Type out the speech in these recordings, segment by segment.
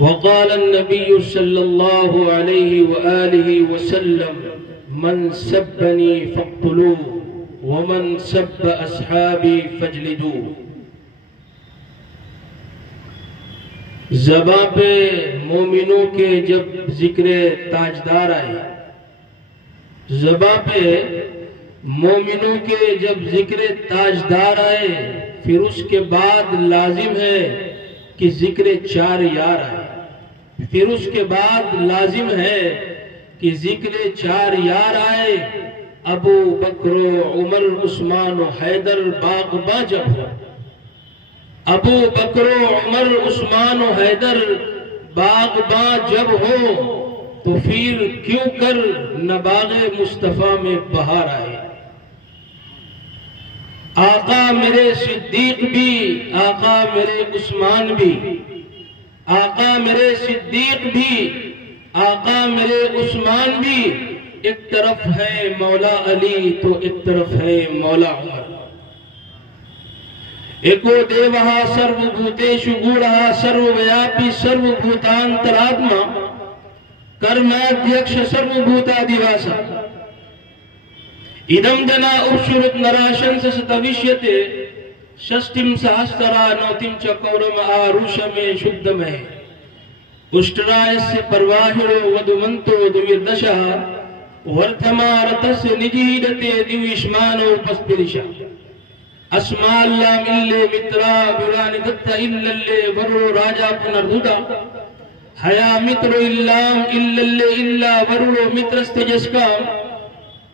وقال النبي صلى الله عليه وآله وسلم من سبني فاقتلوه ومن سب أصحابي فاجلدوه۔ زبان پہ مومنوں کے جب ذکر تاجدار آئے، زبان پہ مومنوں کے جب ذکر تاجدار آئے، پھر اس کے بعد لازم ہے کہ ذکر 4 یار آئے، پھر اس کے بعد لازم ہے کہ ذکر 4 یار آئے۔ ابو بکر و عمر عثمان و حیدر باغباں جب ہو، ابو بکر و عمر عثمان و حیدر باغباں جب ہو، تو پھر کیوں کر نباغ مصطفیٰ میں بہار آئے۔ آقا میرے صدیق بھی، آقا میرے عثمان بھی، آقا میرے صدیق بھی، آقا میرے عثمان بھی، ایک طرف ہے مولا علی تو ایک طرف ہے مولا عمر۔ ایکو دیوہ سرو بھوتیشو گوڑہ سرو ویاپی سرو بھوتانتراتما کرمادھیکش سرو بھوتا دیواسا idam jana upsurut narashansa satavishyate shastim sahasrara nautim chakauram arushame shuddhame ushtrayasya parvahiro vadumanto duvirdasha varthamaratasya nijidate divishmano paspirisha asmalla mille mitra virani datta illalle varro raja punarduda haya mitro illam illalle illa varro mitrastajaskam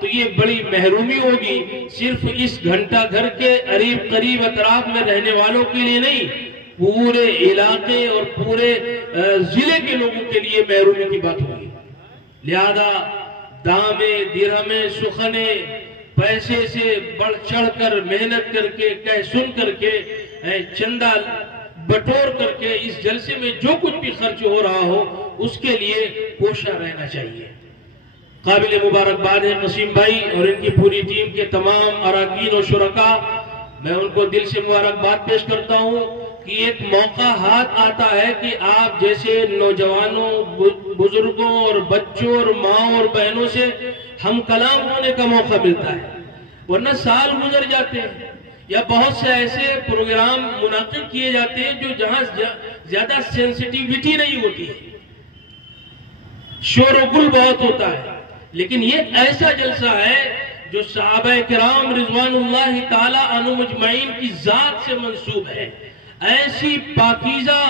تو یہ بڑی محرومی ہوگی، صرف اس گھنٹہ گھر کے قریب اطراف میں رہنے والوں کے لیے نہیں، پورے علاقے اور پورے ضلع کے لوگوں کے لیے محرومی کی بات ہوگی۔ لہذا دامے درہمے سخنے پیسے سے بڑھ چڑھ کر محنت کر کے کہہ سن کر کے چندہ بٹور کر کے اس جلسے میں جو کچھ بھی خرچ ہو رہا ہو اس کے لیے کوشاں رہنا چاہیے۔ قابل مبارکباد ہے قسیم بھائی اور ان کی پوری ٹیم کے تمام اراکین و شرکاء، میں ان کو دل سے مبارکباد پیش کرتا ہوں کہ ایک موقع ہاتھ آتا ہے کہ آپ جیسے نوجوانوں، بزرگوں اور بچوں اور ماں اور بہنوں سے ہم کلام ہونے کا موقع ملتا ہے، ورنہ سال گزر جاتے ہیں یا بہت سے ایسے پروگرام منعقد کیے جاتے ہیں جو جہاں زیادہ سینسٹیویٹی نہیں ہوتی ہے، شور و گل بہت ہوتا ہے، لیکن یہ ایسا جلسہ ہے جو صحابہ کرام رضوان اللہ تعالی عنہم اجمعین کی ذات سے منسوب ہے، ایسی پاکیزہ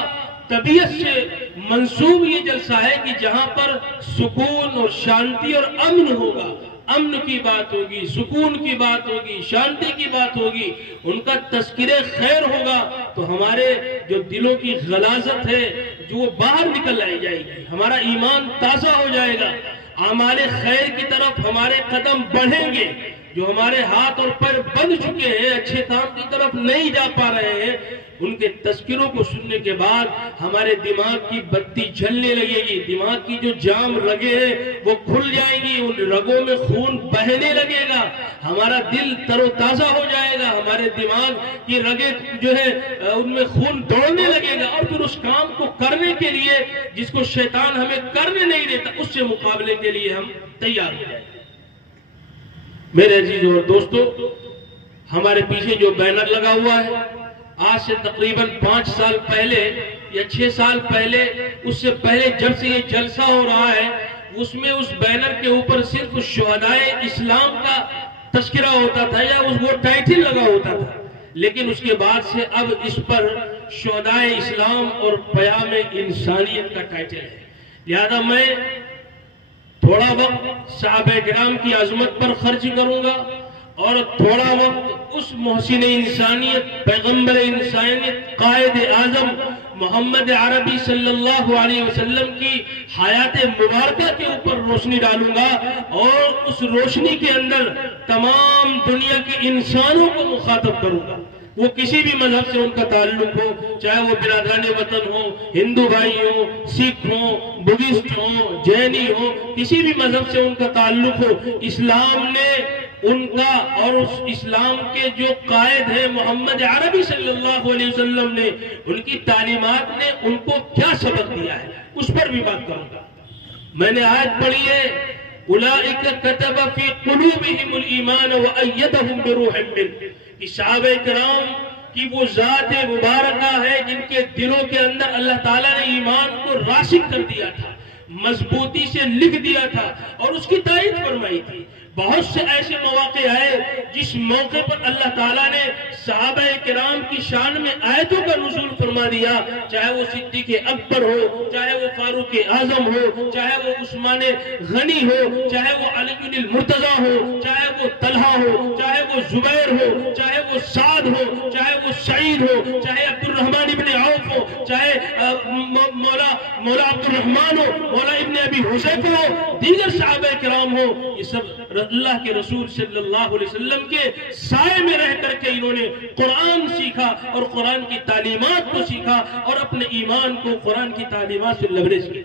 طبیعت سے منسوب یہ جلسہ ہے کہ جہاں پر سکون اور شانتی اور امن ہوگا، امن کی بات ہوگی، سکون کی بات ہوگی، شانتی کی بات ہوگی، ان کا تذکرہ خیر ہوگا تو ہمارے جو دلوں کی غلاظت ہے جو وہ باہر نکل آئی جائے گی، ہمارا ایمان تازہ ہو جائے گا، اعمال خیر کی طرف ہمارے قدم بڑھیں گے، جو ہمارے ہاتھ اور پیر بند چکے ہیں، اچھے کام کی طرف نہیں جا پا رہے ہیں، ان کے تذکروں کو سننے کے بعد ہمارے دماغ کی بتی جلنے لگے گی، دماغ کی جو جام رگیں ہیں وہ کھل جائیں گی، ان رگوں میں خون بہنے لگے گا، ہمارا دل تر و تازہ ہو جائے گا، ہمارے دماغ کی رگیں جو ہے ان میں خون دوڑنے لگے گا، اور پھر اس کام کو کرنے کے لیے جس کو شیطان ہمیں کرنے نہیں دیتا اس سے مقابلے کے لیے ہم تیار ہو جائیں۔ میرے عزیزوں اور دوستو، ہمارے پیچھے جو بینر لگا ہوا ہے آج سے تقریباً 5 سال پہلے یا 6 سال پہلے، اس سے پہلے جب سے یہ جلسہ ہو رہا ہے، اس میں اس بینر کے اوپر صرف شہدائے اسلام کا تذکرہ ہوتا تھا یا وہ ٹائٹل لگا ہوتا تھا، لیکن اس کے بعد سے اب اس پر شہدائے اسلام اور پیام انسانیت کا ٹائٹل ہے۔ لہذا میں تھوڑا وقت صحابہ کرام کی عظمت پر خرچ کروں گا اور تھوڑا وقت اس محسن انسانیت، پیغمبر انسانیت، قائد اعظم محمد عربی صلی اللہ علیہ وسلم کی حیات مبارکہ کے اوپر روشنی ڈالوں گا، اور اس روشنی کے اندر تمام دنیا کے انسانوں کو مخاطب کروں گا، وہ کسی بھی مذہب سے ان کا تعلق ہو، چاہے وہ برادران وطن ہو، ہندو بھائی ہو، سکھ ہو، بدھسٹ ہو، جینی ہو، کسی بھی مذہب سے ان کا تعلق ہو، اسلام نے ان کا اور اس اسلام کے جو قائد ہیں محمد عربی صلی اللہ علیہ وسلم نے، ان کی تعلیمات نے ان کو کیا سبق دیا ہے اس پر بھی بات کروں گا۔ میں نے آیت پڑھی ہے اولئک کتب فی قلوبہم الایمان وایدہم بروح منہ، کہ صحابہ کرام کی وہ ذات مبارکہ ہے جن کے دلوں کے اندر اللہ تعالیٰ نے ایمان کو راسخ کر دیا تھا، مضبوطی سے لکھ دیا تھا اور اس کی تائید فرمائی تھی۔ بہت سے ایسے مواقع آئے جس موقع پر اللہ تعالیٰ نے صحابہ کرام کی شان میں آیتوں کا نزول فرما دیا، چاہے وہ صدیق اکبر ہو، چاہے وہ فاروق اعظم ہو، چاہے وہ عثمان غنی ہو، چاہے وہ علی المرتضی ہو، چاہے وہ طلحہ ہو، چاہے وہ زبیر ہو، چاہے وہ سعد ہو، چاہے وہ سعید ہو، چاہے عبد الرحمن ابن عوف ہو، چاہے مولا عبد الرحمن ہو، مولا ابن ابی حذیفہ ہو، دیگر صحابہ کرام ہو، یہ سب اللہ کے رسول صلی اللہ علیہ وسلم کے سائے میں رہ کر کے انہوں نے قرآن سیکھا اور قرآن کی تعلیمات کو سیکھا اور اپنے ایمان کو قرآن کی تعلیمات سے لبریز کیا۔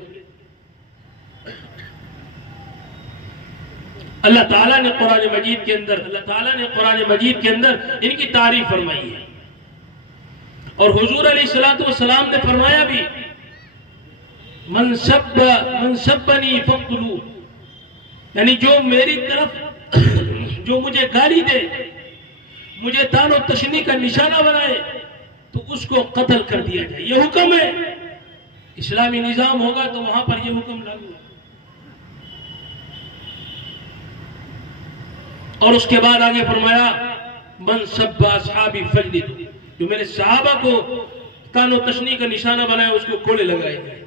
اللہ تعالیٰ نے قرآن مجید کے اندر ان کی تعریف فرمائی ہے، اور حضور علیہ السلام نے فرمایا بھی من سبنی فاقتلوہ، یعنی جو میری طرف جو مجھے گالی دے، مجھے طعن و تشنیع کا نشانہ بنائے تو اس کو قتل کر دیا جائے۔ یہ حکم ہے، اسلامی نظام ہوگا تو وہاں پر یہ حکم لاگو ہے۔ اور اس کے بعد آگے فرمایا من سب اصحابی فجلدوا، جو میرے صحابہ کو طعن و تشنیع کا نشانہ بنائے اس کو کوڑے لگائے گئے۔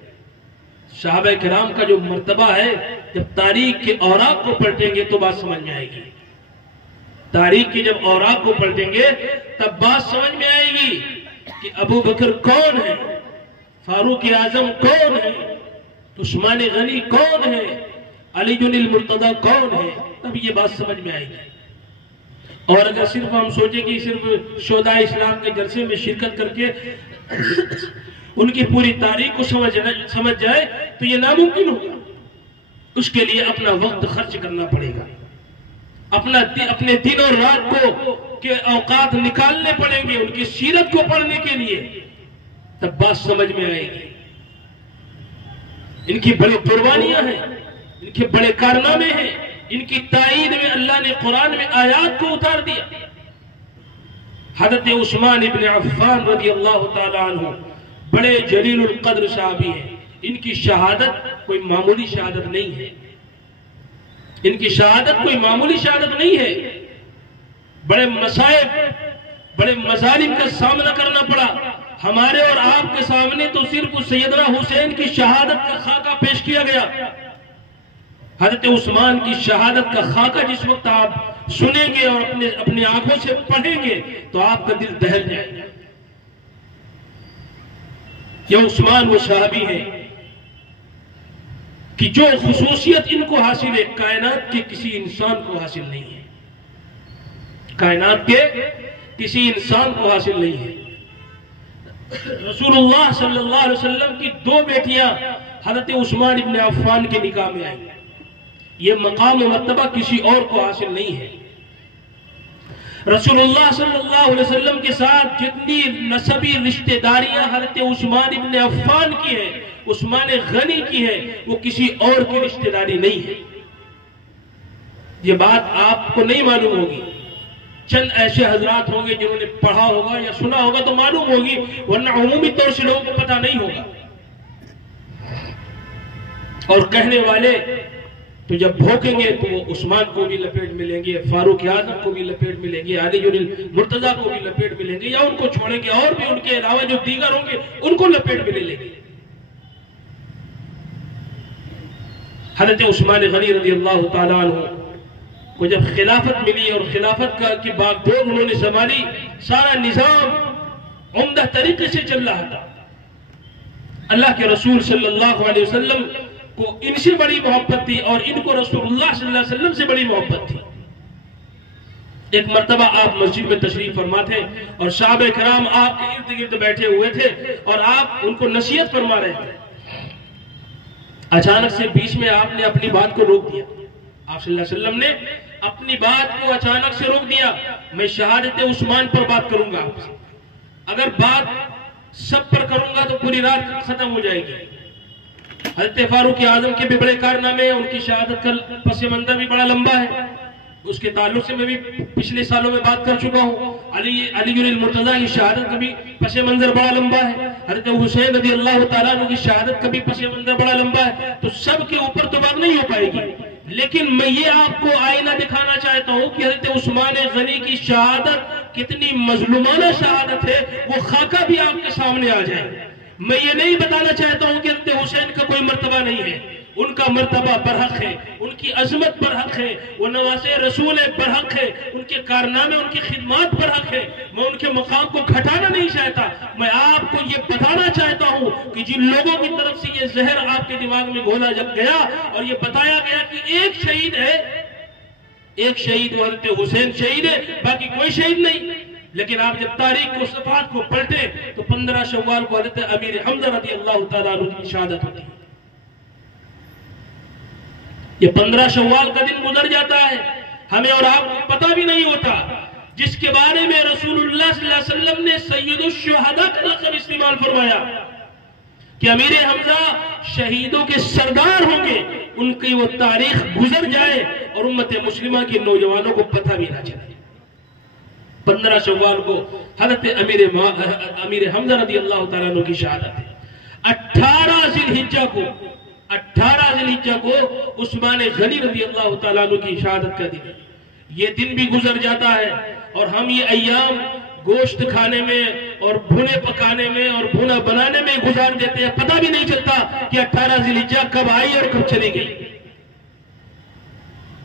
صحابہ کرام کا جو مرتبہ ہے، جب تاریخ کے اوراق کو پلٹیں گے تو بات سمجھ میں آئے گی. تاریخ کی جب اوراق کو پلٹیں گے تب بات سمجھ میں آئے گی کہ ابو بکر کون ہے، فاروق اعظم کون ہے، عثمان غنی کون ہے، علی المرتضی کون ہے. تب یہ بات سمجھ میں آئے گی. اور اگر صرف ہم سوچیں کہ صرف شہداء اسلام کے جلسے میں شرکت کر کے ان کی پوری تاریخ کو سمجھ جائے تو یہ ناممکن ہوگا. اس کے لیے اپنا وقت خرچ کرنا پڑے گا، اپنے دن اور رات کو کے اوقات نکالنے پڑیں گے ان کی سیرت کو پڑھنے کے لیے. تب بات سمجھ میں آئے گی. ان کی بڑی قربانیاں ہیں، ان کے بڑے کارنامے ہیں. ان کی تائید میں اللہ نے قرآن میں آیات کو اتار دیا. حضرت عثمان ابن عفان رضی اللہ تعالی عنہ بڑے جلیل القدر صحابی ہیں. ان کی شہادت کوئی معمولی شہادت نہیں ہے. ان کی شہادت کوئی معمولی شہادت نہیں ہے. بڑے مصائب، بڑے مظالم کا سامنا کرنا پڑا. ہمارے اور آپ کے سامنے تو صرف سیدنا حسین کی شہادت کا خاکہ پیش کیا گیا. حضرت عثمان کی شہادت کا خاکہ جس وقت آپ سنیں گے اور اپنے آنکھوں سے پڑھیں گے تو آپ کا دل دہل جائے گا. یہ عثمان وہ صحابی ہے کہ جو خصوصیت ان کو حاصل ہے کائنات کے کسی انسان کو حاصل نہیں ہے. کائنات کے کسی انسان کو حاصل نہیں ہے. رسول اللہ صلی اللہ علیہ وسلم کی 2 بیٹیاں حضرت عثمان ابن عفان کے نکاح میں آئیں. یہ مقام و مرتبہ کسی اور کو حاصل نہیں ہے. رسول اللہ صلی اللہ علیہ وسلم کے ساتھ جتنی نسبی رشتہ داریاں حضرت عثمان ابن عفان کی ہیں، عثمان غنی کی ہے، وہ کسی اور کی رشتہ داری نہیں ہے. یہ بات آپ کو نہیں معلوم ہوگی. چند ایسے حضرات ہوں گے جنہوں نے پڑھا ہوگا یا سنا ہوگا تو معلوم ہوگی، ورنہ عمومی طور سے لوگوں کو پتہ نہیں ہوگا. اور کہنے والے تو جب بھوکیں گے تو وہ عثمان کو بھی لپیٹ میں لیں گے، فاروق اعظم کو بھی لپیٹ میں لیں گے، علی المرتضی کو بھی لپیٹ میں لیں گے، یا ان کو چھوڑیں گے اور بھی ان کے علاوہ جو دیگر ہوں گے ان کو لپیٹ میں لے لیں گے. حضرت عثمان غنی رضی اللہ تعالیٰ عنہ کو جب خلافت ملی اور خلافت کی باغ ڈور انہوں نے سنبھالی، سارا نظام عمدہ طریقے سے چل رہا تھا. اللہ کے رسول صلی اللہ علیہ وسلم کو ان سے بڑی محبت تھی اور ان کو رسول اللہ صلی اللہ علیہ وسلم سے بڑی محبت تھی. ایک مرتبہ آپ مسجد میں تشریف فرما تھے اور صحابہ کرام آپ کے ارد گرد بیٹھے ہوئے تھے اور آپ ان کو نصیحت فرما رہے تھے. اچانک سے بیچ میں آپ نے اپنی بات کو روک دیا. آپ صلی اللہ علیہ وسلم نے اپنی بات کو اچانک سے روک دیا. میں شہادت عثمان پر بات کروں گا آپ سے. اگر بات سب پر کروں گا تو پوری رات ختم ہو جائے گی. حضرت فاروق اعظم کے بھی بڑے کارنامے ہیں، ان کی شہادت کا پس منظر بھی بڑا لمبا ہے. اس کے تعلق سے میں بھی پچھلے سالوں میں بات کر چکا ہوں. علی المرتضی کی شہادت کا بھی پس منظر بڑا لمبا ہے. حضرت حسین رضی اللہ تعالیٰ عنہ کی شہادت کا بھی پس منظر بڑا لمبا ہے. تو سب کے اوپر تو بات نہیں ہو پائے گی، لیکن میں یہ آپ کو آئینہ دکھانا چاہتا ہوں کہ حضرت عثمان غنی کی شہادت کتنی مظلومانہ شہادت ہے، وہ خاکہ بھی آپ کے سامنے آ جائے. میں یہ نہیں بتانا چاہتا ہوں کہ حضرت حسین کا کوئی مرتبہ نہیں ہے. ان کا مرتبہ برحق ہے، ان کی عظمت برحق ہے، وہ نواسے رسول برحق ہے، ان کے کارنامے، ان کی خدمات برحق ہے. میں ان کے مقام کو گھٹانا نہیں چاہتا. میں آپ کو یہ بتانا چاہتا ہوں کہ جن لوگوں کی طرف سے یہ زہر آپ کے دماغ میں گھولا جب گیا اور یہ بتایا گیا کہ ایک شہید ہے، ایک شہید وہ حضرت حسین شہید ہے، باقی کوئی شہید نہیں. لیکن آپ جب تاریخ کو صفحات کو پلٹے تو 15 شوال کو حضرت امیر حمزہ رضی اللہ تعالیٰ عنہ کی شہادت ہوتی ہے. یہ 15 شوال کا دن گزر جاتا ہے، ہمیں اور آپ کو پتہ بھی نہیں ہوتا، جس کے بارے میں رسول اللہ صلی اللہ علیہ وسلم نے سید الشہداء کا لقب استعمال فرمایا کہ امیر حمزہ شہیدوں کے سردار ہوں گے. ان کی وہ تاریخ گزر جائے اور امت مسلمہ کے نوجوانوں کو پتہ بھی نہ چلے. 15 شوال کو حضرت امیر حمزہ رضی اللہ تعالیٰ عنہ کی شہادت ہے. 18 ذی الحجہ کو عثمان غنی رضی اللہ تعالیٰ عنہ کی شہادت کا دن ہے. یہ دن بھی گزر جاتا ہے اور ہم یہ ایام گوشت کھانے میں اور بھونے پکانے میں اور بھونا بنانے میں گزار دیتے ہیں، پتہ بھی نہیں چلتا کہ 18 ذی الحجہ کب آئی اور کب چلی گئی۔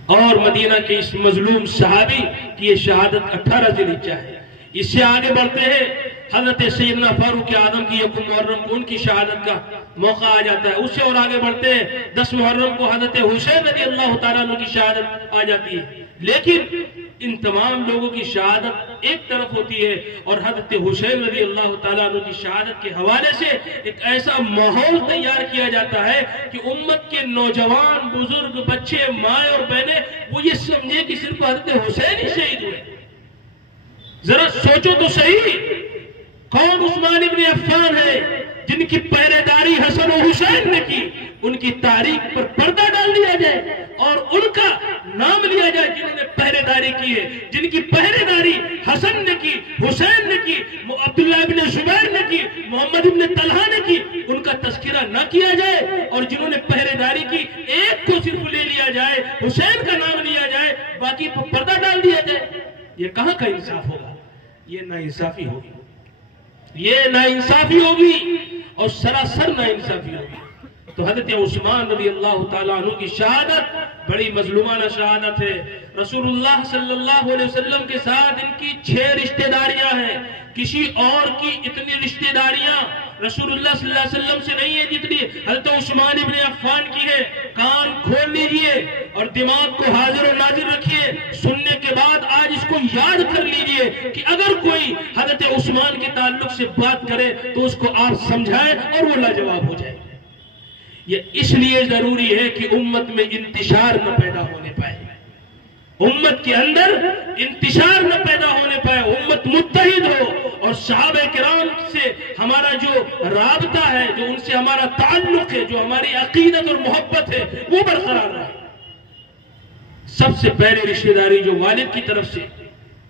اور مدینہ کے اس مظلوم صحابی کی یہ شہادت 18 ذی الحجہ ہے۔ اس سے آگے بڑھتے ہیں، حضرت سیدنا فاروق اعظم کی یکم محرم کو ان کی شہادت کا موقع آ جاتا ہے۔ اس سے اور آگے بڑھتے ہیں، 10 محرم کو حضرت حسین رضی اللہ تعالیٰ عنہ کی شہادت آ جاتی ہے۔ لیکن ان تمام لوگوں کی شہادت ایک طرف ہوتی ہے، اور حضرت حسین رضی اللہ تعالیٰ عنہ کی شہادت کے حوالے سے ایک ایسا ماحول تیار کیا جاتا ہے کہ امت کے نوجوان، بزرگ، بچے، مائیں اور بہنیں وہ یہ سمجھے کہ صرف حضرت حسین ہی شہید ہوئے۔ ذرا سوچو تو صحیح، کون عثمان ابن عفان ہے جن کی پہرے داری حسن و حسین نے کی؟ ان کی تاریخ پر پردہ ڈال دیا جائے اور ان کا نام لیا جائے جنہوں نے پہرے داری کی ہے، جن کی پہرے داری حسن نے کی، حسین نے کی، عبداللہ ابن زبیر نے کی، محمد ابن طلحہ نے کی، ان کا تذکرہ نہ کیا جائے، اور جنہوں نے پہرے داری کی ایک کو صرف لے لیا جائے، حسین کا نام لیا جائے، باقی پر پردہ ڈال دیا جائے۔ یہ کہاں کا انصاف ہوگا؟ یہ ناانصافی ہوگی، یہ ناانصافی ہوگی اور سراسر ناانصافی ہوگی۔ تو حضرت عثمان رضی اللہ تعالیٰ عنہ کی شہادت بڑی مظلومانہ شہادت ہے۔ رسول اللہ صلی اللہ علیہ وسلم کے ساتھ ان کی 6 رشتہ داریاں ہیں، کسی اور کی اتنی رشتہ داریاں رسول اللہ صلی اللہ علیہ وسلم سے نہیں ہے جتنی حضرت عثمان ابن عفان کی ہے۔ کان کھول لیجئے اور دماغ کو حاضر و ناظر رکھیے، سننے کے بعد آج اس کو یاد کر لیجئے کہ اگر کوئی حضرت عثمان کے تعلق سے بات کرے تو اس کو آپ سمجھائیں اور وہ لاجواب ہو جائے۔ یہ اس لیے ضروری ہے کہ امت میں انتشار نہ پیدا ہونے پائے، امت کے اندر انتشار نہ پیدا ہونے پائے، امت متحد ہو، اور صحابہ کرام سے ہمارا جو رابطہ ہے، جو ان سے ہمارا تعلق ہے، جو ہماری عقیدت اور محبت ہے، وہ برقرار رہے۔ سب سے پہلے رشتہ داری جو والد کی طرف سے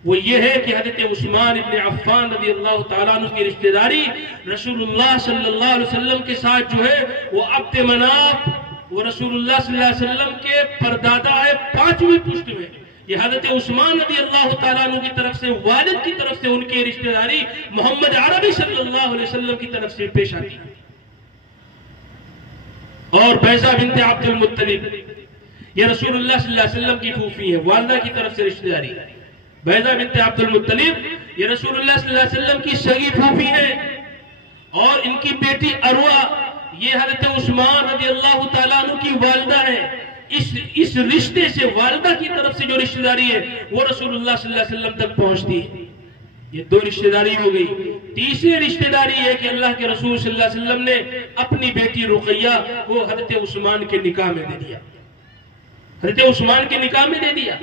وہ یہ ہے کہ حضرت عثمان ابن عفان رضی اللہ تعالیٰ عنہ کی رشتہ داری رسول اللہ صلی اللہ علیہ وسلم کے ساتھ جو ہے وہ عبد مناف، وہ رسول اللہ صلی اللہ علیہ وسلم کے پردادا ہے 5ویں پشت میں۔ یہ حضرت عثمان رضی اللہ تعالیٰ عنہ کی طرف سے، والد کی طرف سے ان کی رشتہ داری محمد عربی صلی اللہ علیہ وسلم کی طرف سے پیش آتی ہے۔ اور بیضہ بنت عبد المطلب یہ رسول اللہ صلی اللہ علیہ وسلم کی پھوپھی ہے، والدہ کی طرف سے رشتہ داری۔ بیضہ بنت عبد المطلب یہ رسول اللہ صلی اللہ علیہ وسلم کی سگی پھوپھی ہے، اور ان کی بیٹی عروہ یہ حضرت عثمان رضی اللہ تعالیٰ عنہ کی والدہ ہے۔ اس رشتے سے والدہ کی طرف سے جو رشتہ داری ہے وہ رسول اللہ صلی اللہ علیہ وسلم تک پہنچتی ہے۔ یہ 2 رشتہ داری ہو گئی۔ تیسری رشتہ داری ہے کہ اللہ کے رسول صلی اللہ علیہ وسلم نے اپنی بیٹی رقیہ کو حضرت عثمان کے نکاح میں دے دیا، حضرت عثمان کے نکاح میں دے دیا۔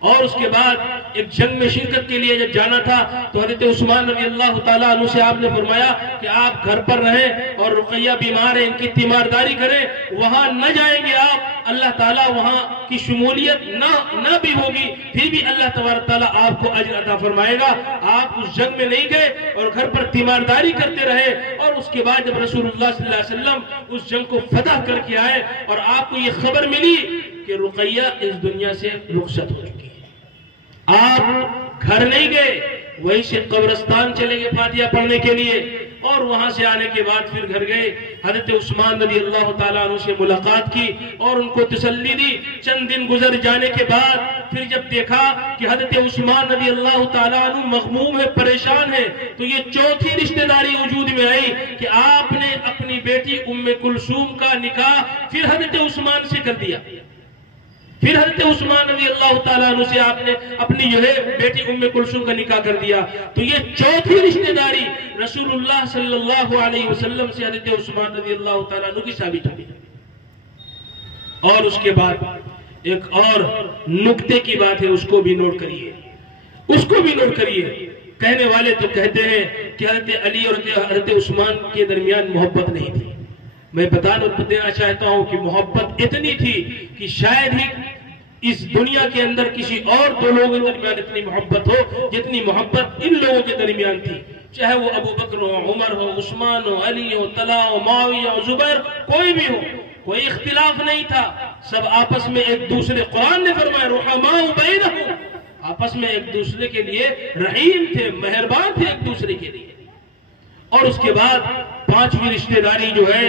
اور اس کے بعد ایک جنگ میں شرکت کے لیے جب جانا تھا تو حضرت عثمان رضی اللہ تعالیٰ عنہ سے آپ نے فرمایا کہ آپ گھر پر رہیں، اور رقیہ بیمار ہے، ان کی تیمارداری کریں، وہاں نہ جائیں گے آپ، اللہ تعالیٰ وہاں کی شمولیت نہ بھی ہوگی، پھر بھی اللہ تبارک تعالیٰ آپ کو اجر عطا فرمائے گا۔ آپ اس جنگ میں نہیں گئے اور گھر پر تیمارداری کرتے رہے، اور اس کے بعد جب رسول اللہ صلی اللہ علیہ وسلم اس جنگ کو فتح کر کے آئے اور آپ کو یہ خبر ملی کہ رقیہ اس دنیا سے رخصت ہو چکی ہے، آپ گھر نہیں گئے، وہیں سے قبرستان چلے گئے فاتحہ پڑھنے کے لیے، اور وہاں سے آنے کے بعد پھر گھر گئے، حضرت عثمان رضی اللہ تعالیٰ عنہ سے ملاقات کی اور ان کو تسلی دی۔ چند دن گزر جانے کے بعد پھر جب دیکھا کہ حضرت عثمان رضی اللہ تعالیٰ عنہ مغموم ہے، پریشان ہے، تو یہ 4تھی رشتہ داری وجود میں آئی کہ آپ نے اپنی بیٹی ام کلثوم کا نکاح پھر حضرت عثمان سے کر دیا۔ پھر حضرت عثمان رضی اللہ تعالیٰ عنہ سے آپ نے اپنی جو ہے بیٹی ام کلثوم کا نکاح کر دیا۔ تو یہ 4تھی رشتہ داری رسول اللہ صلی اللہ علیہ وسلم سے حضرت عثمان رضی اللہ تعالیٰ عنہ کی ثابت ہوئی۔ اور اس کے بعد ایک اور نکتے کی بات ہے، اس کو بھی نوٹ کریے، اس کو بھی نوٹ کریے۔ کہنے والے تو کہتے ہیں کہ حضرت علی اور حضرت عثمان کے درمیان محبت نہیں تھی۔ میں بتا دینا چاہتا ہوں کہ محبت اتنی تھی کہ شاید ہی اس دنیا کے اندر کسی اور 2 لوگوں کے درمیان اتنی محبت ہو جتنی محبت ان لوگوں کے درمیان تھی، چاہے وہ ابو بکر ہو، عمر ہو، عثمان ہو، علی ہو، طلحہ ہو، معاویہ ہو، زبیر، کوئی بھی ہو، کوئی اختلاف نہیں تھا، سب آپس میں ایک دوسرے، قرآن نے فرمایا رحماء بینہم، آپس میں ایک دوسرے کے لیے رحیم تھے، مہربان تھے ایک دوسرے کے لیے. اور اس کے بعد پانچویں رشتہ داری جو ہے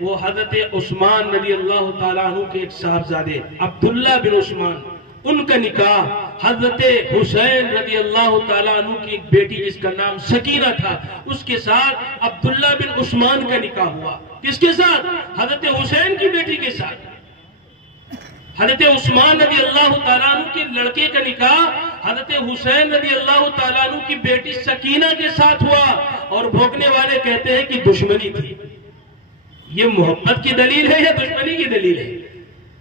وہ حضرت عثمان رضی اللہ تعالیٰ عنہ کے ایک صاحبزادے عبداللہ بن عثمان، ان کا نکاح حضرت حسین رضی اللہ تعالیٰ عنہ کی ایک بیٹی جس کا نام سکینہ تھا اس کے ساتھ عبداللہ بن عثمان کا نکاح ہوا. کس کے ساتھ؟ حضرت حسین کی بیٹی کے ساتھ. حضرت عثمان رضی اللہ تعالیٰ عنہ کے لڑکے کا نکاح حضرت حسین رضی اللہ تعالیٰ عنہ کی بیٹی سکینہ کے ساتھ ہوا. اور بھوکنے والے کہتے ہیں کہ دشمنی تھی. یہ محبت کی دلیل ہے یا دشمنی کی دلیل ہے؟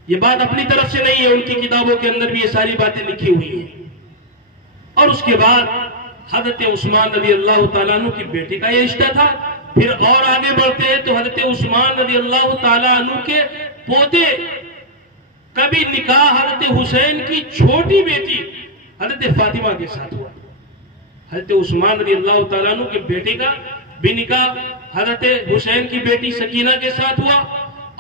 یہ بات اپنی طرف سے نہیں ہے، ان کی کتابوں کے اندر بھی یہ ساری باتیں لکھی ہوئی ہیں. اور اس کے بعد حضرت عثمان رضی اللہ تعالیٰ عنہ کی بیٹی کا یہ رشتہ تھا. پھر اور آگے بڑھتے ہیں تو حضرت عثمان رضی اللہ تعالیٰ عنہ کے پوتے کا بھی نکاح حضرت حسین کی چھوٹی بیٹی حضرت فاطمہ کے ساتھ ہوا. حضرت عثمان رضی اللہ تعالیٰ عنہ کے بیٹے کا بھی نکاح حضرت حسین کی بیٹی سکینہ کے ساتھ ہوا.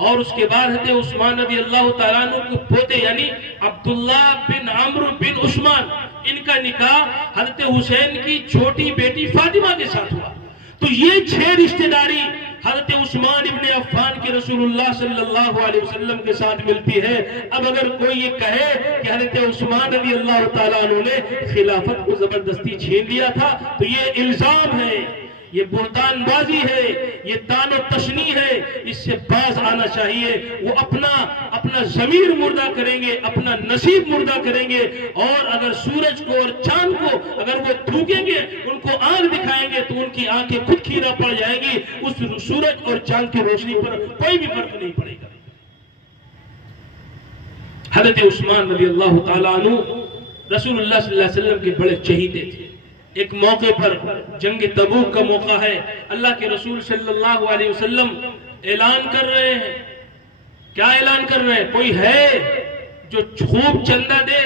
اور اس کے بعد حضرت عثمان رضی اللہ تعالیٰ عنہ کے پوتے یعنی عبداللہ بن عمرو بن عثمان، ان کا نکاح حضرت حسین کی چھوٹی بیٹی فاطمہ کے ساتھ ہوا. تو یہ 6 رشتہ داری حضرت عثمان ابن عفان کے رسول اللہ صلی اللہ علیہ وسلم کے ساتھ ملتی ہے. اب اگر کوئی یہ کہے کہ حضرت عثمان رضی اللہ تعالیٰ عنہ نے خلافت کو زبردستی چھین لیا تھا تو یہ الزام ہے، یہ بہتان بازی ہے، یہ تان و تشنیع ہے. اس سے باز آنا چاہیے. وہ اپنا ضمیر مردہ کریں گے، اپنا نصیب مردہ کریں گے. اور اگر سورج کو اور چاند کو اگر وہ تھوکیں گے، ان کو آنکھ دکھائیں گے تو ان کی آنکھیں خود کھیرا پڑ جائیں گی. اس سورج اور چاند کی روشنی پر کوئی بھی فرق نہیں پڑے گا. حضرت عثمان رضی اللہ تعالیٰ عنہ رسول اللہ صلی اللہ علیہ وسلم کے بڑے چہیتے تھے. ایک موقع پر جنگ تبوک کا موقع ہے، اللہ کے رسول صلی اللہ علیہ وسلم اعلان کر رہے ہیں. کیا اعلان کر رہے ہیں؟ کوئی ہے جو خوب چندہ دے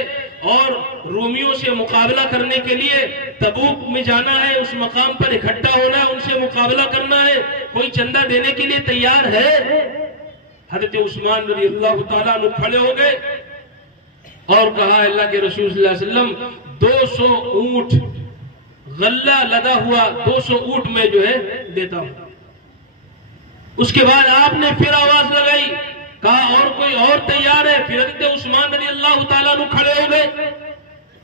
اور رومیوں سے مقابلہ کرنے کے لیے تبوک میں جانا ہے، اس مقام پر اکٹھا ہونا ہے، ان سے مقابلہ کرنا ہے، کوئی چندہ دینے کے لیے تیار ہے؟ حضرت عثمان رضی اللہ تعالیٰ عنہ کھڑے ہو گئے اور کہا اللہ کے رسول صلی اللہ علیہ وسلم 200 اونٹ غلہ لدا ہوا 200 اونٹ میں جو ہے دیتا ہوں. اس کے بعد آپ نے پھر آواز لگائی، کہا اور کوئی اور تیار ہے؟ پھر حضرت عثمان رضی اللہ تعالیٰ عنہ کھڑے ہو گئے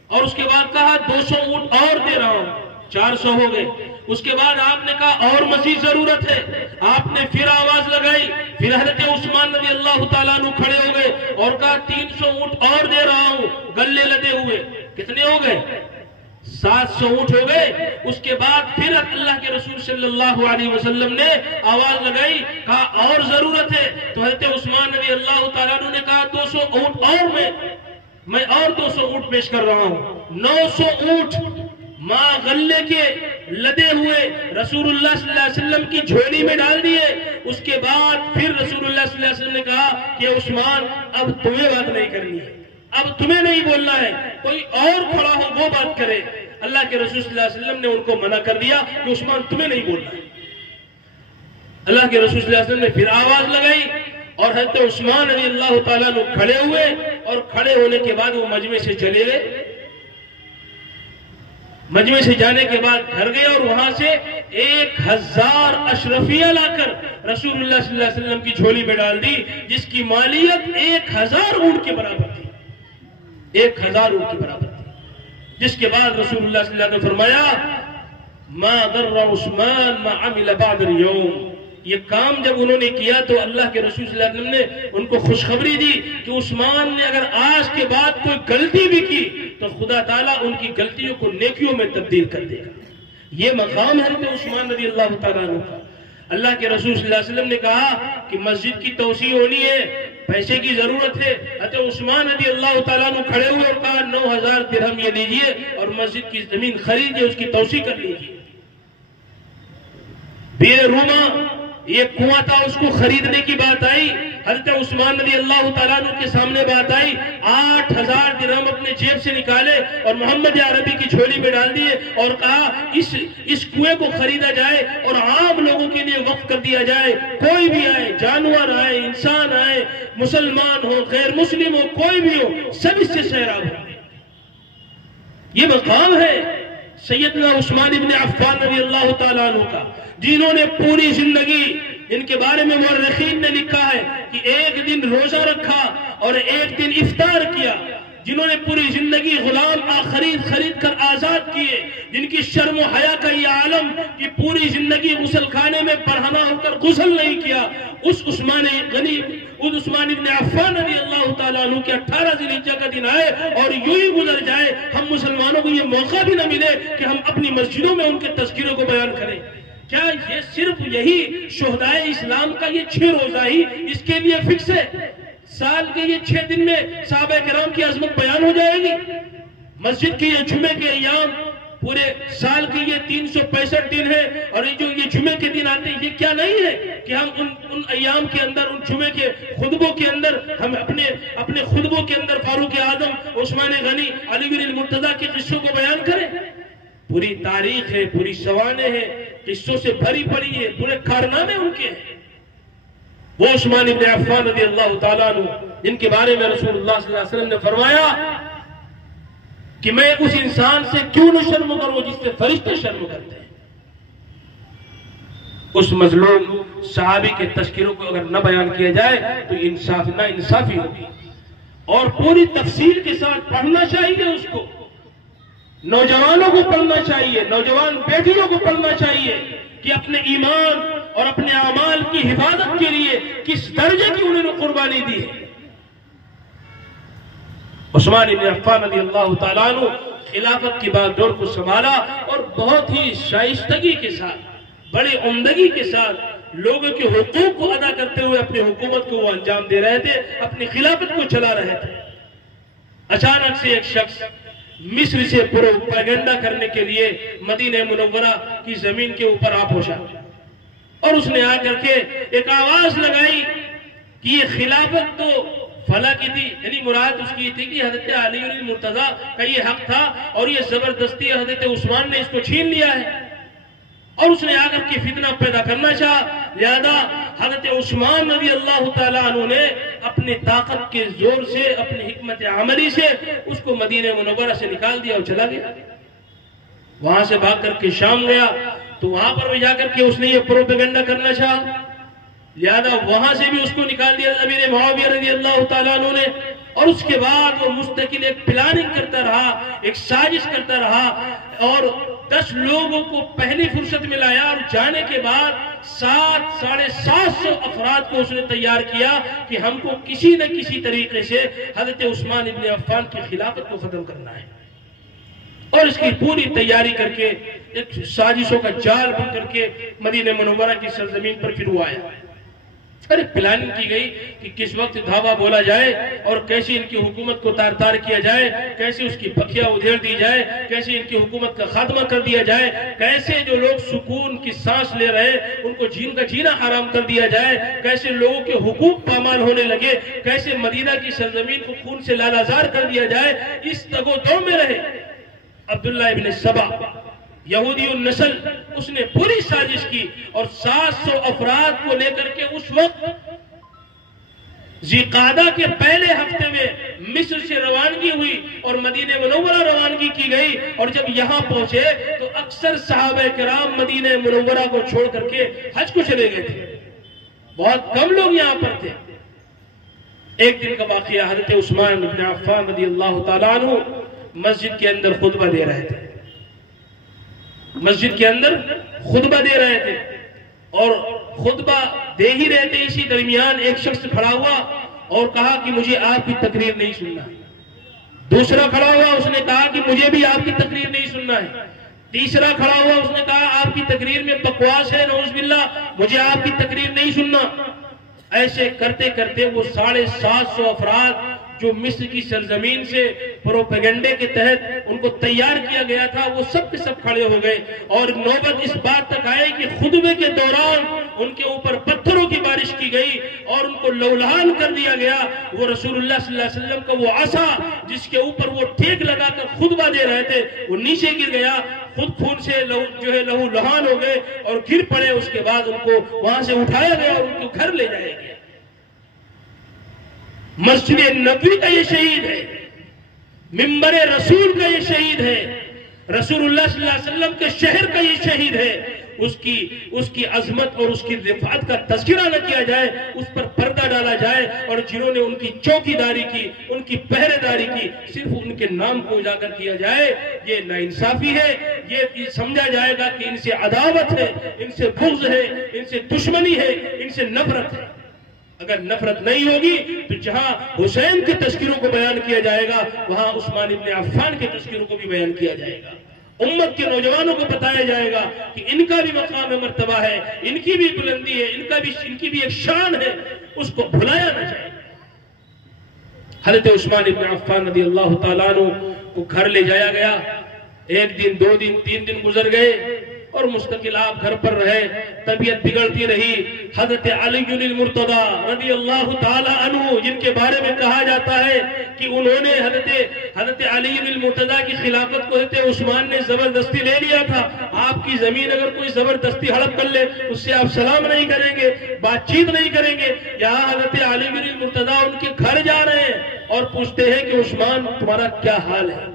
اور اس کے بعد کہا 200 اونٹ اور دے رہا ہوں، 400 ہو گئے. اس کے بعد آپ نے کہا اور مزید ضرورت ہے. آپ نے پھر آواز لگائی، پھر حضرت عثمان رضی اللہ تعالیٰ عنہ کھڑے ہو گئے اور کہا 300 اونٹ اور دے رہا ہوں گلے لدے ہوئے. کتنے ہو گئے؟ 700 اونٹ ہو گئے. اس کے بعد پھر اللہ کے رسول صلی اللہ علیہ وسلم نے آواز لگائی، کہا اور ضرورت ہے. تو حضرت عثمان رضی اللہ تعالیٰ عنہ نے کہا 200 اونٹ اور میں اور 200 اونٹ پیش کر رہا ہوں. 900 اونٹ ماں غلے کے لدے ہوئے رسول اللہ صلی اللہ علیہ وسلم کی جھولی میں ڈال دیے. اس کے بعد پھر رسول اللہ صلی اللہ علیہ وسلم نے کہا کہ عثمان اب تمہیں بات نہیں کرنی ہے، اب تمہیں نہیں بولنا ہے، کوئی اور کھڑا ہو وہ بات کرے. اللہ کے رسول صلی اللہ علیہ وسلم نے ان کو منع کر دیا کہ عثمان تمہیں نہیں بولنا ہے. اللہ کے رسول صلی اللہ علیہ وسلم نے پھر آواز لگائی اور حضرت عثمان رضی اللہ تعالیٰ عنہ کھڑے ہوئے اور کھڑے ہونے کے بعد وہ مجمع سے چلے گئے. مجمع سے جانے کے بعد گھر گئے اور وہاں سے 1000 اشرفیہ لا کر رسول اللہ صلی اللہ علیہ وسلم کی جھولی میں ڈال دی، جس کی مالیت 1000 اونٹ کے برابر تھی. 1000 اونٹ کے برابر تھی. جس کے بعد رسول اللہ صلی اللہ علیہ وسلم نے فرمایا ما ضر عثمان ما عمل بعد اليوم. یہ کام جب انہوں نے کیا تو اللہ کے رسول صلی اللہ علیہ وسلم نے ان کو خوشخبری دی کہ عثمان نے اگر آج کے بعد کوئی غلطی بھی کی تو خدا تعالیٰ ان کی غلطیوں کو نیکیوں میں تبدیل کر دے گا. یہ مقام ہے حضرت عثمان رضی اللہ تعالیٰ عنہ کا. اللہ کے رسول صلی اللہ علیہ وسلم نے کہا کہ مسجد کی توسیع ہونی ہے، پیسے کی ضرورت ہے. حضرت عثمان رضی اللہ تعالیٰ عنہ کھڑے ہوئے اور کہا 9000 درہم یہ لیجئے اور مسجد کی زمین خریدیے، اس کی توسیع کر لیجئے. بیر روما یہ کنواں تھا، اس کو خریدنے کی بات آئی. حضرت عثمان رضی اللہ تعالیٰ عنہ کے سامنے بات آئی. 8000 درہم اپنے جیب سے نکالے اور محمد عربی کی جھولی میں ڈال دیے اور کہا اس کنویں کو خریدا جائے اور عام لوگوں کے لیے وقف کر دیا جائے. کوئی بھی آئے، جانور آئے، انسان آئے، مسلمان ہو، غیر مسلم ہو، کوئی بھی ہو، سب اس سے سیراب ہو. یہ مقام ہے سیدنا عثمان ابن عفان رضی اللہ تعالیٰ عنہ کا، جنہوں نے پوری زندگی، ان کے بارے میں مورخین نے لکھا ہے کہ ایک دن روزہ رکھا اور ایک دن افطار کیا، جنہوں نے پوری زندگی غلام خرید کر آزاد کیے، جن کی شرم و حیا کا یہ عالم کہ پوری زندگی غسل خانے میں برہنہ ہو کر غسل نہیں کیا، اس عثمان ابن عفان رضی اللہ تعالیٰ عنہ کے 18 ذی الحجہ کا دن آئے اور یوں ہی گزر جائے، ہم مسلمانوں کو یہ موقع بھی نہ ملے کہ ہم اپنی مسجدوں میں ان کے تذکروں کو بیان کریں۔ کیا یہ صرف یہی شہدائے اسلام کا یہ 6 روزہ ہی اس کے لیے فکس ہے؟ سال کے یہ 6 دن میں صحابہ کرام کی عظمت بیان ہو جائے گی؟ مسجد کے یہ جمعے کے ایام، پورے سال کے یہ 365 دن ہے، اور جو یہ جمعے کے دن آتے ہیں، یہ کیا نہیں ہے کہ ہم ان ایام کے اندر، ان جمعے کے خطبوں کے اندر، ہم اپنے خطبوں کے اندر فاروق اعظم، عثمان غنی، علی بن المرتضیٰ کے قصوں کو بیان کریں؟ پوری تاریخ ہے، پوری سوانح ہے، قصوں سے بھری پڑی ہے، پورے کارنامے ان کے ہیں۔ وہ عثمان ابن عفان رضی اللہ تعالیٰ عنہ جن کے بارے میں رسول اللہ صلی اللہ علیہ وسلم نے فرمایا کہ میں اس انسان سے کیوں نہ شرم کروں جس سے فرشتے شرم کرتے ہیں۔ اس مظلوم صحابی کے تذکروں کو اگر نہ بیان کیا جائے تو نا انصافی ہوگی، اور پوری تفصیل کے ساتھ پڑھنا چاہیے اس کو، نوجوانوں کو پڑھنا چاہیے، نوجوان بیٹیوں کو پڑھنا چاہیے کہ اپنے ایمان اور اپنے اعمال کی حفاظت کے لیے کس درجے کی انہوں نے قربانی دی ہے۔ عثمان بن عفان رضی اللہ تعالیٰ عنہ خلافت کی بازدور کو سنبھالا اور بہت ہی شائستگی کے ساتھ، بڑے عمدگی کے ساتھ لوگوں کے حقوق کو ادا کرتے ہوئے اپنی حکومت کو وہ انجام دے رہے تھے، اپنی خلافت کو چلا رہے تھے۔ اچانک سے ایک شخص مصر سے پروپیگنڈا کرنے کے لیے مدینہ منورہ کی زمین کے اوپر آ پہنچا، اور اس نے آ کر کے ایک آواز لگائی کہ یہ خلافت تو فلاں کی تھی، یعنی مراد اس کی تھی کہ حضرت علی بن المرتضیٰ کا یہ حق تھا، اور یہ زبردستی حضرت عثمان نے اس کو چھین لیا ہے، اور اس نے آ کر کے فتنہ پیدا کرنا چاہا۔ لہذا حضرت عثمان رضی اللہ تعالیٰ عنہ نے اپنی طاقت کے زور سے، اپنی حکمت عملی سے اس کو مدینہ منورہ سے نکال دیا اور چلا گیا۔ وہاں سے بھاگ کر کے شام گیا تو وہاں پر بھی جا کر کے اس نے یہ پروپیگنڈا کرنا چاہا، لہذا وہاں سے بھی اس کو نکال دیا امیر معاویہ رضی اللہ تعالیٰ عنہ نے، اور اس کے بعد وہ مستقل ایک پلاننگ کرتا رہا، ایک سازش کرتا رہا، اور 10 لوگوں کو پہلی فرصت میں لایا، اور جانے کے بعد 700-750 افراد کو اس نے تیار کیا کہ ہم کو کسی نہ کسی طریقے سے حضرت عثمان ابن عفان کی خلافت کو ختم کرنا ہے، اور اس کی پوری تیاری کر کے ایک سازشوں کا جال بن کر کے مدینہ منورہ کی سرزمین پر پھر وہ آیا۔ پلاننگ کی گئی کہ کس وقت دھاوا بولا جائے اور کیسے ان کی حکومت کو تار تار کیا جائے، کیسے اس کی بکھیا ادھیڑ دی جائے، کیسے ان کی حکومت کا خاتمہ کر دیا جائے، کیسے جو لوگ سکون کی سانس لے رہے ان کو جین کا جینا حرام کر دیا جائے، کیسے لوگوں کے حقوق پامال ہونے لگے، کیسے مدینہ کی سرزمین کو خون سے لالازار کر دیا جائے، اس تگ و دو میں رہے۔ عبداللہ ابن سبا یہودی النسل، اس نے پوری سازش کی، اور 700 افراد کو لے کر کے اس وقت ذی-قعدہ کے پہلے ہفتے میں مصر سے روانگی ہوئی اور مدینہ منورہ روانگی کی گئی، اور جب یہاں پہنچے تو اکثر صحابہ کرام مدینہ منورہ کو چھوڑ کر کے حج کو چلے گئے تھے، بہت کم لوگ یہاں پر تھے۔ ایک دن کا واقعہ، حضرت عثمان بن عفان رضی اللہ تعالیٰ عنہ مسجد کے اندر خطبہ دے رہے تھے، مسجد کے اندر خطبہ دے رہے تھے، اور خطبہ دے ہی رہے تھے، اسی درمیان ایک شخص کھڑا ہوا اور کہا کہ مجھے آپ کی تقریر نہیں سننا ہے۔ دوسرا کھڑا ہوا، اس نے کہا کہ مجھے بھی آپ کی تقریر نہیں سننا ہے۔ تیسرا کھڑا ہوا، اس نے کہا آپ کی تقریر میں بکواس ہے، نعوذ باللہ، مجھے آپ کی تقریر نہیں سننا۔ ایسے کرتے کرتے وہ 750 افراد جو مصر کی سرزمین سے پروپیگنڈے کے تحت ان کو تیار کیا گیا تھا، وہ سب کے سب کھڑے ہو گئے، اور نوبت اس بات تک آئی کہ خطبے کے دوران ان کے اوپر پتھروں کی بارش کی گئی اور ان کو لولہان کر دیا گیا۔ وہ رسول اللہ صلی اللہ علیہ وسلم کا وہ عصا جس کے اوپر وہ ٹھیک لگا کر خطبہ دے رہے تھے، وہ نیچے گر گیا، خود خون سے لہو لہان ہو گئے اور گر پڑے۔ اس کے بعد ان کو وہاں سے اٹھایا گیا اور ان کو گھر لے جایا گیا۔ مسجد نبوی کا یہ شہید ہے منبر رسول کا یہ شہید ہے، رسول اللہ صلی اللہ علیہ وسلم کے شہر کا یہ شہید ہے، اس کی عظمت اور اس کی رفعت کا تذکرہ نہ کیا جائے، اس پر پردہ ڈالا جائے، اور جنہوں نے ان کی چوکی داری کی، ان کی پہرے داری کی، صرف ان کے نام کو اجاگر کیا جائے، یہ ناانصافی ہے، یہ سمجھا جائے گا کہ ان سے عداوت ہے، ان سے بغض ہے، ان سے دشمنی ہے، ان سے نفرت ہے۔ اگر نفرت نہیں ہوگی تو جہاں حسین کے تذکروں کو بیان کیا جائے گا وہاں عثمان ابن عفان کے تذکروں کو بھی بیان کیا جائے گا، امت کے نوجوانوں کو بتایا جائے گا کہ ان کا بھی مقام مرتبہ ہے، ان کی بھی بلندی ہے، ان کی بھی ایک شان ہے، اس کو بھلایا نہ جائے۔ حضرت عثمان ابن عفان رضی اللہ تعالیٰ عنہ کو گھر لے جایا گیا، 1 دن 2 دن 3 دن گزر گئے اور مستقل آپ گھر پر رہے، طبیعت بگڑتی رہی۔ حضرت علی المرتضی رضی اللہ تعالی عنہ، جن کے بارے میں کہا جاتا ہے کہ انہوں نے حضرت علی المرتضی کی خلافت کو حضرت عثمان نے زبردستی لے لیا تھا۔ آپ کی زمین اگر کوئی زبردستی ہڑپ کر لے اس سے آپ سلام نہیں کریں گے، بات چیت نہیں کریں گے۔ یہاں حضرت علی المرتضی ان کے گھر جا رہے ہیں اور پوچھتے ہیں کہ عثمان تمہارا کیا حال ہے،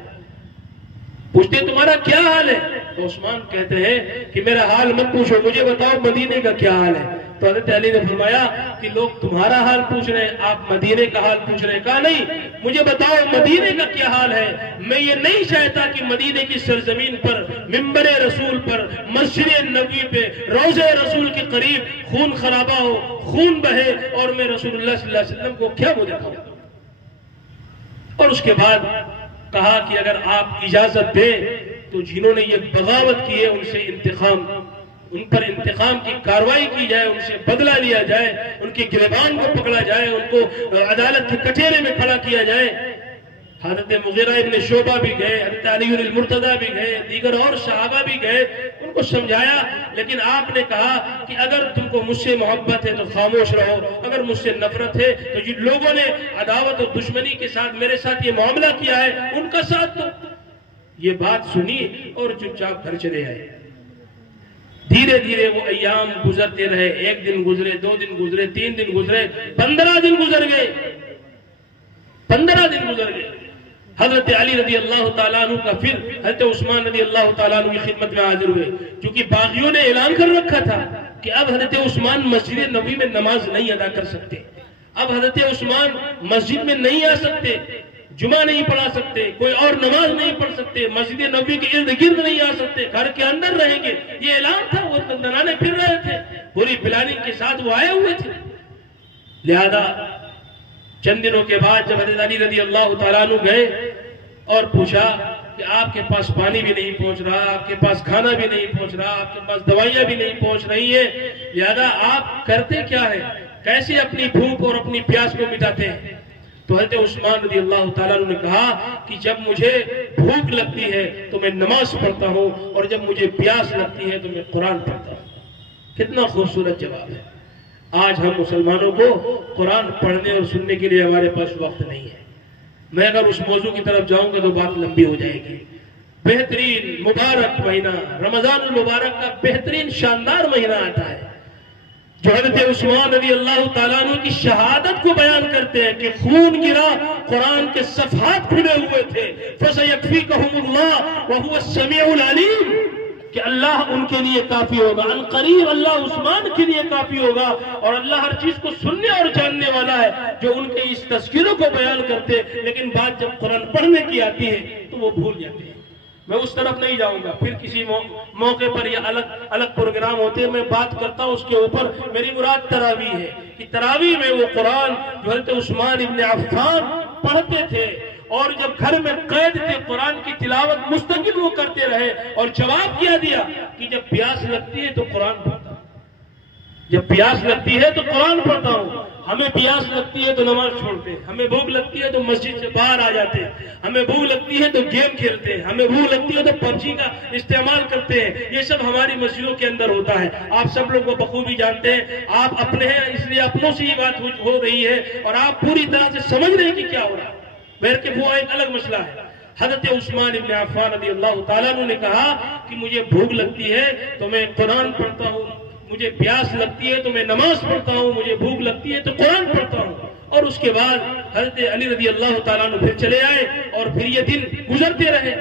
پوچھتے تمہارا کیا حال ہے؟ تو عثمان کہتے ہیں کہ میرا حال مت پوچھو، مجھے بتاؤ مدینے کا کیا حال ہے۔ تو حضرت علی نے فرمایا کہ لوگ تمہارا حال پوچھ رہے ہیں، آپ مدینے کا حال پوچھ رہے ہیں؟ کہا نہیں، مجھے بتاؤ مدینے کا کیا حال ہے۔ میں یہ نہیں چاہتا کہ مدینے کی سرزمین پر، منبر رسول پر، مسجد نبوی پہ، روضہ رسول کے قریب خون خرابہ ہو، خون بہے، اور میں رسول اللہ صلی اللہ علیہ وسلم کو کیا منہ دکھاؤں۔ اور اس کے بعد کہا کہ اگر آپ اجازت دیں تو جنہوں نے یہ بغاوت کی ہے ان پر انتقام کی کاروائی کی جائے، ان سے بدلہ لیا جائے، ان کے گریبان کو پکڑا جائے، ان کو عدالت کے کٹہرے میں کھڑا کیا جائے۔ حضرت مغیرہ ابن شعبہ بھی گئے، حضرت علی المرتضی بھی گئے، دیگر اور صحابہ بھی گئے، ان کو سمجھایا، لیکن آپ نے کہا کہ اگر تم کو مجھ سے محبت ہے تو خاموش رہو، اگر مجھ سے نفرت ہے تو جن لوگوں نے عداوت اور دشمنی کے ساتھ میرے ساتھ یہ معاملہ کیا ہے ان کا ساتھ دو۔ یہ بات سنی اور چپ چاپ گھر چلے آئے۔ دھیرے دھیرے وہ ایام گزرتے رہے، 1 دن گزرے، 2 دن گزرے، 3 دن گزرے، 15 دن گزر گئے، 15 دن گزر گئے۔ حضرت علی رضی اللہ تعالیٰ عنہ کا پھر حضرت عثمان رضی اللہ تعالیٰ عنہ کی خدمت میں حاضر ہوئے، چونکہ باغیوں نے اعلان کر رکھا تھا کہ اب حضرت عثمان مسجد نبوی میں نماز نہیں ادا کر سکتے، اب حضرت عثمان مسجد میں نہیں آ سکتے، جمعہ نہیں پڑھا سکتے، کوئی اور نماز نہیں پڑھ سکتے، مسجد نبوی کے ارد گرد نہیں آ سکتے، گھر کے اندر رہیں گے، یہ اعلان تھا۔ وہ دندنانے پھر رہے تھے، پوری پلاننگ کے ساتھ وہ آئے ہوئے تھے۔ لہذا چند دنوں کے بعد جب حضرت علی رضی اللہ تعالیٰ عنہ گئے اور پوچھا کہ آپ کے پاس پانی بھی نہیں پہنچ رہا، آپ کے پاس کھانا بھی نہیں پہنچ رہا، آپ کے پاس دوائیاں بھی نہیں پہنچ رہی ہیں، لہذا آپ کرتے کیا ہے، کیسے اپنی بھوک اور اپنی پیاس کو مٹاتے ہیں؟ تو حضرت عثمان رضی اللہ تعالیٰ عنہ نے کہا کہ جب مجھے بھوک لگتی ہے تو میں نماز پڑھتا ہوں، اور جب مجھے پیاس لگتی ہے تو میں قرآن پڑھتا ہوں۔ کتنا خوبصورت جواب ہے۔ آج ہم مسلمانوں کو قرآن پڑھنے اور سننے کے لیے ہمارے پاس وقت نہیں ہے۔ میں اگر اس موضوع کی طرف جاؤں گا تو بات لمبی ہو جائے گی۔ بہترین مبارک مہینہ رمضان المبارک کا بہترین شاندار مہینہ آتا ہے جو حضرت عثمان رضی اللہ تعالیٰ عنہ کی شہادت کو بیان کرتے ہیں کہ خون گرا، قرآن کے صفحات کھلے ہوئے تھے، فَسَيَكْفِيكَهُمُ اللَّهُ وَهُوَ السَّمِيعُ الْعَلِيمُ، کہ اللہ ان کے لیے کافی ہوگا، ان قریب اللہ عثمان کے لیے کافی ہوگا، اور اللہ ہر چیز کو سننے اور جاننے والا ہے۔ جو ان کے اس تذکروں کو بیان کرتے لیکن بات جب قرآن پڑھنے کی آتی ہے تو وہ بھول جاتے ہیں۔ میں اس طرف نہیں جاؤں گا، پھر کسی موقع پر یہ الگ پروگرام ہوتے ہیں، میں بات کرتا ہوں اس کے اوپر۔ میری مراد تراویح ہے کہ تراویح میں وہ قرآن جو حضرت عثمان ابن عفان پڑھتے تھے، اور جب گھر میں قید تھے قرآن کی تلاوت مستقل وہ کرتے رہے، اور جواب کیا دیا کہ جب پیاس لگتی ہے تو قرآن پڑھتا ہوں، جب پیاس لگتی ہے تو قرآن پڑھتا ہوں۔ ہمیں پیاس لگتی ہے تو نماز چھوڑتے ہیں، ہمیں بھوک لگتی ہے تو مسجد سے باہر آ جاتے ہیں، ہمیں بھوک لگتی ہے تو گیم کھیلتے ہیں، ہمیں بھوک لگتی ہے تو پبجی کا استعمال کرتے ہیں۔ یہ سب ہماری مسجدوں کے اندر ہوتا ہے، آپ سب لوگ وہ بخوبی جانتے ہیں۔ آپ اپنے ہیں اس لیے اپنوں سے یہ بات ہو رہی ہے، اور آپ پوری طرح سے سمجھ رہے ہیں کہ کیا ہو رہا ہے۔ بہر کے وہ ایک الگ مسئلہ ہے۔ حضرت عثمان ابن عفان رضی اللہ تعالیٰ عنہ نے کہا کہ مجھے بھوک لگتی ہے تو میں قرآن پڑھتا ہوں، مجھے پیاس لگتی ہے تو میں نماز پڑھتا ہوں، مجھے بھوک لگتی ہے تو قرآن پڑھتا ہوں۔ اور اس کے بعد حضرت علی رضی اللہ تعالیٰ عنہ پھر چلے آئے اور پھر یہ دن گزرتے رہے.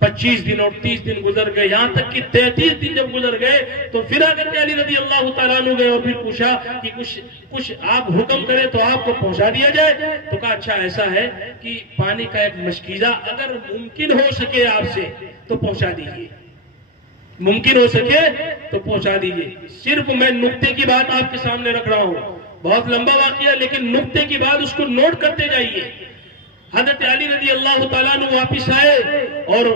25 دن اور 30 دن گزر گئے, یہاں تک کہ 33 دن جب گزر گئے تو پھر حضرت علی رضی اللہ تعالیٰ عنہ گئے اور پھر پوچھا کہ کچھ آپ حکم کریں تو آپ کو پہنچا دیا جائے. تو کہا اچھا ایسا ہے کہ پانی کا ایک مشکیزہ اگر ممکن ہو سکے آپ سے تو پہنچا دیجیے, ممکن ہو سکے تو پہنچا دیجیے. صرف میں نقطے کی بات آپ کے سامنے رکھ رہا ہوں, بہت لمبا واقعہ لیکن نقطے کی بات اس کو نوٹ کرتے جائیے. حضرت علی رضی اللہ تعالیٰ عنہ واپس آئے اور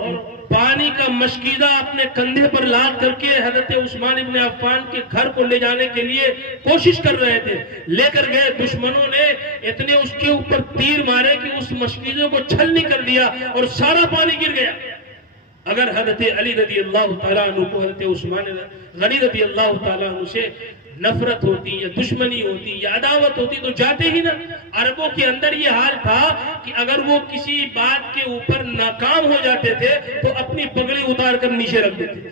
پانی کا مشکیزہ اپنے کندھے پر لاد کر کے حضرت عثمان ابن عفان کے گھر کو لے جانے کے لیے کوشش کر رہے تھے. لے کر گئے, دشمنوں نے اتنے اس کے اوپر تیر مارے کہ اس مشکیزے کو چھلنی کر دیا اور سارا پانی گر گیا. اگر حضرت علی رضی اللہ تعالیٰ عنہ کو حضرت عثمان غنی رضی اللہ تعالیٰ عنہ سے نفرت ہوتی یا دشمنی ہوتی یا عداوت ہوتی تو جاتے ہی نا. عربوں کے اندر یہ حال تھا کہ اگر وہ کسی بات کے اوپر ناکام ہو جاتے تھے تو اپنی پگڑی اتار کر نیچے رکھ دیتے تھے.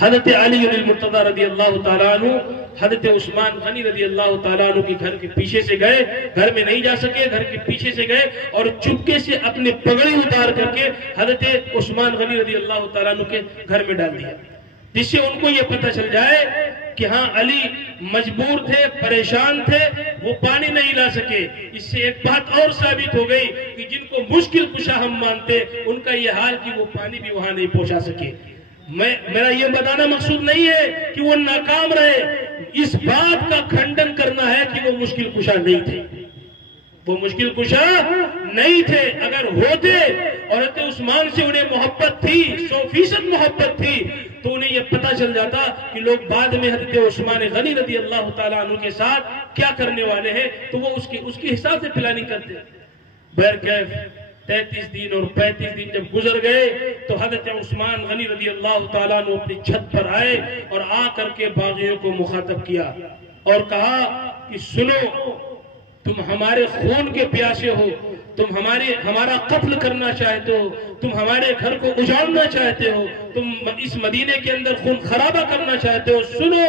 حضرت علی المرتضی رضی اللہ تعالیٰ عنہ حضرت عثمان غنی رضی اللہ تعالیٰ عنہ کے گھر کے پیچھے سے گئے, گھر میں نہیں جا سکے, گھر کے پیچھے سے گئے اور چپکے سے اپنی پگڑی اتار کر کے حضرت عثمان غنی رضی اللہ تعالیٰ عنہ کے گھر میں ڈال دیا, جس سے ان کو یہ پتہ چل جائے کہ ہاں علی مجبور تھے, پریشان تھے, وہ پانی نہیں لا سکے. اس سے ایک بات اور ثابت ہو گئی کہ جن کو مشکل کشا ہم مانتے ان کا یہ حال کہ وہ پانی بھی وہاں نہیں پہنچا سکے. میرا یہ بتانا مقصود نہیں ہے کہ وہ ناکام رہے, اس بات کا کھنڈن کرنا ہے کہ وہ مشکل کشا نہیں تھے, وہ مشکل کشا نہیں تھے. اگر ہوتے اور حضرت عثمان سے انہیں محبت تھی, 100% محبت تھی, تو انہیں یہ پتہ چل جاتا کہ لوگ بعد میں حضرت عثمان غنی رضی اللہ تعالیٰ عنہ کے ساتھ کیا کرنے والے ہیں, تو وہ اس کے حساب سے پلاننگ کرتے. بہرکیف 33 دن اور 35 دن جب گزر گئے تو حضرت عثمان غنی رضی اللہ تعالیٰ عنہ اپنی چھت پر آئے اور آ کر کے باغیوں کو مخاطب کیا اور کہا کہ سنو, تم ہمارے خون کے پیاسے ہو, تم ہمارا قتل کرنا چاہتے ہو, تم ہمارے گھر کو اجاڑنا چاہتے ہو, تم اس مدینے کے اندر خون خرابہ کرنا چاہتے ہو. سنو,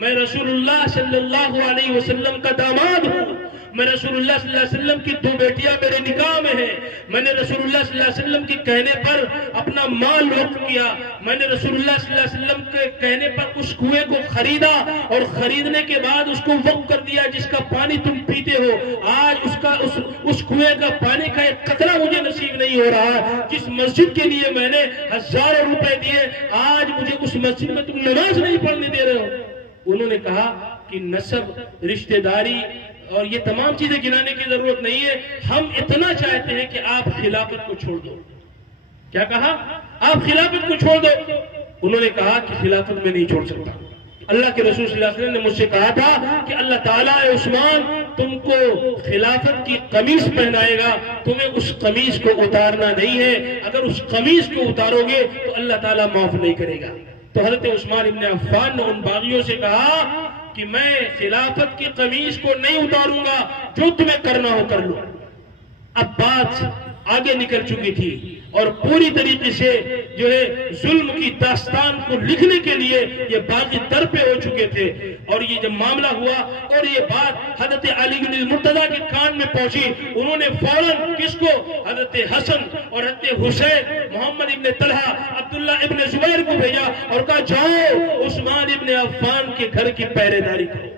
میں رسول اللہ صلی اللہ علیہ وسلم کا داماد ہوں, میں رسول اللہ صلی اللہ علیہ وسلم کی 2 بیٹیاں میرے نکاح میں ہیں, میں نے رسول اللہ صلی اللہ علیہ وسلم کے کہنے پر اپنا مال وقف کیا, میں نے رسول اللہ صلی اللہ علیہ وسلم کے کہنے پر اس کنویں کو خریدا اور خریدنے کے بعد اس کو وقف کر دیا جس کا پانی تم پیتے ہو. آج اس کنویں کا پانی کا ایک قطرہ مجھے نصیب نہیں ہو رہا. جس مسجد کے لیے میں نے ہزاروں روپے دیے, آج مجھے اس مسجد میں تم نماز نہیں پڑھنے دے رہے ہو. انہوں نے کہا کہ نسب, رشتہ داری اور یہ تمام چیزیں گنانے کی ضرورت نہیں ہے, ہم اتنا چاہتے ہیں کہ آپ خلافت کو چھوڑ دو. کیا کہا؟ آپ خلافت کو چھوڑ دو. انہوں نے کہا کہ خلافت میں نہیں چھوڑ سکتا. اللہ کے رسول صلی اللہ علیہ وسلم نے مجھ سے کہا تھا کہ اللہ تعالیٰ عثمان تم کو خلافت کی قمیص پہنائے گا, تمہیں اس قمیص کو اتارنا نہیں ہے, اگر اس قمیص کو اتارو گے تو اللہ تعالیٰ معاف نہیں کرے گا. تو حضرت عثمان ابن عفان نے ان باغیوں سے کہا کہ میں خلافت کی قمیص کو نہیں اتاروں گا, جو تمہیں کرنا ہو کر لو. اب بات آگے نکل چکی تھی اور پوری طریقے سے جو ہے ظلم کی داستان کو لکھنے کے لیے یہ باغی در پہ ہو چکے تھے. اور یہ جب معاملہ ہوا اور یہ بات حضرت علی المرتضی کے کان میں پہنچی, انہوں نے فوراً کس کو, حضرت حسن اور حضرت حسین, محمد ابن طلحہ, عبداللہ ابن زبیر کو بھیجا اور کہا جاؤ عثمان ابن عفان کے گھر کی پہرے داری کرو,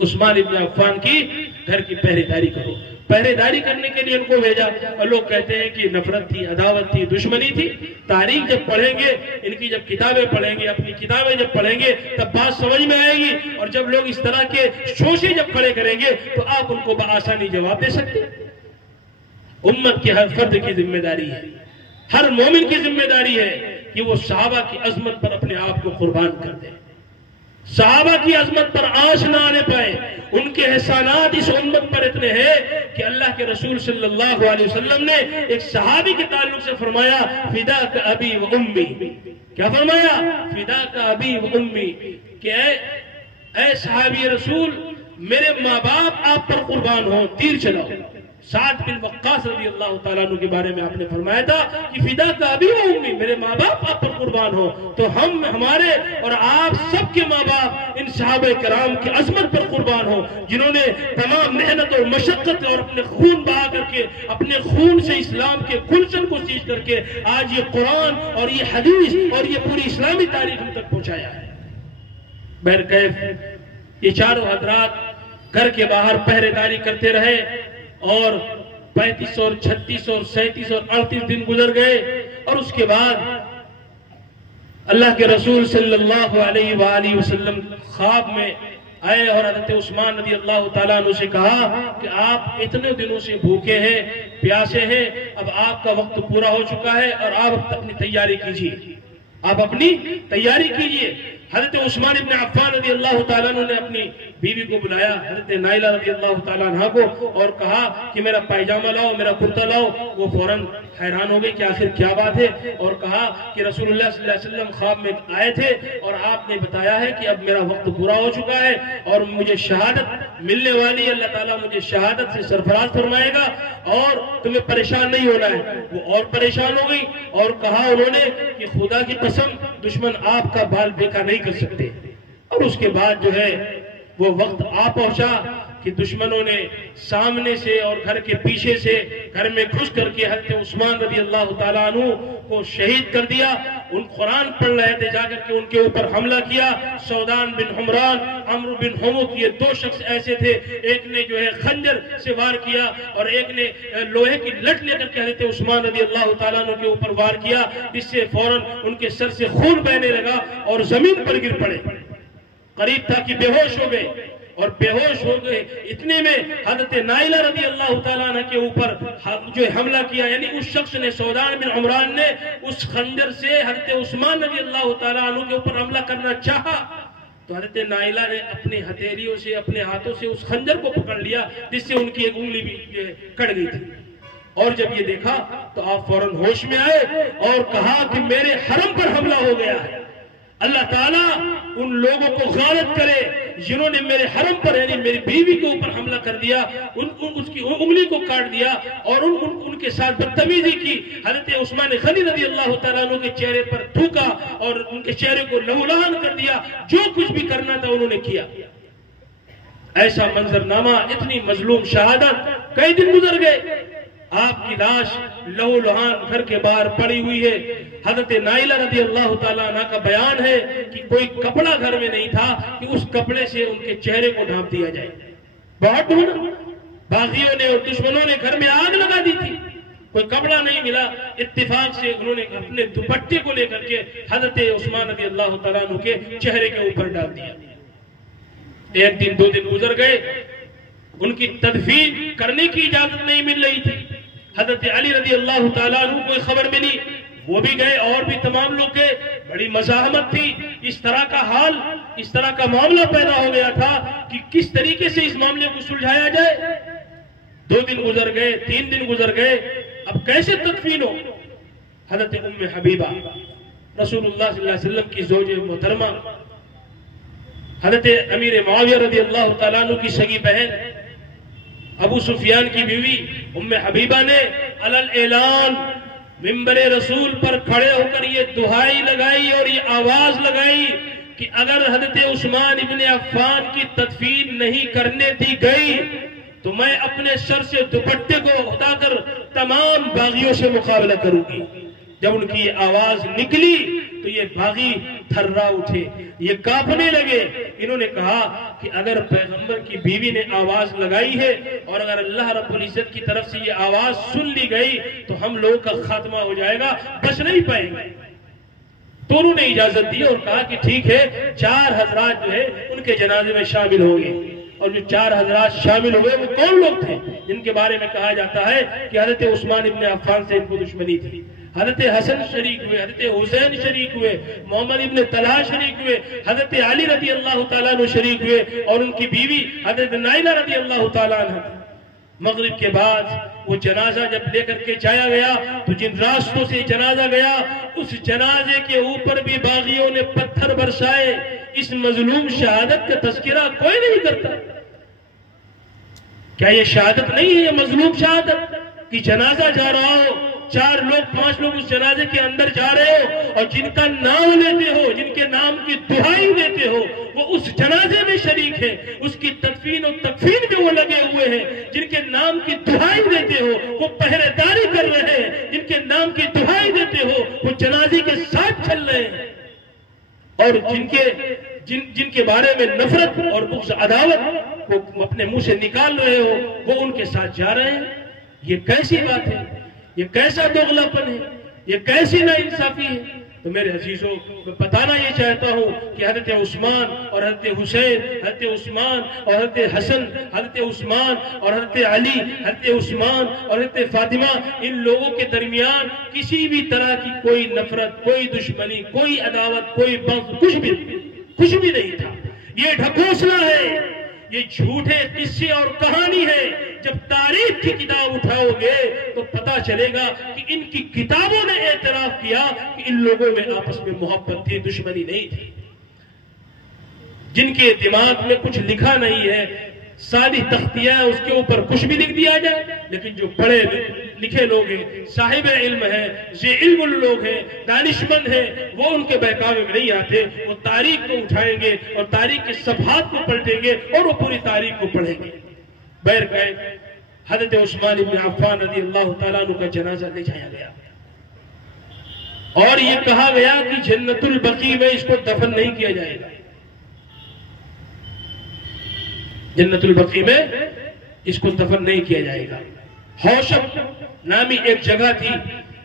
عثمان ابن عفان کی گھر کی پہرے داری کرو. پہرے داری کرنے کے لیے ان کو بھیجا اور لوگ کہتے ہیں کہ نفرت تھی, عداوت تھی, دشمنی تھی. تاریخ جب پڑھیں گے, ان کی جب کتابیں پڑھیں گے, اپنی کتابیں جب پڑھیں گے تب بات سمجھ میں آئے گی. اور جب لوگ اس طرح کے شوشے جب کھڑے کریں گے تو آپ ان کو بآسانی جواب دے سکتے. امت کے ہر فرد کی ذمہ داری ہے, ہر مومن کی ذمہ داری ہے کہ وہ صحابہ کی عظمت پر اپنے آپ کو قربان کر دے, صحابہ کی عظمت پر آنچ نہ آنے پائے. ان کے احسانات اس امت پر اتنے ہیں کہ اللہ کے رسول صلی اللہ علیہ وسلم نے ایک صحابی کے تعلق سے فرمایا فداک ابی و امی. کیا فرمایا؟ فداک ابی و امی, کہ اے صحابی رسول, میرے ماں باپ آپ پر قربان ہوں, تیر چلاؤ. سعد بن وقاص رضی اللہ تعالیٰ عنہ کے بارے میں آپ نے فرمایا تھا کہ فدا کا ابی و امی، میرے ماں باپ آپ پر قربان ہو. تو ہم ہمارے اور آپ سب کے ماں باپ ان صحابہ کرام کی عظمت پر قربان ہو، جنہوں نے تمام محنت اور مشقت اور اپنے خون بہا کر کے، اپنے خون سے اسلام کے گلشن کو سیچ کر کے آج یہ قرآن اور یہ حدیث اور یہ پوری اسلامی تاریخ ہم تک پہنچایا ہے. بہرکیف یہ چاروں حضرات گھر کے باہر پہرے داری کرتے رہے اور 35 اور 36 اور 37 اور 38 دن گزر گئے. اور اس کے بعد اللہ کے رسول صلی اللہ علیہ وآلہ وسلم خواب میں آئے اور حضرت عثمان رضی اللہ تعالیٰ عنہ سے کہا کہ آپ اتنے دنوں سے بھوکے ہیں، پیاسے ہیں، اب آپ کا وقت پورا ہو چکا ہے اور آپ اپنی تیاری کیجئے، آپ اپنی تیاری کیجئے. حضرت عثمان ابن عفان رضی اللہ تعالیٰ عنہ نے اپنی بیوی کو بلایا، حضرت نائلہ رضی اللہ تعالیٰ عنہ کو، اور کہا کہ میرا پائجامہ لاؤ، میرا کرتا لاؤ. وہ فوراً حیران ہو گئی کہ آخر کیا بات ہے، اور کہا کہ رسول اللہ صلی اللہ علیہ وسلم خواب میں آئے تھے اور آپ نے بتایا ہے کہ اب میرا وقت پورا ہو چکا ہے اور مجھے شہادت ملنے والی ہے، اللہ تعالیٰ مجھے شہادت سے سرفراز فرمائے گا اور تمہیں پریشان نہیں ہونا ہے. وہ اور پریشان ہو گئی اور کہا انہوں نے کہ خدا کی قسم دشمن آپ کا بال بیکا نہیں کر سکتے. اور اس کے بعد جو ہے وہ وقت آ پہنچا کہ دشمنوں نے سامنے سے اور گھر کے پیچھے سے گھر میں گھس کر کے حضرت عثمان رضی اللہ تعالیٰ عنہ کو شہید کر دیا. ان قرآن پڑھ رہے تھے، جا کر کے ان کے اوپر حملہ کیا. سودان بن حمران، عمرو بن حمق، یہ دو شخص ایسے تھے، ایک نے جو ہے خنجر سے وار کیا اور ایک نے لوہے کی لٹ لے کر کے حضرت عثمان رضی اللہ تعالیٰ عنہ کے اوپر وار کیا، جس سے فوراً ان کے سر سے خون بہنے لگا اور زمین پر گر پڑے. قریب تھا کہ بے ہوش ہو گئے، اور بے ہوش ہو گئے اتنے میں حضرت نائلہ رضی اللہ تعالیٰ عنہ کے اوپر جو حملہ کیا، یعنی اس شخص نے، سودان بن عمران نے اس خنجر سے حضرت عثمان رضی اللہ تعالیٰ عنہ کے اوپر حملہ کرنا چاہا تو حضرت نائلہ نے اپنی ہتھیلیوں سے، اپنے ہاتھوں سے اس خنجر کو پکڑ لیا، جس سے ان کی ایک انگلی بھی کٹ گئی تھی. اور جب یہ دیکھا تو آپ فوراً ہوش میں آئے اور کہا کہ میرے حرم پر حملہ ہو گیا ہے. اللہ تعالیٰ ان لوگوں کو غارت کرے جنہوں نے میرے حرم پر، یعنی میری بیوی کے اوپر حملہ کر دیا، اس کی انگلی کو کاٹ دیا اور ان کے ساتھ بدتمیزی کی. حضرت عثمان غنی رضی اللہ تعالیٰ عنہ کے چہرے پر تھوکا اور ان کے چہرے کو لہولہان کر دیا. جو کچھ بھی کرنا تھا انہوں نے کیا. ایسا منظرنامہ، اتنی مظلوم شہادت. کئی دن گزر گئے، آپ کی لاش لہو لہان گھر کے باہر پڑی ہوئی ہے. حضرت نائلہ رضی اللہ تعالیٰ عنہ کا بیان ہے کہ کوئی کپڑا گھر میں نہیں تھا کہ اس کپڑے سے ان کے چہرے کو ڈھانپ دیا جائے. بہت ڈھونڈا، باغیوں نے اور دشمنوں نے گھر میں آگ لگا دی تھی، کوئی کپڑا نہیں ملا. اتفاق سے انہوں نے اپنے دوپٹے کو لے کر کے حضرت عثمان رضی اللہ تعالیٰ عنہ کے چہرے کے اوپر ڈال دیا. ایک دن دو دن گزر گئے، ان کی تدفین کرنے کی اجازت نہیں مل رہی تھی. حضرت علی رضی اللہ تعالیٰ عنہ کو خبر ملی، وہ بھی گئے اور بھی تمام لوگ گئے. بڑی مزاحمت تھی. اس طرح کا حال، اس طرح کا معاملہ پیدا ہو گیا تھا کہ کس طریقے سے اس معاملے کو سلجھایا جائے. 2 دن گزر گئے، 3 دن گزر گئے، اب کیسے تدفین ہو؟ حضرت ام حبیبہ رسول اللہ صلی اللہ علیہ وسلم کی زوج محترمہ، حضرت امیر معاویہ رضی اللہ تعالیٰ عنہ کی سگی بہن، ابو سفیان کی بیوی ام حبیبہ نے علل اعلان منبر رسول پر کھڑے ہو کر یہ دعائی لگائی اور یہ آواز لگائی کہ اگر حضرت عثمان ابن عفان کی تدفین نہیں کرنے دی گئی تو میں اپنے سر سے دوپٹے کو اٹھا کر تمام باغیوں سے مقابلہ کروں گی. جب ان کی یہ آواز نکلی تو یہ باغی تھرا اٹھے، یہ کانپنے لگے. انہوں نے کہا کہ اگر پیغمبر کی بیوی نے آواز لگائی ہے اور اگر اللہ رب العزت کی طرف سے یہ آواز سن لی گئی تو ہم لوگوں کا خاتمہ ہو جائے گا، بچ نہیں پائیں گے. تو انہوں نے اجازت دی اور کہا کہ ٹھیک ہے. 4 حضرات جو ہے ان کے جنازے میں شامل ہو گئے. اور جو 4 حضرات شامل ہوئے وہ کون لوگ تھے جن کے بارے میں کہا جاتا ہے کہ حضرت عثمان ابن عفان سے ان کو دشمنی تھی؟ حضرت حسن شریک ہوئے، حضرت حسین شریک ہوئے، محمد ابن طلحہ شریک ہوئے، حضرت علی رضی اللہ تعالیٰ عنہ شریک ہوئے اور ان کی بیوی حضرت نائلہ رضی اللہ تعالیٰ عنہ. مغرب کے بعد وہ جنازہ جب لے کر کے جایا گیا تو جن راستوں سے جنازہ گیا اس جنازے کے اوپر بھی باغیوں نے پتھر برسائے. اس مظلوم شہادت کا تذکرہ کوئی نہیں کرتا. کیا یہ شہادت نہیں ہے؟ یہ مظلوم شہادت کہ جنازہ جا رہا ہو، 4 لوگ 5 لوگ اس جنازے کے اندر جا رہے ہو اور جن کا نام لیتے ہو، جن کے نام کی دہائی دیتے ہو، وہ اس جنازے میں شریک ہے، اس کی تدفین و تکفین میں وہ لگے ہوئے ہیں، جن کے نام کی دہائی دیتے ہو وہ پہرے داری کر رہے ہیں، جن کے نام کی دہائی دیتے ہو وہ جنازے کے ساتھ چل رہے ہیں، اور جن کے بارے میں نفرت اور بغض عداوت وہ اپنے منہ سے نکال رہے ہو وہ ان کے ساتھ جا رہے ہیں۔ یہ کیسی بات ہے؟ یہ کیسا دوغلاپن ہے؟ یہ کیسی ناانصافی ہے؟ تو میرے عزیزوں، میں بتانا یہ چاہتا ہوں کہ حضرت عثمان اور حضرت حسین، حضرت عثمان اور حضرت حسن، حضرت عثمان اور حضرت علی، حضرت عثمان اور حضرت فاطمہ، ان لوگوں کے درمیان کسی بھی طرح کی کوئی نفرت، کوئی دشمنی، کوئی عداوت، کوئی بغض، کچھ بھی نہیں تھا۔ یہ ڈھکوسلا ہے، یہ جھوٹے قصے اور کہانی ہے۔ جب تاریخ کی کتاب اٹھاؤ گے تو پتا چلے گا کہ ان کی کتابوں نے اعتراف کیا کہ ان لوگوں میں آپس میں محبت تھی، دشمنی نہیں تھی۔ جن کے دماغ میں کچھ لکھا نہیں ہے، ساری تختیاں اس کے اوپر کچھ بھی لکھ دیا جائے، لیکن جو پڑھے لکھے لوگ ہیں، صاحب علم ہیں، ذی علم لوگ ہیں، دانشمند ہیں، وہ ان کے بہکاوے میں نہیں آتے۔ وہ تاریخ کو اٹھائیں گے اور تاریخ کے صفحات کو پلٹیں گے اور وہ پوری تاریخ کو پڑھیں گے۔ حضرت عثمان بن عفان رضی اللہ تعالیٰ عنہ کا جنازہ لے جایا گیا اور یہ کہا گیا کہ جنت البقیع میں اس کو دفن نہیں کیا جائے گا، جنت البقیع میں اس کو دفن نہیں کیا جائے گا۔ حوشب نامی ایک جگہ تھی،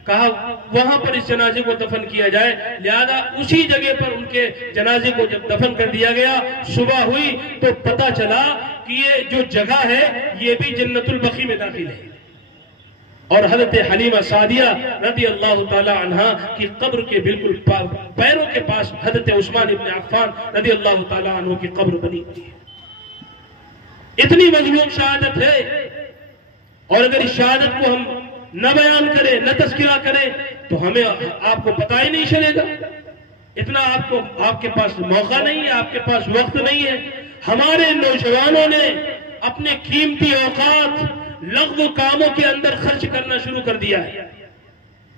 کہا وہاں پر اس جنازے کو دفن کیا جائے، لہذا اسی جگہ پر ان کے جنازے کو جب دفن کر دیا گیا، صبح ہوئی تو پتا چلا کہ یہ جو جگہ ہے یہ بھی جنت البقیع میں داخل ہے، اور حضرت حلیمہ سعدیہ رضی اللہ تعالی عنہ کی قبر کے بالکل پیروں کے پاس حضرت عثمان بن عفان رضی اللہ تعالی عنہ کی قبر بنی ہوئی ہے۔ اتنی مظلوم شہادت ہے، اور اگر اس شہادت کو ہم نہ بیان کریں، نہ تذکرہ کریں تو ہمیں آپ کو پتہ ہی نہیں چلے گا۔ اتنا آپ کے پاس موقع نہیں ہے، آپ کے پاس وقت نہیں ہے۔ ہمارے نوجوانوں نے اپنے قیمتی اوقات لغو کاموں کے اندر خرچ کرنا شروع کر دیا ہے۔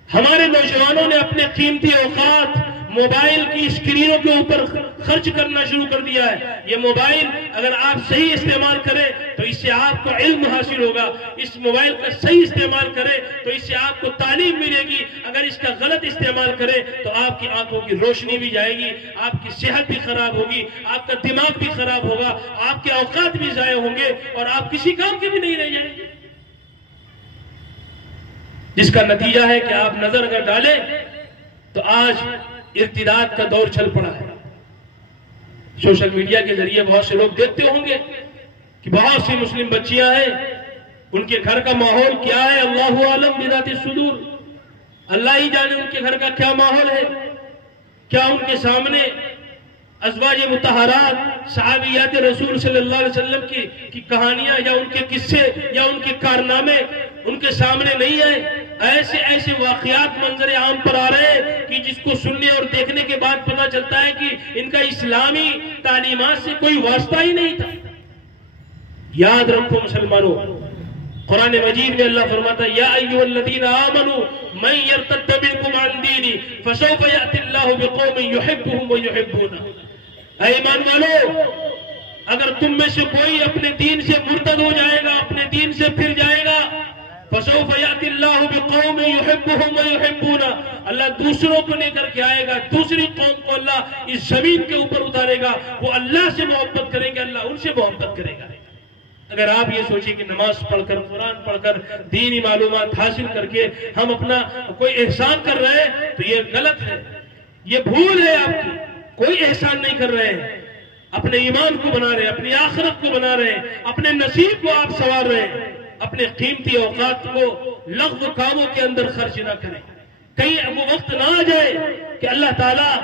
ہمارے نوجوانوں نے اپنے قیمتی اوقات موبائل کی اسکرینوں کے اوپر خرچ کرنا شروع کر دیا ہے۔ یہ موبائل اگر آپ صحیح استعمال کریں تو اس سے آپ کو علم حاصل ہوگا، اس موبائل کا صحیح استعمال کریں تو اس سے آپ کو تعلیم ملے گی، اگر اس کا غلط استعمال کریں تو آپ کی آنکھوں کی روشنی بھی جائے گی، آپ کی صحت بھی خراب ہوگی، آپ کا دماغ بھی خراب ہوگا، آپ کے اوقات بھی ضائع ہوں گے اور آپ کسی کام کے بھی نہیں رہ جائیں گے، جس کا نتیجہ ہے کہ آپ نظر اگر ڈالیں تو آج ارتداد کا دور چل پڑا ہے۔ سوشل میڈیا کے ذریعے بہت سے لوگ دیکھتے ہوں گے کہ بہت سی مسلم بچیاں ہیں، ان کے گھر کا ماحول کیا ہے، اللہ عالم بذات الصدور، اللہ ہی جانے ان کے گھر کا کیا ماحول ہے۔ کیا ان کے سامنے ازواج مطہرات صحابیات رسول صلی اللہ علیہ وسلم کی کہانیاں یا ان کے قصے یا ان کے کارنامے ان کے سامنے نہیں آئے؟ ایسے واقعات منظر عام پر آ رہے ہیں کہ جس کو سننے اور دیکھنے کے بعد پتہ چلتا ہے کہ ان کا اسلامی تعلیمات سے کوئی واسطہ ہی نہیں تھا۔ یاد رکھو مسلمانوں، قرآن مجید میں اللہ فرماتا ہے یا ایھا الذین آمنوا من یرتد منکم عن دینہ فسوف یأتی اللہ بقوم یحبهم ویحبونہ۔ اے ایمان والو، اگر تم میں سے کوئی اپنے دین سے مرتد ہو جائے گا، اپنے دین سے پھر جائے گا، فسوف یأتی اللہ بقوم یحبهم ویحبونہ، اللہ دوسروں کو لے کر کے آئے گا، دوسری قوم کو اللہ اس زمین کے اوپر اتارے گا، وہ اللہ سے محبت کریں گے، اللہ ان سے محبت کرے گا۔ اگر آپ یہ سوچیں کہ نماز پڑھ کر، قرآن پڑھ کر، دینی معلومات حاصل کر کے ہم اپنا کوئی احسان کر رہے ہیں تو یہ غلط ہے، یہ بھول ہے آپ کی۔ کوئی احسان نہیں کر رہے ہیں، اپنے ایمان کو بنا رہے ہیں، اپنی آخرت کو بنا رہے ہیں، اپنے نصیب کو آپ سنوار رہے ہیں۔ اپنے قیمتی اوقات کو لغو کاموں کے اندر خرچ نہ کریں، کہیں وہ وقت نہ آ جائے کہ اللہ تعالیٰ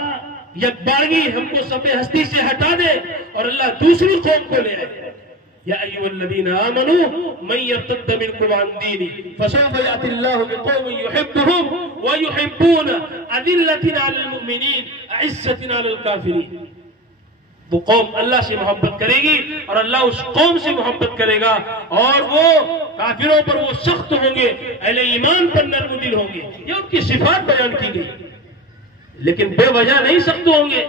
یک بارگی ہم کو صف ہستی سے ہٹا دے اور اللہ دوسری قوم کو لے آئے۔ یا ایھا الذین آمنوا من یرتد منکم عن دینہ فسوف یأتی اللہ بقوم یحبهم ویحبونہ اذلۃ علی المؤمنین اعزۃ علی الکافرین۔ وہ قوم اللہ سے محبت کرے گی اور اللہ اس قوم سے محبت کرے گا، اور وہ کافروں پر وہ سخت ہوں گے، اہل ایمان پر نرم دل ہوں گے. یہ ان کی صفات بیان کی گئی. لیکن بے وجہ نہیں سخت ہوں گے،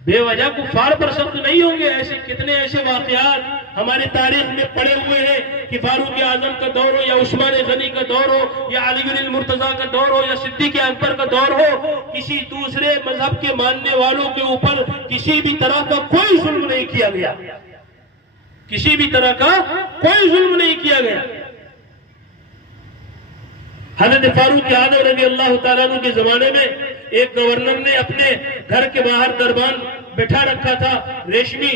بے وجہ کفار پر سخت نہیں ہوں گے. ایسے کتنے ایسے واقعات ہمارے تاریخ میں پڑے ہوئے ہیں کہ فاروق اعظم کا دور ہو یا عثمان غنی کا دور ہو یا علی بن المرتضیٰ کا دور ہو یا صدیق اکبر کا دور ہو، کسی دوسرے مذہب کے ماننے والوں کے اوپر کسی بھی طرح کا کوئی ظلم نہیں کیا گیا، کسی بھی طرح کا کوئی ظلم نہیں کیا گیا. حضرت فاروق اعظم رضی اللہ تعالیٰ عنہ کے زمانے میں ایک گورنر نے اپنے گھر کے باہر دربان بٹھا رکھا تھا، ریشمی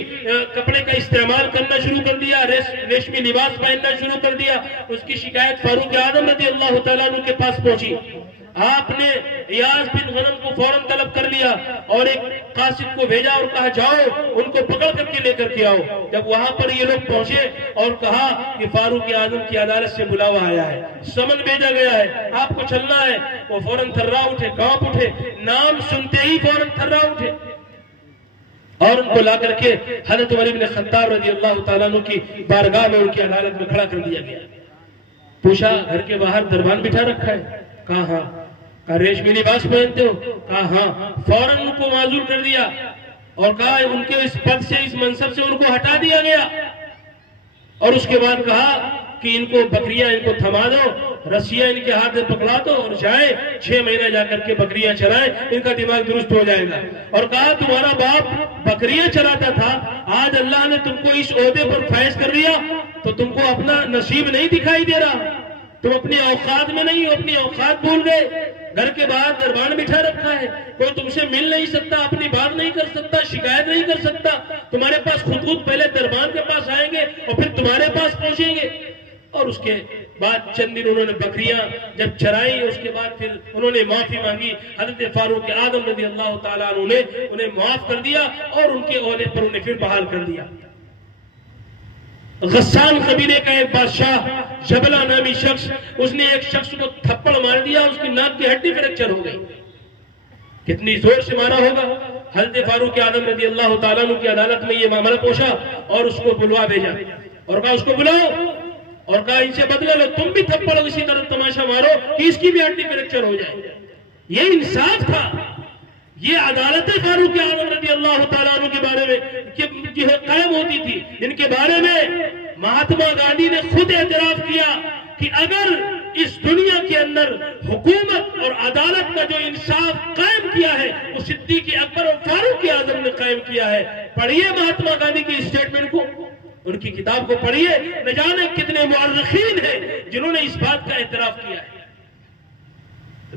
کپڑے کا استعمال کرنا شروع کر دیا، ریشمی لباس پہننا شروع کر دیا. اس کی شکایت فاروق اعظم رضی اللہ تعالیٰ عنہ کے پاس پہنچی. آپ نے ایاز بن غنم کو فوراً طلب کر لیا اور ایک قاصد کو بھیجا اور کہا جاؤ ان کو پکڑ کر کے لے کر کے آؤ. جب وہاں پر یہ لوگ پہنچے اور کہا کہ فاروق اعظم کی عدالت سے بلاوا آیا ہے، سمن بھیجا گیا ہے، آپ کو چلنا ہے، وہ فوراً تھرا اٹھے، کانپ اٹھے، نام سنتے ہی فوراً تھرا اٹھے اور ان کو لا کر کے حضرت عمر بن خطاب رضی اللہ تعالیٰ عنہ کی بارگاہ میں ان کی عدالت میں کھڑا کر دیا گیا. پوچھا گھر کے باہر دربان بٹھا رکھا ہے؟ کہا ہاں. کہا ریشمی لباس پہنتے ہو؟ کہا ہاں. فوراً ان کو معذور کر دیا اور کہا ان کے اس پد سے، اس منصب سے ان کو ہٹا دیا گیا. اور اس کے بعد کہا کہ ان کو بکریاں ان کو تھما دو، رسیاں ان کے ہاتھ میں پکڑا دو اور جائیں 6 مہینے جا کر کے بکریاں چرائیں، ان کا دماغ درست ہو جائے گا. اور کہا تمہارا باپ بکریاں چراتا تھا، آج اللہ نے تم کو اس عہدے پر فائز کر دیا تو تم کو اپنا نصیب نہیں دکھائی دے رہا، تم اپنی اوقات میں نہیں ہو، اپنی اوقات بھول گئے. گھر کے باہر دربان بٹھا رکھا ہے، کوئی تم سے مل نہیں سکتا، اپنی بات نہیں کر سکتا، شکایت نہیں کر سکتا. تمہارے پاس خود پہلے دربان کے پاس آئیں گے اور پھر تمہارے پاس پہنچیں گے. اور اس کے بعد چند دن انہوں نے بکریاں جب چرائیں، اس کے بعد پھر انہوں نے معافی مانگی. حضرت فاروق اعظم رضی اللہ تعالیٰ عنہ نے انہیں معاف کر دیا اور ان کے عہدے پر انہیں پھر بحال کر دیا. غسان قبیلے کا ایک بادشاہ جبلہ نامی شخص، اس نے ایک شخص کو تھپڑ مار دیا، اس کی ناک کی ہڈی فریکچر ہو گئی. کتنی زور سے مارا ہوگا. حضرت فاروق اعظم رضی اللہ تعالیٰ عنہ کی عدالت میں یہ معاملہ پوچھا اور اس کو بلوا بھیجا اور کہا اس کو بلاؤ اور کہا ان سے بدلہ لو، تم بھی تھپڑ اسی طرح تماشا مارو کہ اس کی بھی ہڈی فریکچر ہو جائے. یہ انصاف تھا. یہ عدالت فاروق اعظم رضی اللہ تعالیٰ عنہ کے بارے میں قائم ہوتی تھی، جن کے بارے میں مہاتما گاندھی نے خود اعتراف کیا کہ اگر اس دنیا کے اندر حکومت اور عدالت کا جو انصاف قائم کیا ہے وہ صدیق اکبر اور فاروق اعظم نے قائم کیا ہے. پڑھیے مہاتما گاندھی کی اسٹیٹمنٹ کو، ان کی کتاب کو پڑھیے، نہ جانے کتنے مورخین ہیں جنہوں نے اس بات کا اعتراف کیا ہے.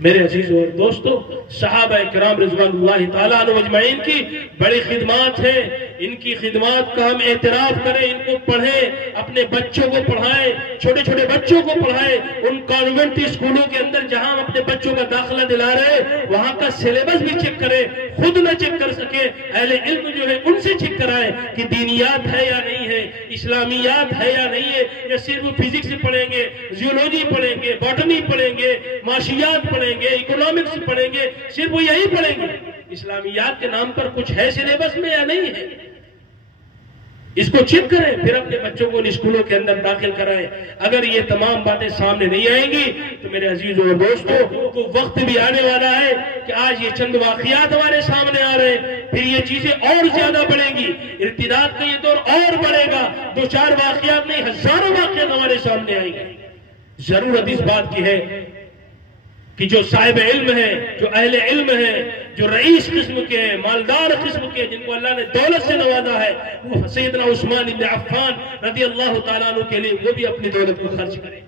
میرے عزیزوں اور دوستو، صحابہ کرام رضوان اللہ تعالیٰ عنہ اجمعین کی بڑی خدمات ہیں. ان کی خدمات کا ہم اعتراف کریں، ان کو پڑھیں، اپنے بچوں کو پڑھائیں، چھوٹے چھوٹے بچوں کو پڑھائیں. ان کانوینٹ اسکولوں کے اندر جہاں ہم اپنے بچوں کا داخلہ دلا رہے ہیں وہاں کا سلیبس بھی چیک کریں. خود نہ چیک کر سکے اہل علم جو ہے ان سے چیک کرائیں کہ دینیات ہے یا نہیں ہے، اسلامیات ہے یا نہیں ہے، یا صرف فزکس پڑھیں گے، زیولوجی پڑھیں گے، باٹنی پڑھیں گے، معاشیات پڑھیں گے، اکنامکس پڑھیں گے، صرف وہ یہی پڑھیں گے. اسلامیات کے نام پر کچھ ہے سلیبس میں یا نہیں ہے، اس کو چیک کریں، پھر اپنے بچوں کو ان اسکولوں کے اندر داخل کرائیں. اگر یہ تمام باتیں سامنے نہیں آئیں گی تو میرے عزیزوں اور دوستوں تو وقت بھی آنے والا ہے کہ آج یہ چند واقعات ہمارے سامنے آ رہے ہیں، پھر یہ چیزیں اور زیادہ بڑھیں گی، ارتداد کا یہ دور اور بڑھے گا. 2-4 واقعات نہیں، ہزاروں واقعات ہمارے سامنے آئیں گے. ضرورت اس بات کی ہے کہ جو صاحب علم ہیں، جو اہل علم ہیں، جو رئیس قسم کے ہیں، مالدار قسم کے، جن کو اللہ نے دولت سے نوازا ہے، وہ سیدنا عثمان بن عفان رضی اللہ تعالیٰ عنہ کے لیے وہ بھی اپنی دولت کو خرچ کریں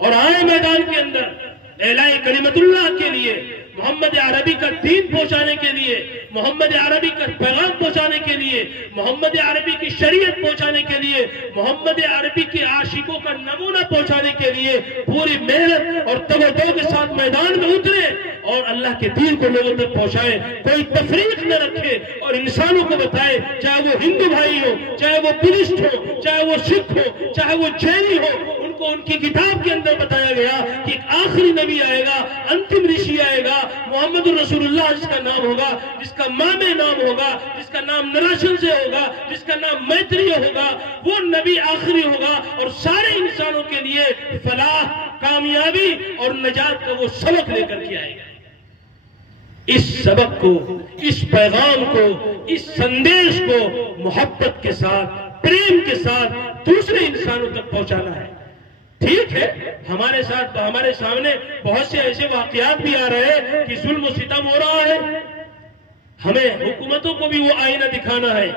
اور آئے میدان کے اندر اعلاء کلمت اللہ کے لیے، محمد عربی کا دین پہنچانے کے لیے، محمد عربی کا پیغام پہنچانے کے لیے، محمد عربی کی شریعت پہنچانے کے لیے، محمد عربی کے عاشقوں کا نمونہ پہنچانے کے لیے پوری محنت اور توجہ کے ساتھ میدان میں اترے اور اللہ کے دین کو لوگوں تک پہنچائے. کوئی تفریق نہ رکھے اور انسانوں کو بتائے، چاہے وہ ہندو بھائی ہو، چاہے وہ بدھسٹ ہو، چاہے وہ سکھ ہو، چاہے وہ جینی ہو، ان کو ان کی کتاب کے اندر بتایا گیا کہ ایک آخری نبی آئے گا، انتم رشی آئے گا، محمد الرسول اللہ جس کا نام ہوگا، جس کا مامے نام ہوگا، جس کا نام نراشن سے ہوگا، جس کا نام میتریہ ہوگا، وہ نبی آخری ہوگا اور سارے انسانوں کے لیے فلاح، کامیابی اور نجات کا وہ سبق لے کر کے آئے گا۔ اس سبق کو، اس پیغام کو، اس سندیش کو محبت کے ساتھ، پریم کے ساتھ دوسرے انسانوں تک پہنچانا ہے۔ ٹھیک ہے، ہمارے سامنے بہت سے ایسے واقعات بھی آ رہے ہیں کہ ظلم و ستم ہو رہا ہے، ہمیں حکومتوں کو بھی وہ آئینہ دکھانا ہے،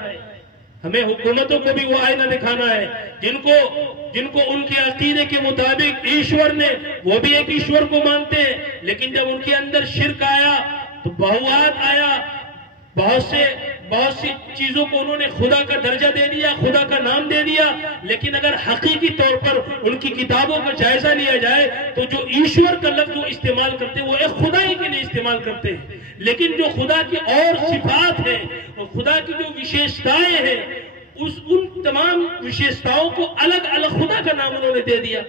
ہمیں حکومتوں کو بھی وہ آئینہ دکھانا ہے جن کو ان کے عقیدے کے مطابق ایشور نے، وہ بھی ایک ایشور کو مانتے ہیں، لیکن جب ان کے اندر شرک آیا تو بہوات آیا، بہت سی چیزوں کو انہوں نے خدا کا درجہ دے دیا، خدا کا نام دے دیا۔ لیکن اگر حقیقی طور پر ان کی کتابوں کا جائزہ لیا جائے تو جو ایشور کا لفظ وہ استعمال کرتے ہیں وہ ایک خدا ہی کے لیے استعمال کرتے ہیں، لیکن جو خدا کی اور صفات ہیں اور خدا کی جو وشیشتائیں ہیں، ان تمام وشیشتاؤں کو الگ الگ خدا کا نام انہوں نے دے دیا،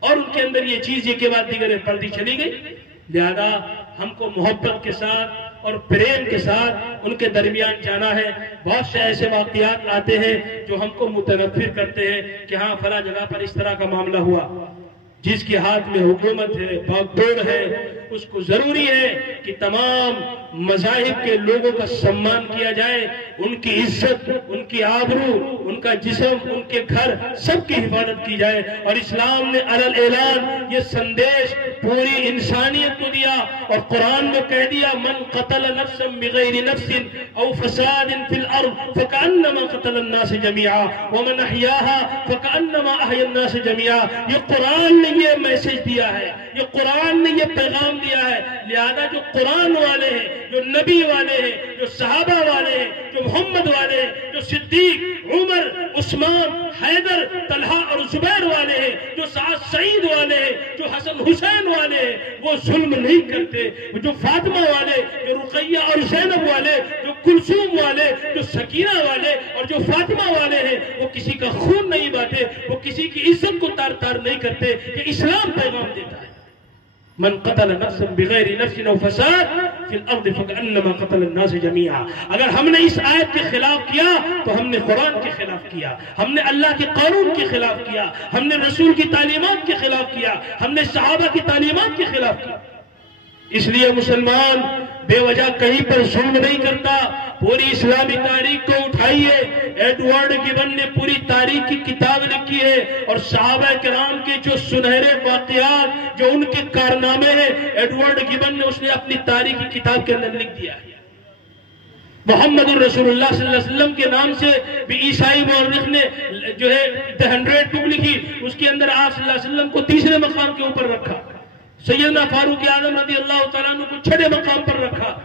اور ان کے اندر یہ چیز کے بعد دیگر پردی چلی گئی۔ لہذا ہم کو محبت کے ساتھ اور پریم کے ساتھ ان کے درمیان جانا ہے۔ بہت سے ایسے واقعات آتے ہیں جو ہم کو متنفر کرتے ہیں کہ ہاں فلاں جگہ پر اس طرح کا معاملہ ہوا، جس کے ہاتھ میں حکومت ہے، باغ ہے، اس کو ضروری ہے کہ تمام مذاہب کے لوگوں کا سمان کیا جائے، ان کی عزت، ان کی آبرو، ان کا جسم، ان کے گھر، سب کی حفاظت کی جائے۔ اور اسلام نے علی اعلان یہ سندیش پوری انسانیت کو دیا، اور قرآن میں کہہ دیا من قتل نفسا بغیر نفس او فساد فی الارض فکأنما قتل الناس جميعا ومن احیاها فکأنما احیا الناس جميعا۔ یہ قرآن نے یہ میسج دیا ہے، یہ قرآن نے یہ پیغام دیا ہے۔ لہذا جو قرآن والے ہیں، جو نبی والے ہیں، جو صحابہ والے ہیں، جو محمد والے ہیں، جو صدیق، عمر، عثمان، حیدر، طلحہ اور زبیر والے ہیں، جو سعد سعید والے ہیں، جو حسن حسین والے ہیں، وہ ظلم نہیں کرتے۔ جو فاطمہ والے، جو رقیہ اور زینب والے، جو کلثوم والے، جو سکینہ والے اور جو فاطمہ والے ہیں، وہ کسی کا خون نہیں باتے، وہ کسی کی عزت کو تار تار نہیں کرتے۔ یہ اسلام پیغام دیتا ہے من قتل نفسا بغیر نفس او فساد فی الارض فکأنما قتل الناس جميعا۔ اگر ہم نے اس آیت کے خلاف کیا تو ہم نے قرآن کے خلاف کیا، ہم نے اللہ کے قانون کے خلاف کیا، ہم نے رسول کی تعلیمات کے خلاف کیا، ہم نے صحابہ کی تعلیمات کے خلاف کیا۔ اس لیے مسلمان بے وجہ کہیں پر ظلم نہیں کرتا۔ پوری اسلامی تاریخ کو اٹھائیے، ایڈورڈ گبن نے پوری تاریخ کی کتاب لکھی ہے، اور صحابہ کرام کے جو سنہرے واقعات، جو ان کے کارنامے ہیں، ایڈورڈ گبن نے اس نے اپنی تاریخ کی کتاب کے اندر لکھ دیا ہے۔ محمد الرسول اللہ صلی اللہ علیہ وسلم کے نام سے بھی عیسائی مورخ نے جو ہے The 100 بک لکھی، اس کے اندر آپ صلی اللہ علیہ وسلم کو تیسرے مقام کے اوپر رکھا، سیدنا فاروق اعظم رضی اللہ تعالیٰ عنہ کو چھٹے مقام پر رکھا۔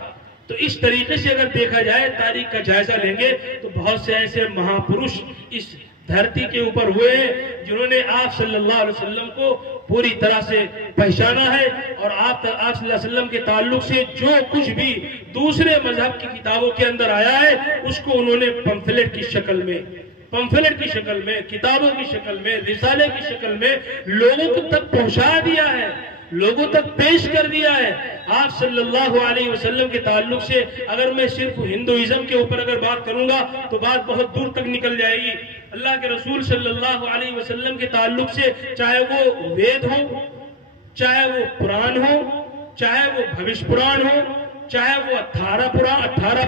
تو اس طریقے سے اگر دیکھا جائے، تاریخ کا جائزہ لیں گے تو بہت سے ایسے مہاپرش اس دھرتی کے اوپر ہوئے ہیں جنہوں نے آپ صلی اللہ علیہ وسلم کو پوری طرح سے پہچانا ہے، اور آپ صلی اللہ علیہ وسلم کے تعلق سے جو کچھ بھی دوسرے مذہب کی کتابوں کے اندر آیا ہے اس کو انہوں نے پمفلٹ کی شکل میں، کتابوں کی شکل میں، رسالے کی شکل میں لوگوں تک پہنچا دیا ہے، لوگوں تک پیش کر دیا ہے۔ آپ صلی اللہ علیہ وسلم کے تعلق سے اگر میں صرف ہندوازم کے اوپر اگر بات کروں گا تو بات بہت دور تک نکل جائے گی۔ اللہ کے رسول صلی اللہ علیہ وسلم کے تعلق سے چاہے وہ وید ہو، چاہے وہ پران ہو، چاہے وہ بھوش پران ہو، چاہے وہ 18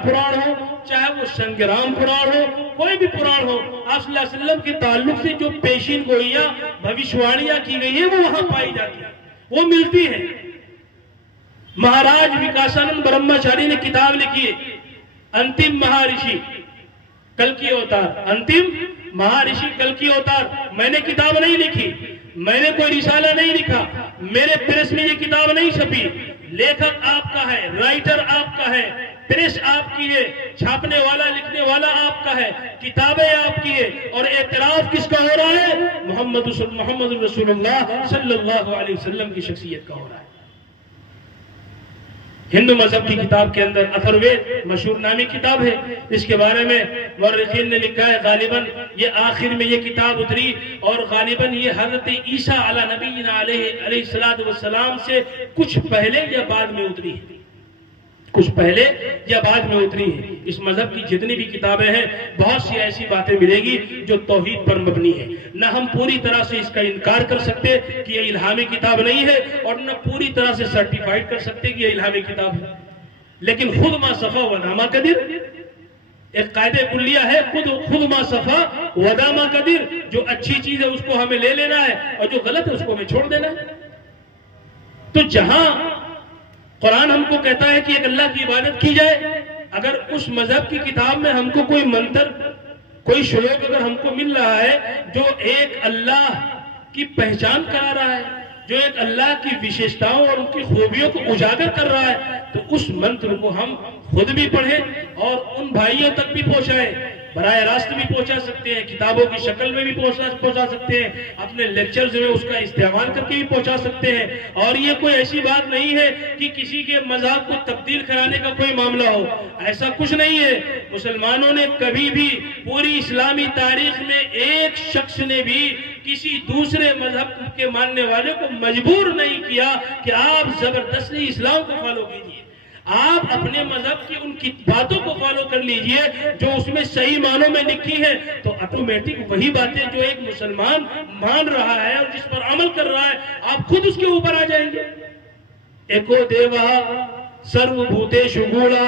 پران ہو، چاہے وہ سنگرام پران ہو، کوئی بھی پران ہو، آپ صلی اللہ علیہ وسلم کے تعلق سے جو پیشین گوئیاں، بھوشواڑیاں کی گئی ہیں وہ وہاں پائی جاتی ہیں، وہ ملتی ہیں۔ مہاراج وکاسانند برہمچاری نے کتاب لکھی ہے انتم مہارشی کلکی اوتار، انتم مہارشی کلکی اوتار۔ میں نے کتاب نہیں لکھی، میں نے کوئی رسالہ نہیں لکھا، میرے پریس میں یہ کتاب نہیں چھپی، لیکھک آپ کا ہے، رائٹر آپ کا ہے، پریس آپ کی ہے، چھاپنے والا لکھنے والا آپ کا ہے، کتابیں آپ کی ہے، اور اعتراف کس کا ہو رہا ہے؟ محمد رسول اللہ صلی اللہ علیہ وسلم کی شخصیت کا ہو رہا ہے۔ ہندو مذہب کی کتاب کے اندر اتھروید مشہور نامی کتاب ہے، اس کے بارے میں مورخین نے لکھا ہے غالباً یہ آخر میں یہ کتاب اتری اور غالباً یہ حضرت عیسیٰ علی نبینا علیہ السلام سے کچھ پہلے یا بعد میں اتری ہے، کچھ پہلے یا بعد میں اتری ہے۔ اس مذہب کی جتنی بھی کتابیں ہیں بہت سی ایسی باتیں ملے گی جو توحید پر مبنی ہے، نہ ہم پوری طرح سے اس کا انکار کر سکتے کہ یہ الہامی کتاب نہیں ہے اور نہ پوری طرح سے سرٹیفائیڈ کر سکتے کہ یہ الہامی کتاب ہے، لیکن خود ما صفا ودا ما قدر ایک قاعدہ کلیہ ہے، خود ما صفا ودا ما قدر، جو اچھی چیز ہے اس کو ہمیں لے لینا ہے اور جو غلط ہے اس کو ہمیں چھوڑ دینا ہے۔ تو جہاں قرآن ہم کو کہتا ہے کہ ایک اللہ کی عبادت کی جائے، اگر اس مذہب کی کتاب میں ہم کو کوئی منتر کوئی شلوک اگر ہم کو مل رہا ہے جو ایک اللہ کی پہچان کرا رہا ہے، جو ایک اللہ کی وشیشتاؤں اور ان کی خوبیوں کو اجاگر کر رہا ہے، تو اس منتر کو ہم خود بھی پڑھیں اور ان بھائیوں تک بھی پہنچائیں، براہ راست بھی پہنچا سکتے ہیں، کتابوں کی شکل میں بھی پہنچا سکتے ہیں، اپنے لیکچرز میں اس کا استعمال کر کے بھی پہنچا سکتے ہیں۔ اور یہ کوئی ایسی بات نہیں ہے کہ کسی کے مذہب کو تبدیل کرانے کا کوئی معاملہ ہو، ایسا کچھ نہیں ہے۔ مسلمانوں نے کبھی بھی پوری اسلامی تاریخ میں ایک شخص نے بھی کسی دوسرے مذہب کے ماننے والے کو مجبور نہیں کیا کہ آپ زبردستی اسلام کو فالو کیجیے، آپ اپنے مذہب کی ان کی باتوں کو فالو کر لیجئے جو اس میں صحیح معنوں میں لکھی ہیں، تو آٹومیٹک وہی باتیں جو ایک مسلمان مان رہا ہے اور جس پر عمل کر رہا ہے آپ خود اس کے اوپر آ جائیں گے۔ ایکو دیوا سرو بھوتیشو گوڑا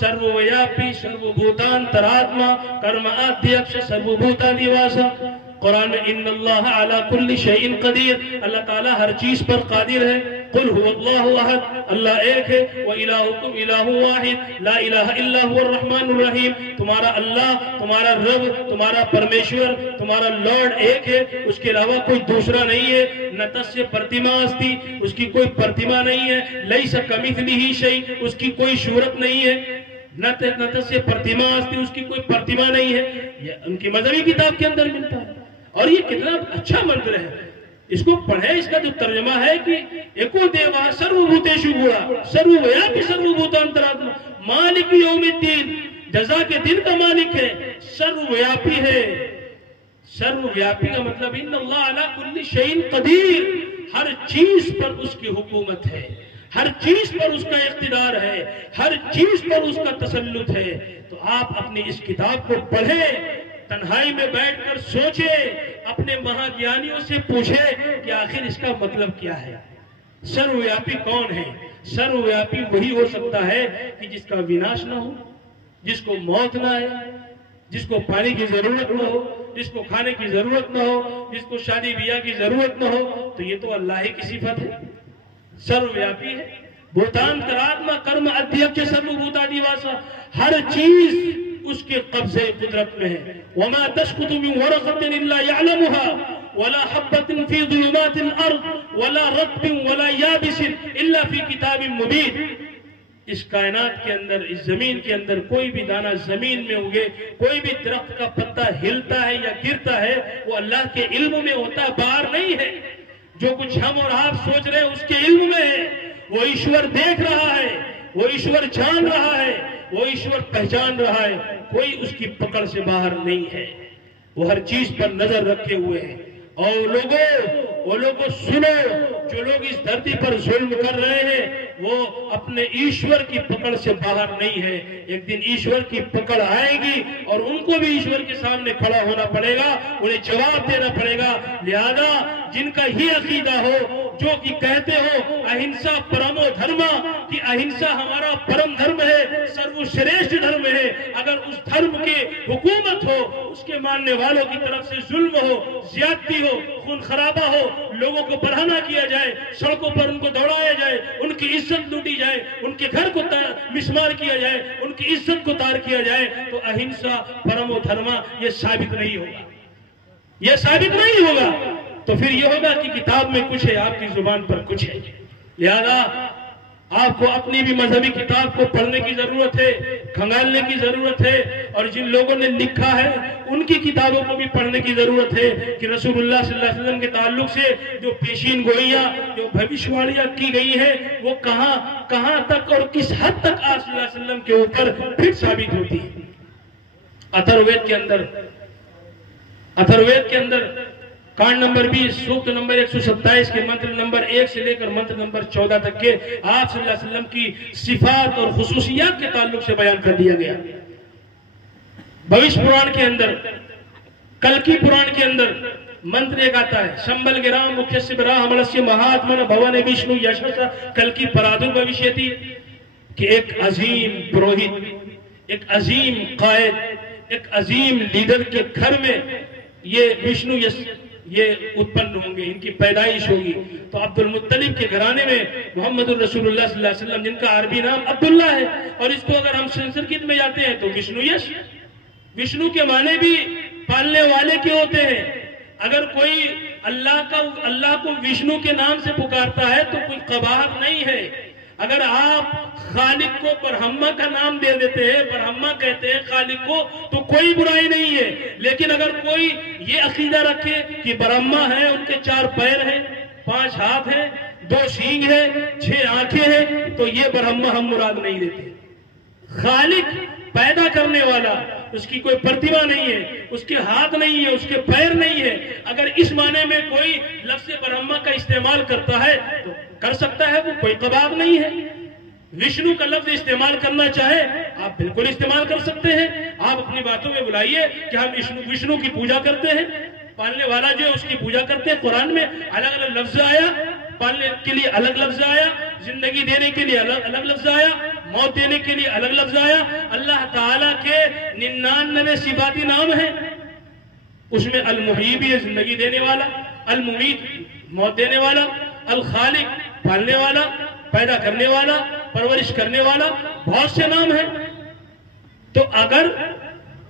سرو ویاپی سرو بھوتان تراتما کرم آدھیکش سرو بھوتا دیواسا۔ قرآن میں ان اللہ علی کل شیء قدیر، اللہ تعالیٰ ہر چیز پر قادر ہے۔ قل هو اللہ احد، اللہ ایک ہے، وَإِلَٰهُكُمْ إِلَٰهٌ وَاحِدٌ لَا إِلَٰهَ إِلَّا هُوَ الرَّحْمَٰنُ الرَّحِيمُ، تمہارا اللہ، تمہارا رب، تمہارا پرمیشور، تمہارا لارڈ ایک ہے، اس کے علاوہ کوئی دوسرا نہیں ہے۔ نہ تسیہ پرتیما استی، اس کی کوئی پرتیما نہیں ہے، لَيْسَ كَمِثْلِهِ شَيْءٌ، اس کی کوئی صورت نہیں ہے، نہ تسیہ پرتیما استی، اس کی کوئی پرتیما نہیں ہے۔ یہ ان کی مذہبی کتاب کے اندر ملتا ہے اور یہ کتنا اچھا منتر ہے، اس کو پڑھیں۔ اس کا جو ترجمہ ہے کہ ایکو دیوا سرو بھوتیشو گوڑا سرو ویاپی سرو بھوتانتراتما مالک یوم الدین، جزا کے دن کا مالک ہے، سرو ویاپی ہے۔ سرو ویاپی کا مطلب ان اللہ علی کل شیء قدیر، ہر چیز پر اس کی حکومت ہے، ہر چیز پر اس کا اقتدار ہے، ہر چیز پر اس کا تسلط ہے۔ تو آپ اپنی اس کتاب کو پڑھیں، تنہائی میں بیٹھ کر سوچیں، اپنے مہاگیانیوں سے پوچھیں کہ آخر اس کا مطلب کیا ہے۔ سرویاپی کون ہے؟ سرویاپی وہی ہو سکتا ہے کہ جس کا وناش نہ ہو، جس کو موت نہ آئے، جس کو پانی کی ضرورت نہ ہو، جس کو کھانے کی ضرورت نہ ہو، جس کو شادی بیاہ کی ضرورت نہ ہو، تو یہ تو اللہ ہی کی صفت ہے، سرویاپی ہے۔ بھوتان تراتما کرم ادھیکش سرو بھوتا دیواسا، ہر چیز اس کے قبضے قدرت میں ہے۔ وَمَا تَسْقُطُ مِنْ وَرَقَةٍ إِلَّا يَعْلَمُهَا وَلَا حَبَّةٍ فِي ظُلُمَاتِ الْأَرْضِ وَلَا رَطْبٍ وَلَا يَابِسٍ إِلَّا فِي كِتَابٍ مُبِينٍ۔ اس کائنات کے اندر، اس زمین کے اندر کوئی بھی دانہ زمین میں اگے، کوئی بھی درخت کا پتا ہلتا ہے یا گرتا ہے، وہ اللہ کے علم میں ہوتا ہے، باہر نہیں ہے۔ جو کچھ ہم اور آپ سوچ رہے ہیں اس کے علم میں ہے، وہ ایشور دیکھ رہا ہے، وہ ایشور جان رہا ہے، وہ ایشور پہچان رہا ہے، کوئی اس کی پکڑ سے باہر نہیں ہے، وہ ہر چیز پر نظر رکھے ہوئے ہیں۔ اور وہ لوگوں سنو، جو لوگ اس دھرتی پر ظلم کر رہے ہیں وہ اپنے ایشور کی پکڑ سے باہر نہیں ہے۔ ایک دن ایشور کی پکڑ آئے گی اور ان کو بھی ایشور کے سامنے کھڑا ہونا پڑے گا، انہیں جواب دینا پڑے گا۔ لہذا جن کا یہ عقیدہ ہو، جو کہ کہتے ہو اہنسا پرمو دھرما، کہ اہنسا ہمارا پرم دھرم ہے، سرو شریشٹھ دھرم ہے، اگر اس دھرم کی حکومت ہو، اس کے ماننے والوں کی طرف سے ظلم ہو، زیادتی ہو، خون خرابہ ہو، لوگوں کو برہنہ کیا جائے، سڑکوں پر ان کو دوڑایا جائے، ان کی عزت لوٹی جائے، ان کے گھر کو مسمار کیا جائے، ان کی عزت کو تار کیا جائے، تو اہنسا پرمو دھرما یہ ثابت نہیں ہوگا، یہ ثابت نہیں ہوگا۔ تو پھر یہ ہوگا کہ کتاب میں کچھ ہے، آپ کی زبان پر کچھ ہے۔ لہذا آپ کو اپنی بھی مذہبی کتاب کو پڑھنے کی ضرورت ہے، کھنگالنے کی ضرورت ہے، اور جن لوگوں نے لکھا ہے ان کی کتابوں کو بھی پڑھنے کی ضرورت ہے کہ رسول اللہ صلی اللہ علیہ وسلم کے تعلق سے جو پیشین گوئیاں، جو بھوشواڑیاں کی گئی ہیں، وہ کہاں تک اور کس حد تک آپ صلی اللہ علیہ وسلم کے اوپر پھر ثابت ہوتی ہے۔ اتھروید کے اندر کانڈ نمبر 20 سوکت نمبر 127 کے منتر نمبر 1 سے لے کر منتر نمبر 14 تک کے آپ صلی اللہ علیہ وسلم کی صفات اور خصوصیات کے تعلق سے بیان کر دیا گیا۔ بھوش پران کے اندر، کلکی پران کے اندر منتر ایک آتا ہے، شمبل گرام مکھیسیہ براہمنسیہ مہاتمن بھونے وشنو یشسا کلکی پرادر بھوشیتی، کہ ایک عظیم پروہت، ایک عظیم قائد، ایک عظیم لیڈر کے گھر میں یہ وشنو یہ اتپن ہوں گے، ان کی پیدائش ہوگی۔ تو عبد المطلب کے گھرانے میں محمد الرسول اللہ صلی اللہ علیہ وسلم، جن کا عربی نام عبداللہ ہے، اور اس کو اگر ہم سنسکرت میں جاتے ہیں تو وشنو یش، وشنو کے معنی بھی پالنے والے کے ہوتے ہیں۔ اگر کوئی اللہ کو وشنو کے نام سے پکارتا ہے تو کوئی قباحت نہیں ہے۔ اگر آپ خالق کو برہما کا نام دے دیتے ہیں، برہما کہتے ہیں خالق کو، تو کوئی برائی نہیں ہے۔ لیکن اگر کوئی یہ عقیدہ رکھے کہ برہما ہے، ان کے 4 پیر ہیں، 5 ہاتھ ہیں، 2 سینگ ہیں، 6 آنکھیں ہیں، تو یہ برہما ہم مراد نہیں دیتے۔ خالق پیدا کرنے والا، اس کی کوئی پرتیبھا نہیں ہے، اس کے ہاتھ نہیں ہے، اس کے پیر نہیں ہے۔ اگر اس معنی میں کوئی لفظ برہما کا استعمال کرتا ہے تو کر سکتا ہے، وہ کوئی قباحت نہیں ہے۔ وشنو کا لفظ استعمال کرنا چاہے آپ بالکل استعمال کر سکتے ہیں۔ آپ اپنی باتوں میں بلائیے کہ ہم وشنو کی پوجا کرتے ہیں، پالنے والا جو ہے اس کی پوجا کرتے ہیں۔ قرآن میں الگ الگ لفظ آیا، پالنے کے لیے الگ لفظ آیا، زندگی دینے کے لیے الگ لفظ آیا، موت دینے کے لیے الگ لفظ آیا۔ اللہ تعالیٰ کے 99 صفاتی نام ہیں، اس میں المحیی بھی ہے، زندگی دینے والا، الممیت موت دینے والا، الخالق پالنے والا، پیدا کرنے والا، پرورش کرنے والا، بہت سے نام ہیں۔ تو اگر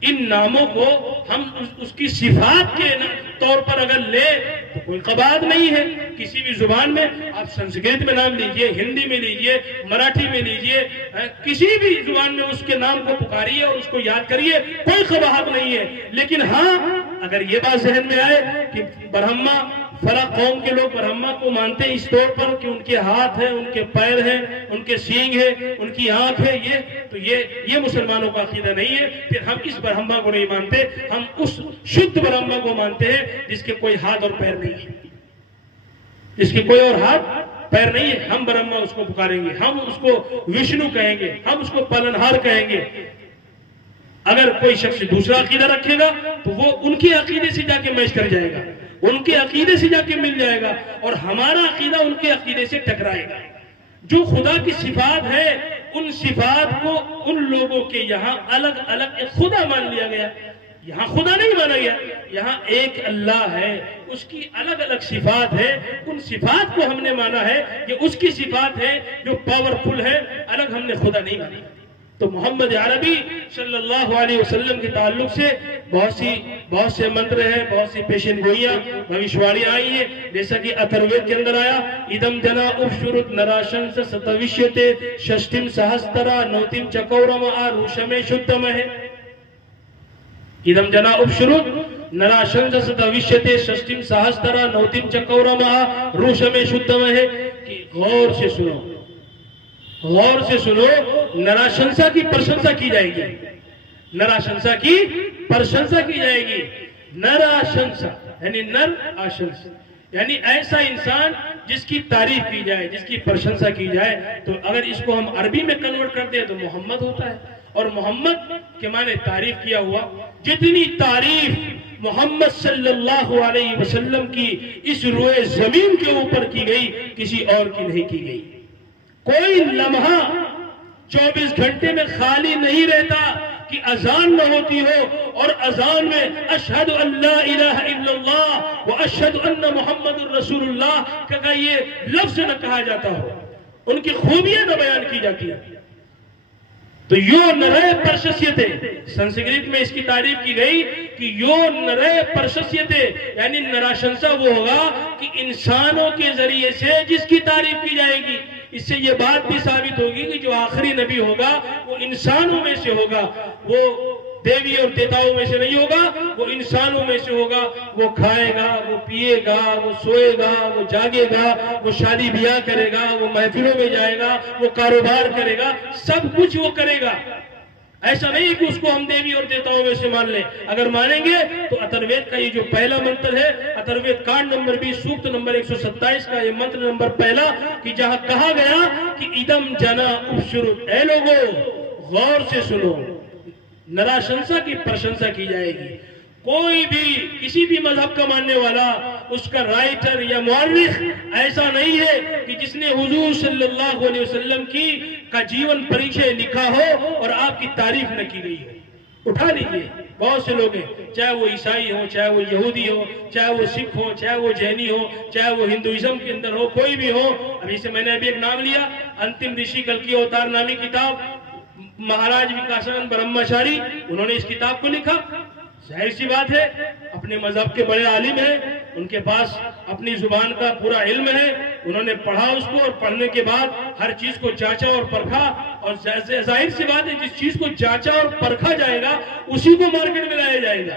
ان ناموں کو ہم اس کی صفات کے طور پر اگر لے تو کوئی قباحت نہیں ہے۔ کسی بھی زبان میں آپ سنسکرت میں نام لیجئے، ہندی میں لیجئے، مراٹھی میں لیجئے، کسی بھی زبان میں اس کے نام کو پکاریے اور اس کو یاد کریے، کوئی قباحت نہیں ہے۔ لیکن ہاں اگر یہ بات ذہن میں آئے کہ برہما، فلاں قوم کے لوگ برہما کو مانتے ہیں اس طور پر کہ ان کے ہاتھ ہیں، ان کے پیر ہیں، ان کے سینگ ہیں، ان کی آنکھ ہے، یہ مسلمانوں کا عقیدہ نہیں ہے۔ پھر ہم اس برہما کو نہیں مانتے، ہم اس شدھ برہما کو مانتے ہیں جس کے کوئی ہاتھ اور پیر نہیں ہے، جس کے کوئی اور ہاتھ پیر نہیں ہے۔ ہم برہما اس کو پکاریں گے، ہم اس کو وشنو کہیں گے، ہم اس کو پالنہار کہیں گے۔ اگر کوئی شخص دوسرا عقیدہ رکھے گا تو وہ ان کے عقیدے سے جا کے میچ کر جائے گا، ان کے عقیدے سے جا کے مل جائے گا، اور ہمارا عقیدہ ان کے عقیدے سے ٹکرائے گا۔ جو خدا کی صفات ہے، ان صفات کو ان لوگوں کے یہاں الگ الگ ایک خدا مان لیا گیا۔ یہاں خدا نہیں مانا گیا، یہاں ایک اللہ ہے، اس کی الگ الگ صفات ہے، ان صفات کو ہم نے مانا ہے کہ اس کی صفات ہے جو پاورفل ہے، الگ ہم نے خدا نہیں مانی۔ تو محمد عربی صلی اللہ علیہ وسلم کے تعلق سے بہت سے منتر ہیں، بہت سی پیشن گوئیاں، بھوشواڑیاں آئی ہیں، جیسا کہ اتھروید کے اندر آیا، ادم جنا اپشرت نراشنس ستوشیتے ششٹم سہسترا نوتم چکورم آروشم شدم ہے۔ ادم جنا اپشرت نراشنس ستوشیتے ششٹم سہسترا نوتم چکورم آروشم شدم ہے۔ کہ غور سے سنو، غور سے سنو، نراشنسا کی پرشنسا کی جائے گی، نراشنسا کی پرشنسا کی جائے گی۔ نراشنسا یعنی نر آشنس، یعنی ایسا انسان جس کی تعریف کی جائے، جس کی پرشنسا کی جائے۔ تو اگر اس کو ہم عربی میں کنورٹ کرتے ہیں تو محمد ہوتا ہے، اور محمد کے معنی تعریف کیا ہوا۔ جتنی تعریف محمد صلی اللہ علیہ وسلم کی اس روئے زمین کے اوپر کی گئی، کسی اور کی نہیں کی گئی۔ کوئی لمحہ 24 گھنٹے میں خالی نہیں رہتا کہ اذان نہ ہوتی ہو اور اذان میں اشہد ان لا الہ الا اللہ و اشہد ان محمد الرسول اللہ کا یہ لفظ نہ کہا جاتا ہو، ان کی خوبیاں نہ بیان کی جاتی ہیں۔ تو یو نرے پرشسیتے، سنسکرت میں اس کی تعریف کی گئی کہ یو نرے پرشسیتے، یعنی نراشنسا وہ ہوگا کہ انسانوں کے ذریعے سے جس کی تعریف کی جائے گی۔ اس سے یہ بات بھی ثابت ہوگی کہ جو آخری نبی ہوگا وہ انسانوں میں سے ہوگا، وہ دیوی اور دیوتاؤں میں سے نہیں ہوگا، وہ انسانوں میں سے ہوگا۔ وہ کھائے گا، وہ پیے گا، وہ سوئے گا، وہ جاگے گا، وہ شادی بیاہ کرے گا، وہ محفلوں میں جائے گا، وہ کاروبار کرے گا، سب کچھ وہ کرے گا۔ ایسا نہیں کہ اس کو ہم دیوی اور دیوتاؤں میں سے مان لیں۔ اگر مانیں گے تو اتروید کا یہ جو پہلا منتر ہے، اتروید کانڈ نمبر 20 سوکت نمبر 127 کا یہ منتر نمبر پہلا، کہ جہاں کہا گیا کہ ادم جنا اپشرت، اے لوگو غور سے سنو، نراشنسا کی پرشنسا کی جائے گی۔ کوئی بھی کسی بھی مذہب کا ماننے والا، اس کا رائٹر یا مورخ ایسا نہیں ہے کہ جس نے حضور صلی اللہ علیہ وسلم کا جیون پریچے لکھا ہو اور آپ کی تعریف نہ کی گئی ہو۔ اٹھا لیجئے، بہت سے لوگ ہیں، چاہے وہ عیسائی ہو، چاہے وہ یہودی ہو، چاہے وہ سکھ ہو، چاہے وہ جینی ہو، چاہے وہ ہندوازم کے اندر ہو، کوئی بھی ہو۔ ابھی سے میں نے ابھی ایک نام لیا، انتم رشی کلکی اوتار نامی کتاب، مہاراج وکاسانند برہمچاری، انہوں نے اس کتاب کو لکھا۔ ظاہر سی بات ہے، اپنے مذہب کے بڑے عالم ہیں، ان کے پاس اپنی زبان کا پورا علم ہے، انہوں نے پڑھا اس کو، اور پڑھنے کے بعد ہر چیز کو جانچا اور پرکھا، اور ظاہر سی بات ہے جس چیز کو جانچا اور پرکھا جائے گا اسی کو مارکیٹ میں لایا جائے گا۔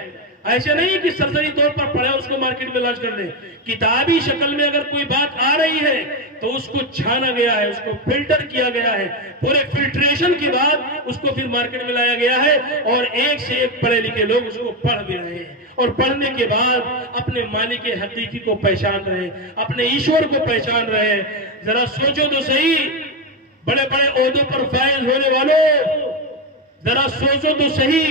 ایسے نہیں کہ سرسری طور پر پڑھے اس کو مارکیٹ میں لانچ کر دیں۔ کتابی شکل میں اگر کوئی بات آ رہی ہے تو اس کو چھانا گیا ہے، اس کو فلٹر کیا گیا ہے، پورے فلٹریشن کے بعد اس کو پھر مارکیٹ میں لایا گیا ہے، اور ایک سے ایک پڑھے لکھے لوگ اس کو پڑھ بھی رہے ہیں، اور پڑھنے کے بعد اپنے مالک حقیقی کو پہچان رہے ہیں، اپنے ایشور کو پہچان رہے ہیں۔ ذرا سوچو تو صحیح، بڑے بڑے عہدوں پر فائز ہونے والوں، ذرا سوچو تو صحیح،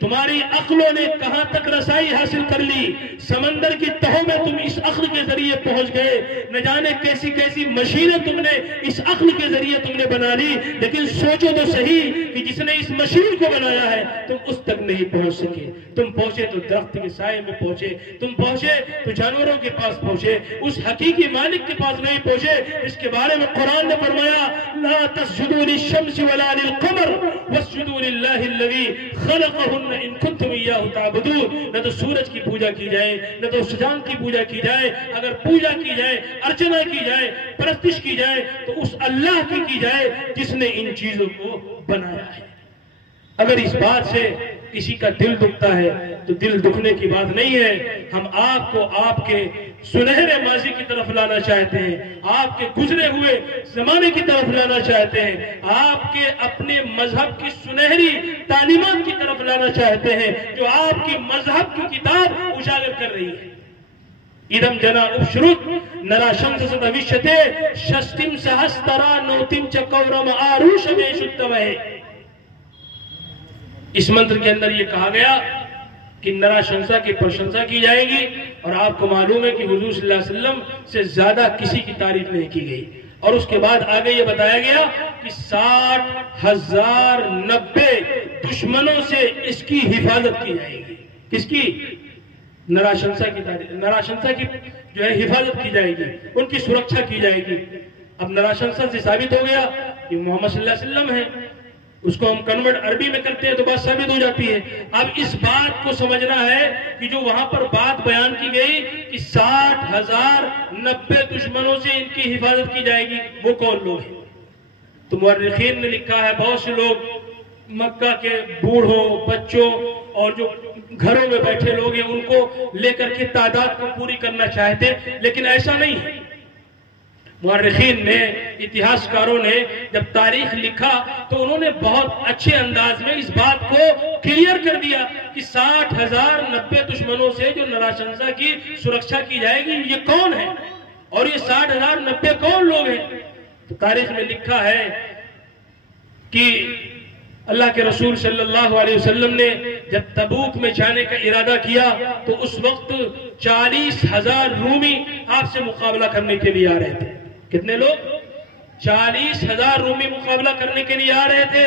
تمہاری عقلوں نے کہاں تک رسائی حاصل کر لی، سمندر کی تہوں میں تم اس عقل کے ذریعے پہنچ گئے، نہ جانے کیسی کیسی مشینیں تم نے اس عقل کے ذریعے تم نے بنا لی، لیکن سوچو تو صحیح کہ جس نے اس مشین کو بنایا ہے تم اس تک نہیں پہنچ سکے۔ تم پہنچے تو درخت کے سائے میں پہنچے، تم پہنچے تو جانوروں کے پاس پہنچے، اس حقیقی مالک کے پاس نہیں پہنچے۔ اس کے بارے میں قرآن نے فرمایا، لا تسجدوا للشمس ولا للقمر واسجدوا للہ الذی خلقہن ان کنتم ایاہ تعبدون۔ نہ تو سورج کی پوجا کی جائے، نہ تو چاند کی پوجا کی جائے، اگر پوجا کی جائے، ارچنا کی جائے، پرستش کی جائے تو اس اللہ کی جائے جس نے ان چیزوں کو بنایا ہے۔ اگر اس بات سے کسی کا دل دکھتا ہے تو دل دکھنے کی بات نہیں ہے۔ ہم آپ کو آپ کے سنہرے ماضی کی طرف لانا چاہتے ہیں، آپ کے گزرے ہوئے زمانے کی طرف لانا چاہتے ہیں، آپ کے اپنے مذہب کی سنہری تعلیمات کی طرف لانا چاہتے ہیں جو آپ کی مذہب کی کتاب اجاگر کر رہی ہے۔ ادم جنا اپشرت نرا شمس ستوشتے شستم سہسترا نوتم چکورم آروشم شتوے۔ اس منتر کے اندر یہ کہا گیا کہ نراشنسا کی پرشنسا کی جائے گی، اور آپ کو معلوم ہے کہ حضور صلی اللہ علیہ وسلم سے زیادہ کسی کی تعریف نہیں کی گئی۔ اور اس کے بعد آگے یہ بتایا گیا کہ 60,090 دشمنوں سے اس کی حفاظت کی جائے گی۔ کس کی؟ نراشنسا کی تعریف، نراشنسا کی جو ہے حفاظت کی جائے گی، ان کی سرکشا کی جائے گی۔ اب نراشنسا سے ثابت ہو گیا کہ محمد صلی اللہ علیہ وسلم ہے، اس کو ہم کنورٹ عربی میں کرتے ہیں تو بات ثابت ہو جاتی ہے۔ اب اس بات کو سمجھنا ہے کہ جو وہاں پر بات بیان کی گئی کہ 60,090 دشمنوں سے ان کی حفاظت کی جائے گی، وہ کون لوگ ہیں؟ تو مورخین نے لکھا ہے بہت سے لوگ مکہ کے بوڑھوں، بچوں اور جو گھروں میں بیٹھے لوگ ہیں ان کو لے کر کے تعداد کو پوری کرنا چاہتے، لیکن ایسا نہیں ہے۔ مورخین نے، اتہاسکاروں نے جب تاریخ لکھا تو انہوں نے بہت اچھے انداز میں اس بات کو کلیئر کر دیا کہ 60,090 دشمنوں سے جو نراشنسا کی سرکشا کی جائے گی یہ کون ہے، اور یہ 60,090 کون لوگ ہیں؟ تو تاریخ میں لکھا ہے کہ اللہ کے رسول صلی اللہ علیہ وسلم نے جب تبوک میں جانے کا ارادہ کیا تو اس وقت 40,000 رومی آپ سے مقابلہ کرنے کے لیے آ رہے تھے۔ کتنے لوگ؟ 40,000 رومی مقابلہ کرنے کے لیے آ رہے تھے۔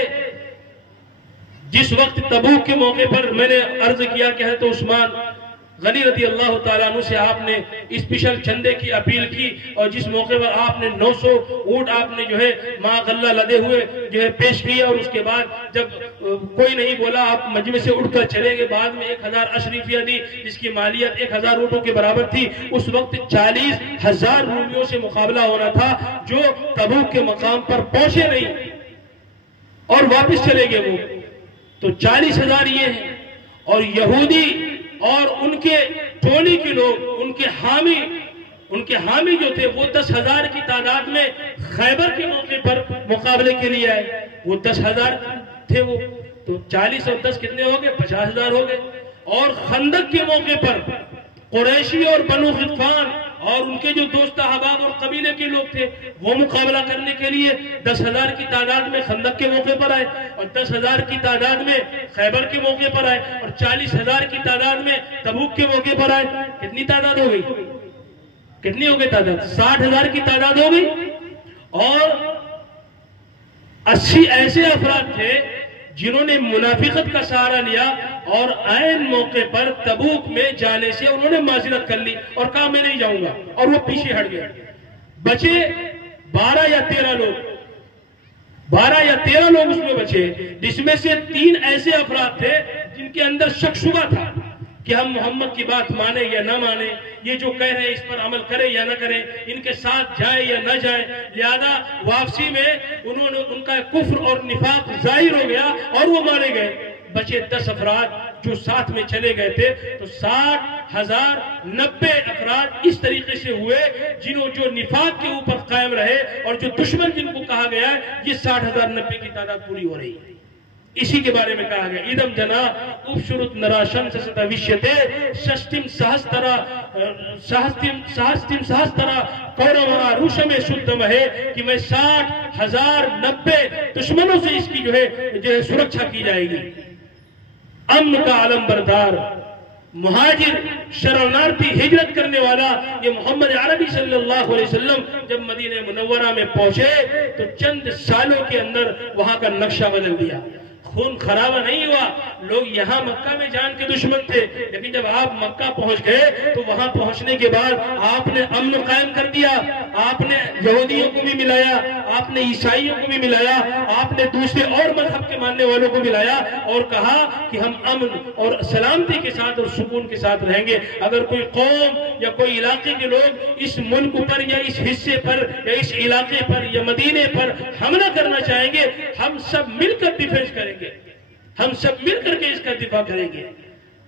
جس وقت تبوک کے موقع پر میں نے عرض کیا کہ حضرت عثمان غنی رضی اللہ تعالیٰ عنہ سے آپ نے اسپیشل چندے کی اپیل کی، اور جس موقع پر آپ نے 900 اونٹ آپ نے جو ہے ما غلہ لدے ہوئے جو ہے پیش کیا، اور اس کے بعد جب کوئی نہیں بولا آپ مجمع سے اٹھ کر چلے گئے، بعد میں 1000 اشریفیہ دی جس کی مالیت 1000 اونٹوں کے برابر تھی۔ اس وقت 40,000 رومیوں سے مقابلہ ہونا تھا جو تبوک کے مقام پر پہنچے نہیں اور واپس چلے گئے وہ، تو 40,000 یہ ہیں، اور یہودی اور ان کے ٹولی کے لوگ ان کے حامی جو تھے وہ 10,000 کی تعداد میں خیبر کے موقع پر مقابلے کے لیے آئے، وہ 10,000 تھے وہ، تو 40 اور 10 کتنے ہو گئے؟ 50,000 ہو گئے۔ اور خندق کے موقع پر قریشی اور بنو غطفان اور ان کے جو دوست احباب اور قبیلے کے لوگ تھے وہ مقابلہ کرنے کے لیے 10,000 کی تعداد میں خندق کے موقع پر آئے، اور 10,000 کی تعداد میں خیبر کے موقع پر آئے، اور 40,000 کی تعداد میں تبوک کے موقع پر آئے۔ کتنی تعداد ہو گئی؟ کتنی ہو گئی تعداد؟ 60,000 کی تعداد ہو گئی، اور 80 ایسے افراد تھے جنہوں نے منافقت کا سہارا لیا اور عین موقع پر تبوک میں جانے سے انہوں نے معذرت کر لی اور کہا میں نہیں جاؤں گا، اور وہ پیچھے ہٹ گئے۔ بچے 12 یا 13 لوگ اس میں بچے، جس میں سے 3 ایسے افراد تھے جن کے اندر شک شبہ تھا کہ ہم محمد کی بات مانیں یا نہ مانیں، یہ جو کہہ رہے ہیں اس پر عمل کریں یا نہ کریں، ان کے ساتھ جائیں یا نہ جائیں۔ لہذا واپسی میں ان کا کفر اور نفاق ظاہر ہو گیا اور وہ مارے گئے۔ بچے 10 افراد جو ساتھ میں چلے گئے تھے، تو 60,090 افراد اس طریقے سے ہوئے جو نفاق کے اوپر قائم رہے، اور جو دشمن جن کو کہا گیا ہے یہ 60,090 کی تعداد پوری ہو رہی ہے۔ اسی کے بارے میں کہا گیا ادم جنا ابشرت نرا شمس ستوشیتے ششتم سہسترا کورما روشم شدھم ہے، کہ میں 60,090 دشمنوں سے اس کی جو ہے سرکشا کی جائے گی۔ امن کا علم بردار مہاجر شرنارتھی ہجرت کرنے والا یہ محمد عربی صلی اللہ علیہ وسلم جب مدینہ منورہ میں پہنچے تو چند سالوں کے اندر وہاں کا نقشہ بدل دیا۔ خون خرابہ نہیں ہوا، لوگ یہاں مکہ میں جان کے دشمن تھے، لیکن جب آپ مکہ پہنچ گئے تو وہاں پہنچنے کے بعد آپ نے امن قائم کر دیا، آپ نے یہودیوں کو بھی ملایا، آپ نے عیسائیوں کو بھی ملایا، آپ نے دوسرے اور مذہب کے ماننے والوں کو ملایا، اور کہا کہ ہم امن اور سلامتی کے ساتھ اور سکون کے ساتھ رہیں گے۔ اگر کوئی قوم یا کوئی علاقے کے لوگ اس ملک پر یا اس حصے پر یا اس علاقے پر یا مدینے پر حملہ کرنا چاہیں گے، ہم سب مل کر ڈیفینس کریں گے، ہم سب مل کر کے اس کا دفاع کریں گے۔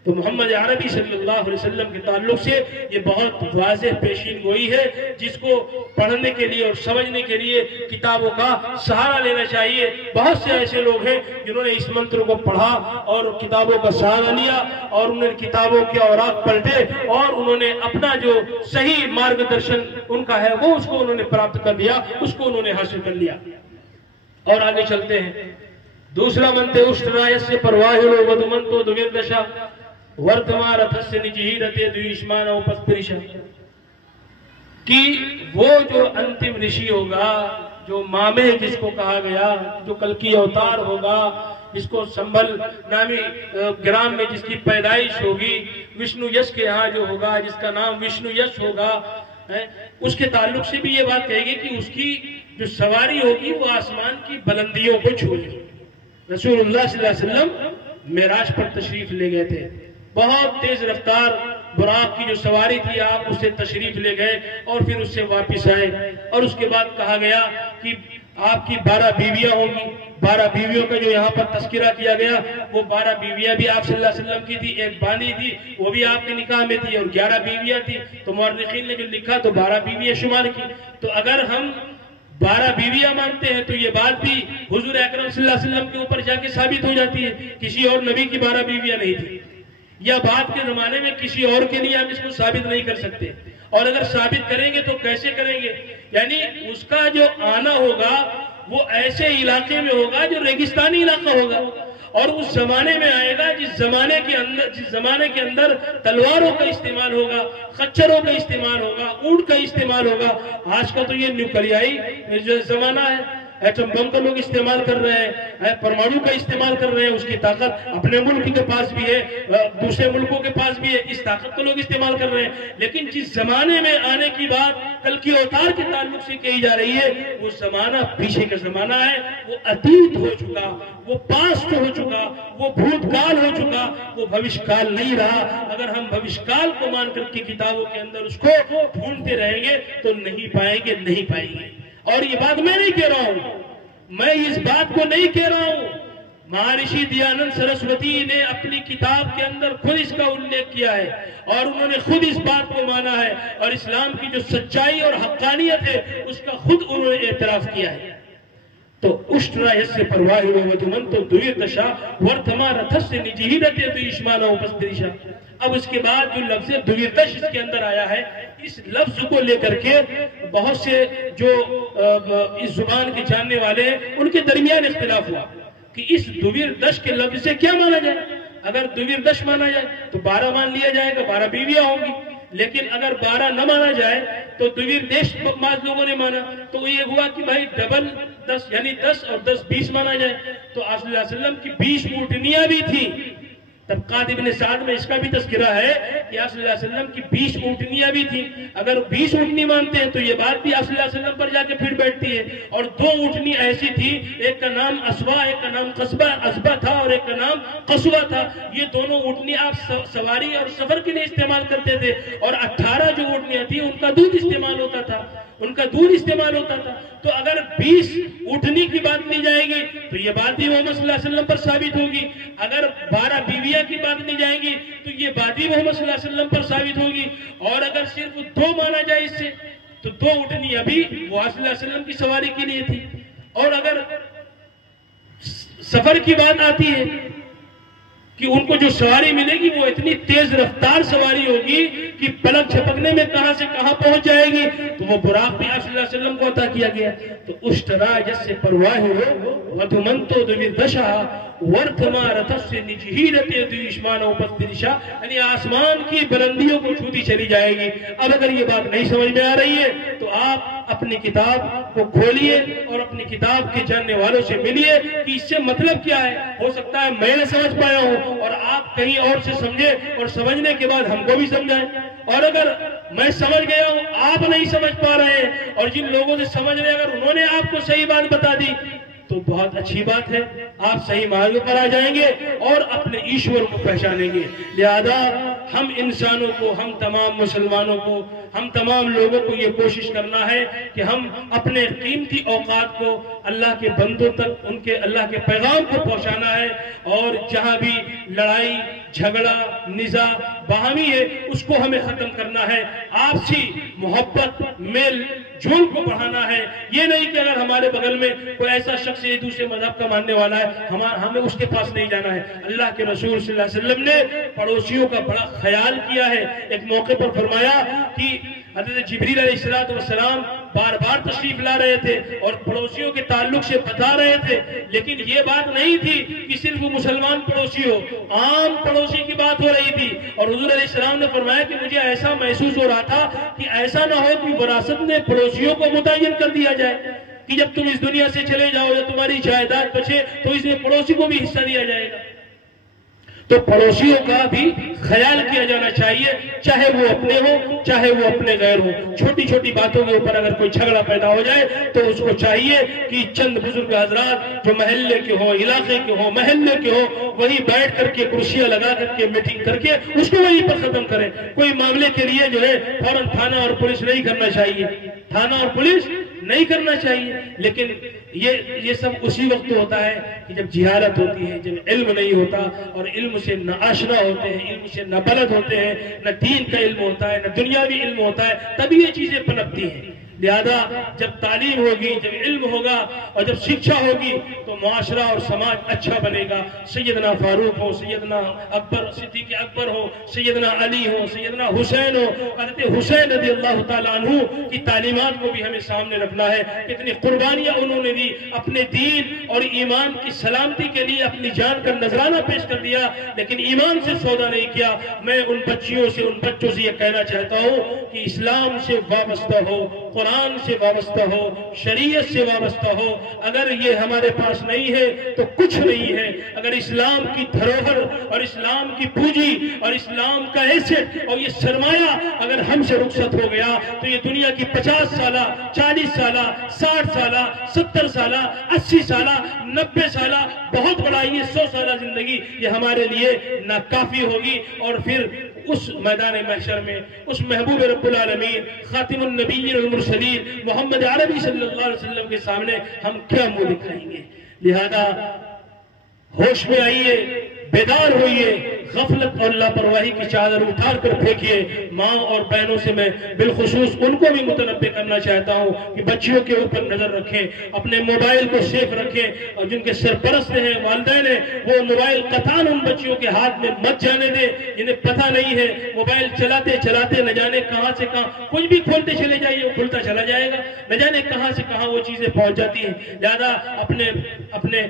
تو محمد عربی صلی اللہ علیہ وسلم کے تعلق سے یہ بہت واضح پیشین گوئی ہے، جس کو پڑھنے کے لیے اور سمجھنے کے لیے کتابوں کا سہارا لینا چاہیے۔ بہت سے ایسے لوگ ہیں جنہوں نے اس منتر کو پڑھا اور کتابوں کا سہارا لیا، اور انہوں نے کتابوں کے اوراق پلٹے اور انہوں نے اپنا جو صحیح مارگدرشن ان کا ہے وہ اس کو انہوں نے پراپت کر لیا، اس کو انہوں نے حاصل کر لیا۔ اور آگے چلتے ہیں۔ دوسرا منتے اشترایت سے پرواہلو ودمنتو دویردشا ورتمارت سے نجہیرتے دویشمانو پسپرشا، کہ وہ جو انتم رشی ہوگا، جو مامے جس کو کہا گیا، جو کلکی اوتار ہوگا، جس کو سنبھل نامی گرام میں جس کی پیدائش ہوگی، وشنو یش کے ہاں جو ہوگا، جس کا نام وشنو یش ہوگا، اس کے تعلق سے بھی یہ بات کہے گی کہ اس کی جو سواری ہوگی وہ آسمان کی بلندیوں کو چھوئے۔ رسول اللہ صلی اللہ علیہ وسلم معراج پر تشریف لے گئے تھے، بہت تیز رفتار براق کی جو سواری تھی، آپ اس سے تشریف لے گئے اور پھر اس سے واپس آئے، اور اس کے بعد کہا گیا کہ آپ کی 12 بیویاں ہوں گی۔ 12 بیویوں کا جو یہاں پر تذکرہ کیا گیا وہ 12 بیویاں بھی آپ صلی اللہ علیہ وسلم کی تھی، ایک بانی تھی وہ بھی آپ کے نکاح میں تھی، اور 11 بیویاں تھی، تو مورخین نے جو لکھا تو 12 بیویاں شمار کی۔ تو اگر ہم 12 بیویاں مانتے ہیں تو یہ بات بھی حضور اکرم صلی اللہ علیہ وسلم کے اوپر جا کے ثابت ہو جاتی ہے، کسی اور نبی کی 12 بیویاں نہیں تھی، یا بعد کے زمانے میں کسی اور کے لیے آپ اس کو ثابت نہیں کر سکتے، اور اگر ثابت کریں گے تو کیسے کریں گے؟ یعنی اس کا جو آنا ہوگا وہ ایسے علاقے میں ہوگا جو ریگستانی علاقہ ہوگا، اور اس زمانے میں آئے گا جس زمانے کے اندر تلواروں کا استعمال ہوگا، خچروں کا استعمال ہوگا، اونٹ کا استعمال ہوگا۔ آج کا تو یہ نیوکلیائی جو زمانہ ہے، ایٹم بم کا لوگ استعمال کر رہے ہیں، پرمانو کا استعمال کر رہے ہیں، اس کی طاقت اپنے ملک کے پاس بھی ہے، دوسرے ملکوں کے پاس بھی ہے، اس طاقت کو لوگ استعمال کر رہے ہیں۔ لیکن جس زمانے میں آنے کی بات کل کی اوتار کے تعلق سے کہی جا رہی ہے، وہ زمانہ پیچھے کا زمانہ ہے، وہ اتیت ہو چکا، وہ پاسٹ ہو چکا، وہ بھوتکال ہو چکا، وہ بھوشیہ کال نہیں رہا۔ اگر ہم بھوشیہ کال کو مان کر کے کتابوں کے اندر اس کو ڈھونڈتے رہیں گے تو نہیں پائیں گے، نہیں پائیں گے۔ اور یہ بات میں نہیں کہہ رہا ہوں، میں اس بات کو نہیں کہہ رہا ہوں، مہارشی دیانند سرسوتی نے اپنی کتاب کے اندر خود اس کا الیکھ کیا ہے، اور انہوں نے خود اس بات کو مانا ہے، اور اسلام کی جو سچائی اور حقانیت ہے اس کا خود انہوں نے اعتراف کیا ہے۔ تو اشترا یسے پرواہی ودمنتو دویردشا ورتما رتھس نجہیرتے دویشمانا اپستریشا۔ اب اس کے بعد جو لفظ دویردش اس کے اندر آیا ہے، اس لفظ کو لے کر کے بہت سے جو اس زبان کے جاننے والے ہیں ان کے درمیان اختلاف ہوا کہ اس دویردش کے لفظ سے کیا مانا جائے۔ اگر دویردش مانا جائے تو 12 مان لیا جائے گا، 12 بیویاں ہوں گی، لیکن اگر 12 نہ مانا جائے تو دویردش بعض لوگوں نے مانا، تو یہ ہوا کہ بھائی ڈبل 10 یعنی 10 اور 10 20 مانا جائے۔ تو آپ صلی اللہ علیہ وسلم کی 20 اونٹنیاں بھی تھیں۔ طبقات ابن سعد میں اس کا بھی تذکرہ ہے کہ آپ صلی اللہ علیہ وسلم کی 20 اونٹنیاں بھی تھیں۔ اگر 20 اونٹنی مانتے ہیں تو یہ بات بھی آپ صلی اللہ علیہ وسلم پر جا کے پھر بیٹھتی ہے۔ اور 2 اونٹنی ایسی تھی، ایک کا نام اسوا، ایک کا نام اسبا تھا، اور ایک کا نام قصوہ تھا۔ یہ دونوں اونٹنی آپ سواری اور سفر کے لیے استعمال کرتے تھے، اور 18 جو اونٹنیاں تھیں ان کا دودھ استعمال ہوتا تھا، ان کا دودھ استعمال ہوتا تھا۔ تو اگر 20 اونٹنی کی بات لی جائے گی تو یہ بات بھی محمد صلی اللہ علیہ وسلم پر ثابت ہوگی۔ اگر 12 بیویاں کی بات لی جائیں گی تو یہ بات بھی محمد صلی اللہ علیہ وسلم پر ثابت ہوگی۔ اور اگر صرف 2 مانا جائے اس سے تو 2 اونٹنی ابھی وہ صلی اللہ علیہ وسلم کی سواری کے لیے تھی۔ اور اگر سفر کی بات آتی ہے کہ ان کو جو سواری ملے گی وہ اتنی تیز رفتار سواری ہوگی کہ پلک جھپکنے میں کہاں سے کہاں پہنچ جائے گی، تو وہ براق بھی آپ صلی اللہ علیہ وسلم کو عطا کیا گیا۔ تو اشترا جس پرواہ ہو ودمنتو دویردشا ورتما رتھس نجہیرتے دویشمانا اپستریشا، یعنی آسمان کی بلندیوں کو چھوتی چلی جائے گی۔ اب اگر یہ بات نہیں سمجھ میں آ رہی ہے تو آپ اپنی کتاب کو کھولیے اور اپنی کتاب کے جاننے والوں سے ملیے کہ اس سے مطلب کیا ہے۔ ہو سکتا ہے میں نہ سمجھ پایا ہوں اور آپ کہیں اور سے سمجھے، اور سمجھنے کے بعد ہم کو بھی سمجھائیں۔ اور اگر میں سمجھ گیا ہوں آپ نہیں سمجھ پا رہے ہیں، اور جن لوگوں سے سمجھ رہے ہیں اگر انہوں نے آپ کو صحیح بات بتا دی تو بہت اچھی بات ہے، آپ صحیح مارگ پر آ جائیں گے اور اپنے ایشور کو پہچانیں گے۔ لہذا ہم انسانوں کو، ہم تمام مسلمانوں کو، ہم تمام لوگوں کو یہ کوشش کرنا ہے کہ ہم اپنے قیمتی اوقات کو اللہ کے بندوں تک، ان کے اللہ کے پیغام کو پہنچانا ہے، اور جہاں بھی لڑائی جھگڑا نزاع باہمی ہے اس کو ہمیں ختم کرنا ہے، آپسی محبت میل جول کو بڑھانا ہے۔ یہ نہیں کہ اگر ہمارے بغل میں کوئی ایسا شخص ہے دوسرے مذہب کا ماننے والا ہے ہمیں اس کے پاس نہیں جانا ہے۔ اللہ کے رسول صلی اللہ علیہ وسلم نے پڑوسیوں کا بڑا خیال کیا ہے۔ ایک موقع پر فرمایا کہ حضرت جبریل علیہ السلام بار بار تشریف لا رہے تھے اور پڑوسیوں کے تعلق سے بتا رہے تھے، لیکن یہ بات نہیں تھی کہ صرف مسلمان پڑوسی ہو، عام پڑوسی کی بات ہو رہی تھی۔ اور حضور علیہ السلام نے فرمایا کہ مجھے ایسا محسوس ہو رہا تھا کہ ایسا نہ ہو کہ وراثت میں پڑوسیوں کو متعین کر دیا جائے کہ جب تم اس دنیا سے چلے جاؤ یا تمہاری جائیداد بچے تو اس میں پڑوسی کو بھی حصہ دیا جائے گا۔ تو پڑوسیوں کا بھی خیال کیا جانا چاہیے، چاہے وہ اپنے ہو چاہے وہ اپنے غیر ہو۔ چھوٹی چھوٹی باتوں کے اوپر اگر کوئی جھگڑا پیدا ہو جائے تو اس کو چاہیے کہ چند بزرگ حضرات جو محلے کے ہوں، علاقے کے ہوں، محلے کے ہوں، وہی بیٹھ کر کے کرسیاں لگا کر کے میٹنگ کر کے اس کو وہیں پر ختم کریں۔ کوئی معاملے کے لیے جو ہے فوراً تھانہ اور پولیس نہیں کرنا چاہیے، تھانہ اور پولیس نہیں کرنا چاہیے، لیکن یہ سب اسی وقت ہوتا ہے کہ جب جہالت ہوتی ہے، جب علم نہیں ہوتا، اور علم سے نہ آشنا ہوتے ہیں، علم سے نہ بلد ہوتے ہیں، نہ دین کا علم ہوتا ہے نہ دنیاوی علم ہوتا ہے، تبھی یہ چیزیں پنپتی ہیں۔ لہذا جب تعلیم ہوگی، جب علم ہوگا اور جب شکشا ہوگی تو معاشرہ اور سماج اچھا بنے گا۔ سیدنا فاروق ہو، سیدنا اکبر صدیق اکبر ہو، سیدنا علی ہو، سیدنا حسین ہو، حضرت حسین رضی اللہ تعالیٰ عنہ کی تعلیمات کو بھی ہمیں سامنے رکھنا ہے۔ کتنی قربانیاں انہوں نے دی، اپنے دین اور ایمان کی سلامتی کے لیے اپنی جان کا نذرانہ پیش کر دیا، لیکن ایمان سے سودا نہیں کیا۔ میں ان بچیوں سے، ان بچوں سے یہ کہنا چاہتا ہوں کہ اسلام سے وابستہ ہو، قرآن سے وابستہ ہو، شریعت سے وابستہ ہو۔ اگر یہ ہمارے پاس نہیں ہے تو کچھ نہیں ہے۔ اگر اسلام کی دھروہر اور اسلام کی پونجی اور اسلام کا ایسٹ اور یہ سرمایہ اگر ہم سے رخصت ہو گیا تو یہ دنیا کی 50 سالہ، 40 سالہ، 60 سالہ، 70 سالہ، 80 سالہ، 90 سالہ، بہت بڑا یہ 100 سالہ زندگی یہ ہمارے لیے ناکافی ہوگی۔ اور پھر اس میدان محشر میں اس محبوب رب العالمین خاتم النبیین والمرسلین محمد عربی صلی اللہ علیہ وسلم کے سامنے ہم کیا منہ دکھائیں گے؟ لہذا ہوش میں آئیے، بیدار ہوئیے، غفلت اور لاپرواہی کی چادر اٹھار کر پھینکیے۔ ماں اور بہنوں سے میں بالخصوص ان کو بھی متنبہ کرنا چاہتا ہوں کہ بچیوں کے اوپر نظر رکھیں، اپنے موبائل کو سیف رکھیں، اور جن کے سرپرست ہیں، والدین ہیں، وہ موبائل قطعاً ان بچیوں کے ہاتھ میں مت جانے دیں جنہیں پتہ نہیں ہے۔ موبائل چلاتے چلاتے نہ جانے کہاں سے کہاں کچھ بھی کھولتے چلے جائیے، وہ کھلتا چلا جائے گا، نہ جانے کہاں سے کہاں وہ چیزیں پہنچ جاتی ہیں۔ لہذا اپنے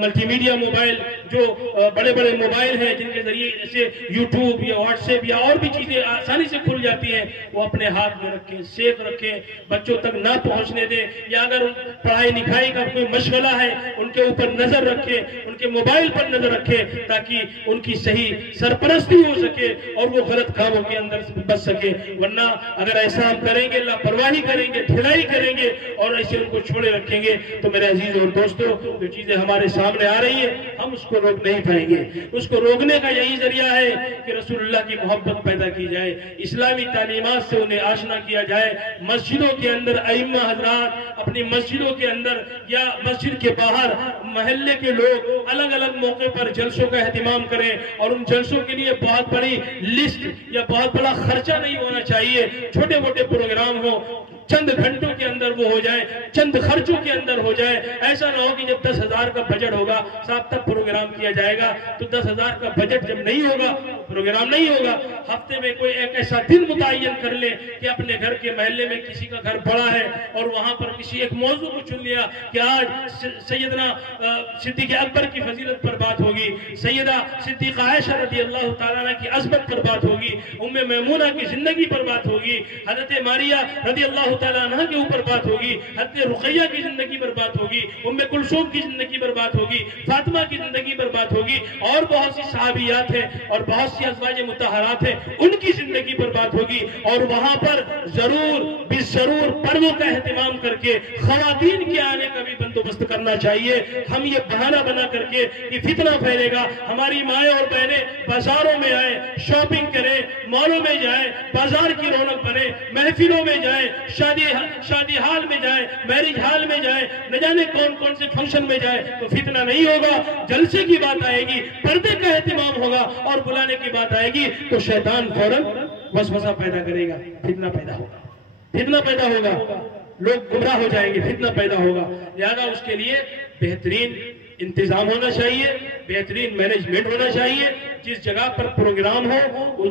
ملٹی میڈیا موبائل جو بڑے بڑے موبائل ہیں جن کے ذریعے جیسے یوٹیوب یا واٹس ایپ یا اور بھی چیزیں آسانی سے کھل جاتی ہیں، وہ اپنے ہاتھ میں رکھیں، سیف رکھیں، بچوں تک نہ پہنچنے دیں۔ یا اگر پڑھائی لکھائی کا کوئی مشغلہ ہے ان کے اوپر نظر رکھیں، ان کے موبائل پر نظر رکھیں تاکہ ان کی صحیح سرپرستی ہو سکے اور وہ غلط کاموں کے اندر سے بچ سکے۔ ورنہ اگر ایسا ہم کریں گے، لاپرواہی کریں گے، ڈھلائی کریں گے اور ایسے ان کو چھوڑے رکھیں گے تو میرے عزیز اور دوستو، جو چیزیں ہمارے سامنے آ رہی ہیں ہم اس کو روک نہیں پائیں گے۔ اس کو روکنے کا یہی ذریعہ ہے کہ رسول اللہ کی محبت پیدا کی جائے، اسلامی تعلیمات سے انہیں آشنا کیا جائے۔ مسجدوں کے اندر ائمہ حضرات اپنی مسجدوں کے اندر یا مسجد کے باہر محلے کے لوگ الگ الگ موقع پر جلسوں کا اہتمام کریں، اور ان جلسوں کے لیے بہت بڑی لسٹ یا بہت بڑا خرچہ نہیں ہونا چاہیے، چھوٹے موٹے پروگرام ہو، چند گھنٹوں کے اندر وہ ہو جائے، چند خرچوں کے اندر ہو جائے۔ ایسا نہ ہو کہ جب 10,000 کا بجٹ ہوگا صاحب تب پروگرام کیا جائے گا، تو 10,000 کا بجٹ جب نہیں ہوگا پروگرام نہیں ہوگا۔ ہفتے میں کوئی ایک ایسا دن متعین کر لے کہ اپنے گھر کے محلے میں کسی کا گھر بڑا ہے اور وہاں پر کسی ایک موضوع کو چن لیا کہ آج سیدنا صدیق اکبر کی فضیلت پر بات ہوگی، سیدہ صدیقہ عائشہ رضی اللہ تعالیٰ عنہ کی عظمت پر بات ہوگی، ام میمونہ کی زندگی پر بات ہوگی، حضرت ماریہ رضی اللہ تعالیٰ عنہ کے اوپر بات ہوگی، حضرت رقیہ کی زندگی پر بات ہوگی، ام کلثوم کی زندگی پر بات ہوگی، فاطمہ کی زندگی پر بات ہوگی، اور بہت سی صحابیات ہیں اور بہت سی ازواج مطہرات ہیں ان کی زندگی پر بات ہوگی۔ اور وہاں پر ضرور پردوں کا اہتمام کر کے خواتین کے آنے کا بھی بندوبست کرنا چاہیے۔ ہم یہ بہانہ بنا کر کے کہ فتنہ پھیلے گا، ہماری مائیں اور بہنیں بازاروں میں آئیں، شاپنگ کریں، مالوں میں جائیں، بازار کی رونق بنے، محفلوں میں جائیں، شادی حال میں جائیں، میرج حال میں جائیں، نہ جانے کون کون سے فنکشن میں جائیں، تو فتنہ نہیں ہوگا۔ جلسے کی بات آئے گی، پردے کا اہتمام ہوگا اور بلانے کی بات آئے گی تو شیطان فوراً وسوسہ پیدا کرے گا، فتنہ پیدا ہوگا، لوگ گمراہ ہو جائیں گے، فتنہ پیدا ہوگا۔ لہذا اس کے لیے بہترین انتظام ہونا چاہیے، بہترین مینجمنٹ ہونا چاہیے۔ جس جگہ پر پروگرام ہو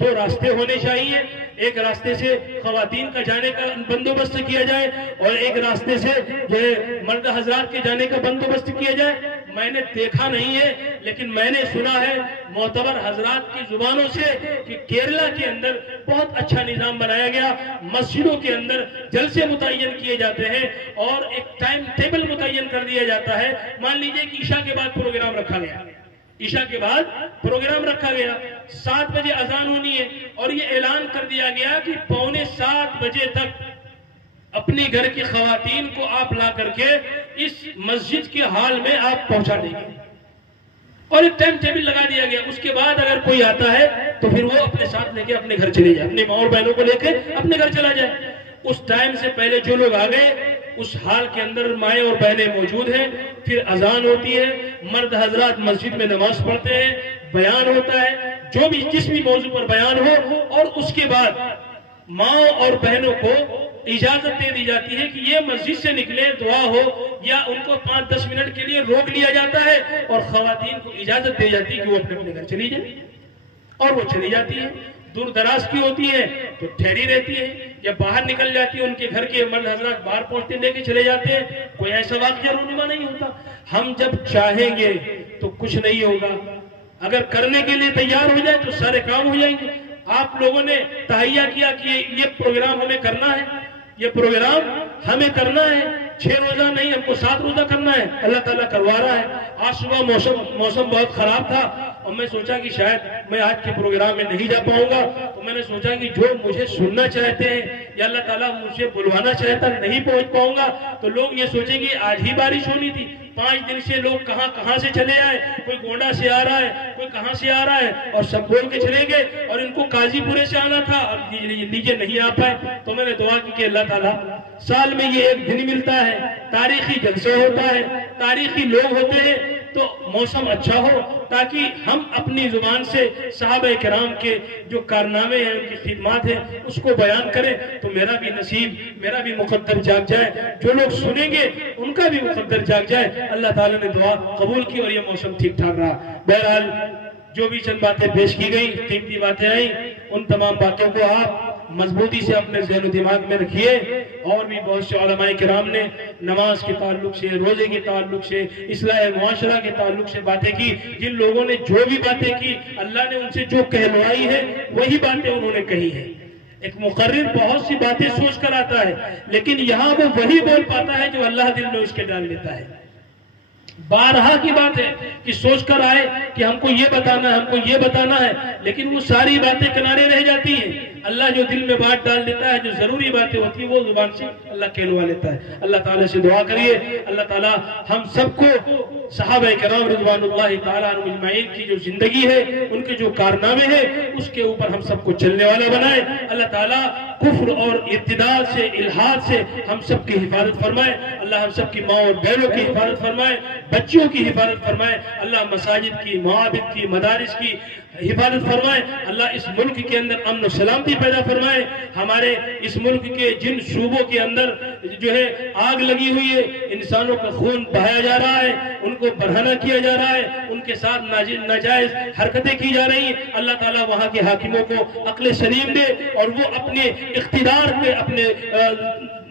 2 راستے ہونے چاہیے، ایک راستے سے خواتین کا جانے کا بندوبست کیا جائے اور ایک راستے سے جو ہے مرد حضرات کے جانے کا بندوبست کیا جائے۔ میں نے دیکھا نہیں ہے لیکن میں نے سنا ہے معتبر حضرات کی زبانوں سے کہ کیرلا کے اندر بہت اچھا نظام بنایا گیا، مسجدوں کے اندر جلسے متعین کیے جاتے ہیں اور ایک ٹائم ٹیبل متعین کر دیا جاتا ہے۔ مان لیجئے کہ عشاء کے بعد پروگرام رکھا گیا، عشاء کے بعد پروگرام رکھا گیا، 7 بجے اذان ہونی ہے اور یہ اعلان کر دیا گیا کہ 6:45 بجے تک اپنی گھر کی خواتین کو آپ لا کر کے اس مسجد کے حال میں آپ پہنچا دیں گے، اور ایک ٹائم ٹیبل لگا دیا گیا۔ اس کے بعد اگر کوئی آتا ہے تو پھر وہ اپنے ساتھ لے کے اپنے گھر چلے جائے، اپنی ماں اور بہنوں کو لے کے اپنے گھر چلا جائے۔ اس ٹائم سے پہلے جو لوگ آ گئے اس حال کے اندر مائیں اور بہنیں موجود ہیں، پھر اذان ہوتی ہے، مرد حضرات مسجد میں نماز پڑھتے ہیں، بیان ہوتا ہے جو بھی جس بھی موضوع پر بیان ہو، اور اس کے بعد ماں اور بہنوں کو اجازت دے دی جاتی ہے کہ یہ مسجد سے نکلے، دعا ہو، یا ان کو 5-10 منٹ کے لیے روک لیا جاتا ہے اور خواتین کو اجازت دی جاتی ہے کہ وہ اپنے گھر چلی جائیں، اور وہ چلی جاتی ہے۔ دور دراز کی ہوتی ہے تو ٹھہری رہتی ہے یا باہر نکل جاتی ہے، ان کے گھر کے مرد حضرات باہر پہنچتے لے کے چلے جاتے ہیں، کوئی ایسا واقعہ رونما نہیں ہوتا۔ ہم جب چاہیں گے تو کچھ نہیں ہوگا، اگر کرنے کے لیے تیار ہو جائے تو سارے کام ہو جائیں گے۔ آپ لوگوں نے تہیہ کیا کہ یہ پروگرام ہمیں کرنا ہے، یہ پروگرام ہمیں کرنا ہے، 6 روزہ نہیں، ہم کو 7 روزہ کرنا ہے، اللہ تعالیٰ کروا رہا ہے۔ آج صبح موسم بہت خراب تھا اور میں سوچا کہ شاید میں آج کے پروگرام میں نہیں جا پاؤں گا، تو میں نے سوچا کہ جو مجھے سننا چاہتے ہیں یا اللہ تعالیٰ مجھے بلوانا چاہتا نہیں پہنچ پاؤں گا، تو لوگ یہ سوچیں گے آج ہی بارش ہونی تھی، 5 دن سے لوگ کہاں سے چلے آئے، کوئی گونڈا سے آ رہا ہے، کوئی کہاں سے آ رہا ہے، اور سب بول کے چلے گئے، اور ان کو قاضی پورے سے آنا تھا اور نیچے نہیں آ پائے۔ تو میں نے دعا کی کہ اللہ تعالیٰ سال میں یہ ایک دن ملتا ہے، تاریخی جلسہ ہوتا ہے، تاریخی لوگ ہوتے ہیں، تو موسم اچھا ہو تاکہ ہم اپنی زبان سے صحابہ کرام کے جو کارنامے ہیں، ان کی خدمات ہیں، اس کو بیان کریں، تو میرا بھی نصیب، میرا بھی مقدر جاگ جائے، جو لوگ سنیں گے ان کا بھی مقدر جاگ جائے۔ اللہ تعالیٰ نے دعا قبول کی اور یہ موسم ٹھیک ٹھاک رہا۔ بہرحال جو بھی چند باتیں پیش کی گئیں، قیمتی باتیں آئیں، ان تمام باتوں کو آپ مضبوطی سے اپنے ذہن و دماغ میں رکھیے۔ اور بھی بہت سے علماء کرام نے نماز کے تعلق سے، روزے کے تعلق سے، اصلاح معاشرہ کے تعلق سے باتیں کی۔ جن لوگوں نے جو بھی باتیں کی، اللہ نے ان سے جو کہلوائی ہے وہی باتیں انہوں نے کہی ہیں۔ ایک مقرر بہت سی باتیں سوچ کر آتا ہے، لیکن یہاں وہ وہی بول پاتا ہے جو اللہ دل میں اس کے ڈال لیتا ہے۔ بارہا کی بات ہے کہ سوچ کر آئے کہ ہم کو یہ بتانا ہے، ہم کو یہ بتانا ہے، لیکن وہ ساری باتیں کنارے رہ جاتی ہیں۔ اللہ جو دل میں بات ڈال دیتا ہے، جو ضروری باتیں ہوتی ہیں، وہ زبان سے اللہ کہلوا لیتا ہے۔ اللہ تعالیٰ سے دعا کریے، اللہ تعالیٰ ہم سب کو صحابہ کرام رضوان اللہ تعالیٰ عنہم اجمعین کی جو زندگی ہے، ان کے جو کارنامے ہیں، اس کے اوپر ہم سب کو چلنے والا بنائے۔ اللہ تعالیٰ کفر اور ارتداد سے، الحاد سے ہم سب کی حفاظت فرمائے۔ اللہ ہم سب کی ماں اور بہنوں کی حفاظت فرمائے، بچیوں کی حفاظت فرمائے۔ اللہ مساجد کی، معابد کی، مدارس کی حفاظت فرمائے۔ اللہ اس ملک کے اندر امن و سلامتی پیدا فرمائے۔ ہمارے اس ملک کے جن صوبوں کے اندر جو ہے آگ لگی ہوئی ہے، انسانوں کا خون بہایا جا رہا ہے، ان کو برہنہ کیا جا رہا ہے، ان کے ساتھ ناجائز حرکتیں کی جا رہی ہیں، اللہ تعالیٰ وہاں کے حاکموں کو عقل سلیم دے اور وہ اپنے اقتدار پہ، اپنے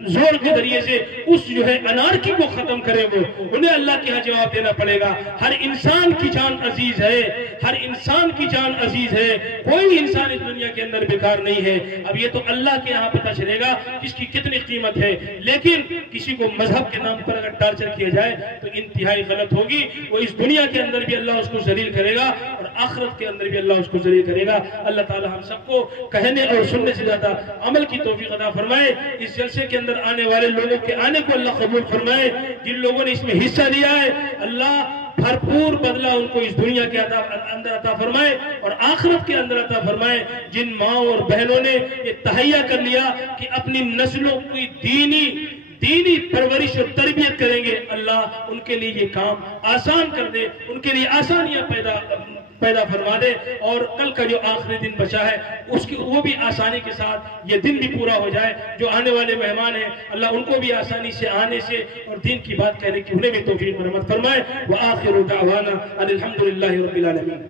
زور کے ذریعے سے اس جو ہے انارکی کو ختم کرے۔ وہ انہیں اللہ کے ہاں جواب دینا پڑے گا۔ ہر انسان کی جان عزیز ہے، ہر انسان کی جان عزیز ہے، کوئی انسان اس دنیا کے اندر بیکار نہیں ہے۔ اب یہ تو اللہ کے یہاں پتہ چلے گا کس کی کتنی قیمت ہے، لیکن کسی کو مذہب کے نام پر اگر ٹارچر کیا جائے تو انتہائی غلط ہوگی۔ وہ اس دنیا کے اندر بھی اللہ اس کو ذلیل کرے گا اور آخرت کے اندر بھی اللہ اس کو ذلیل کرے گا۔ اللہ تعالی ہم سب کو کہنے اور سننے سے زیادہ عمل کی توفیق عطا فرمائے۔ اس جلسے کے اندر آنے والے لوگوں کے آنے کو اللہ قبول فرمائے۔ جن لوگوں نے اس میں حصہ لیا ہے، اللہ بھرپور بدلہ ان کو اس دنیا کے اندر عطا فرمائے اور آخرت کے اندر عطا فرمائے۔ جن ماں اور بہنوں نے یہ تہیہ کر لیا کہ اپنی نسلوں کی دینی پرورش اور تربیت کریں گے، اللہ ان کے لیے یہ کام آسان کر دے، ان کے لیے آسانیاں پیدا فرما دے، اور کل کا جو آخری دن بچا ہے وہ بھی آسانی کے ساتھ یہ دن بھی پورا ہو جائے۔ جو آنے والے مہمان ہیں اللہ ان کو بھی آسانی سے آنے سے اور دین کی بات کہنے کی انہیں بھی توفیق مرحمت فرمائے۔ وآخر دعوانا ان الحمدللہ رب العالمین۔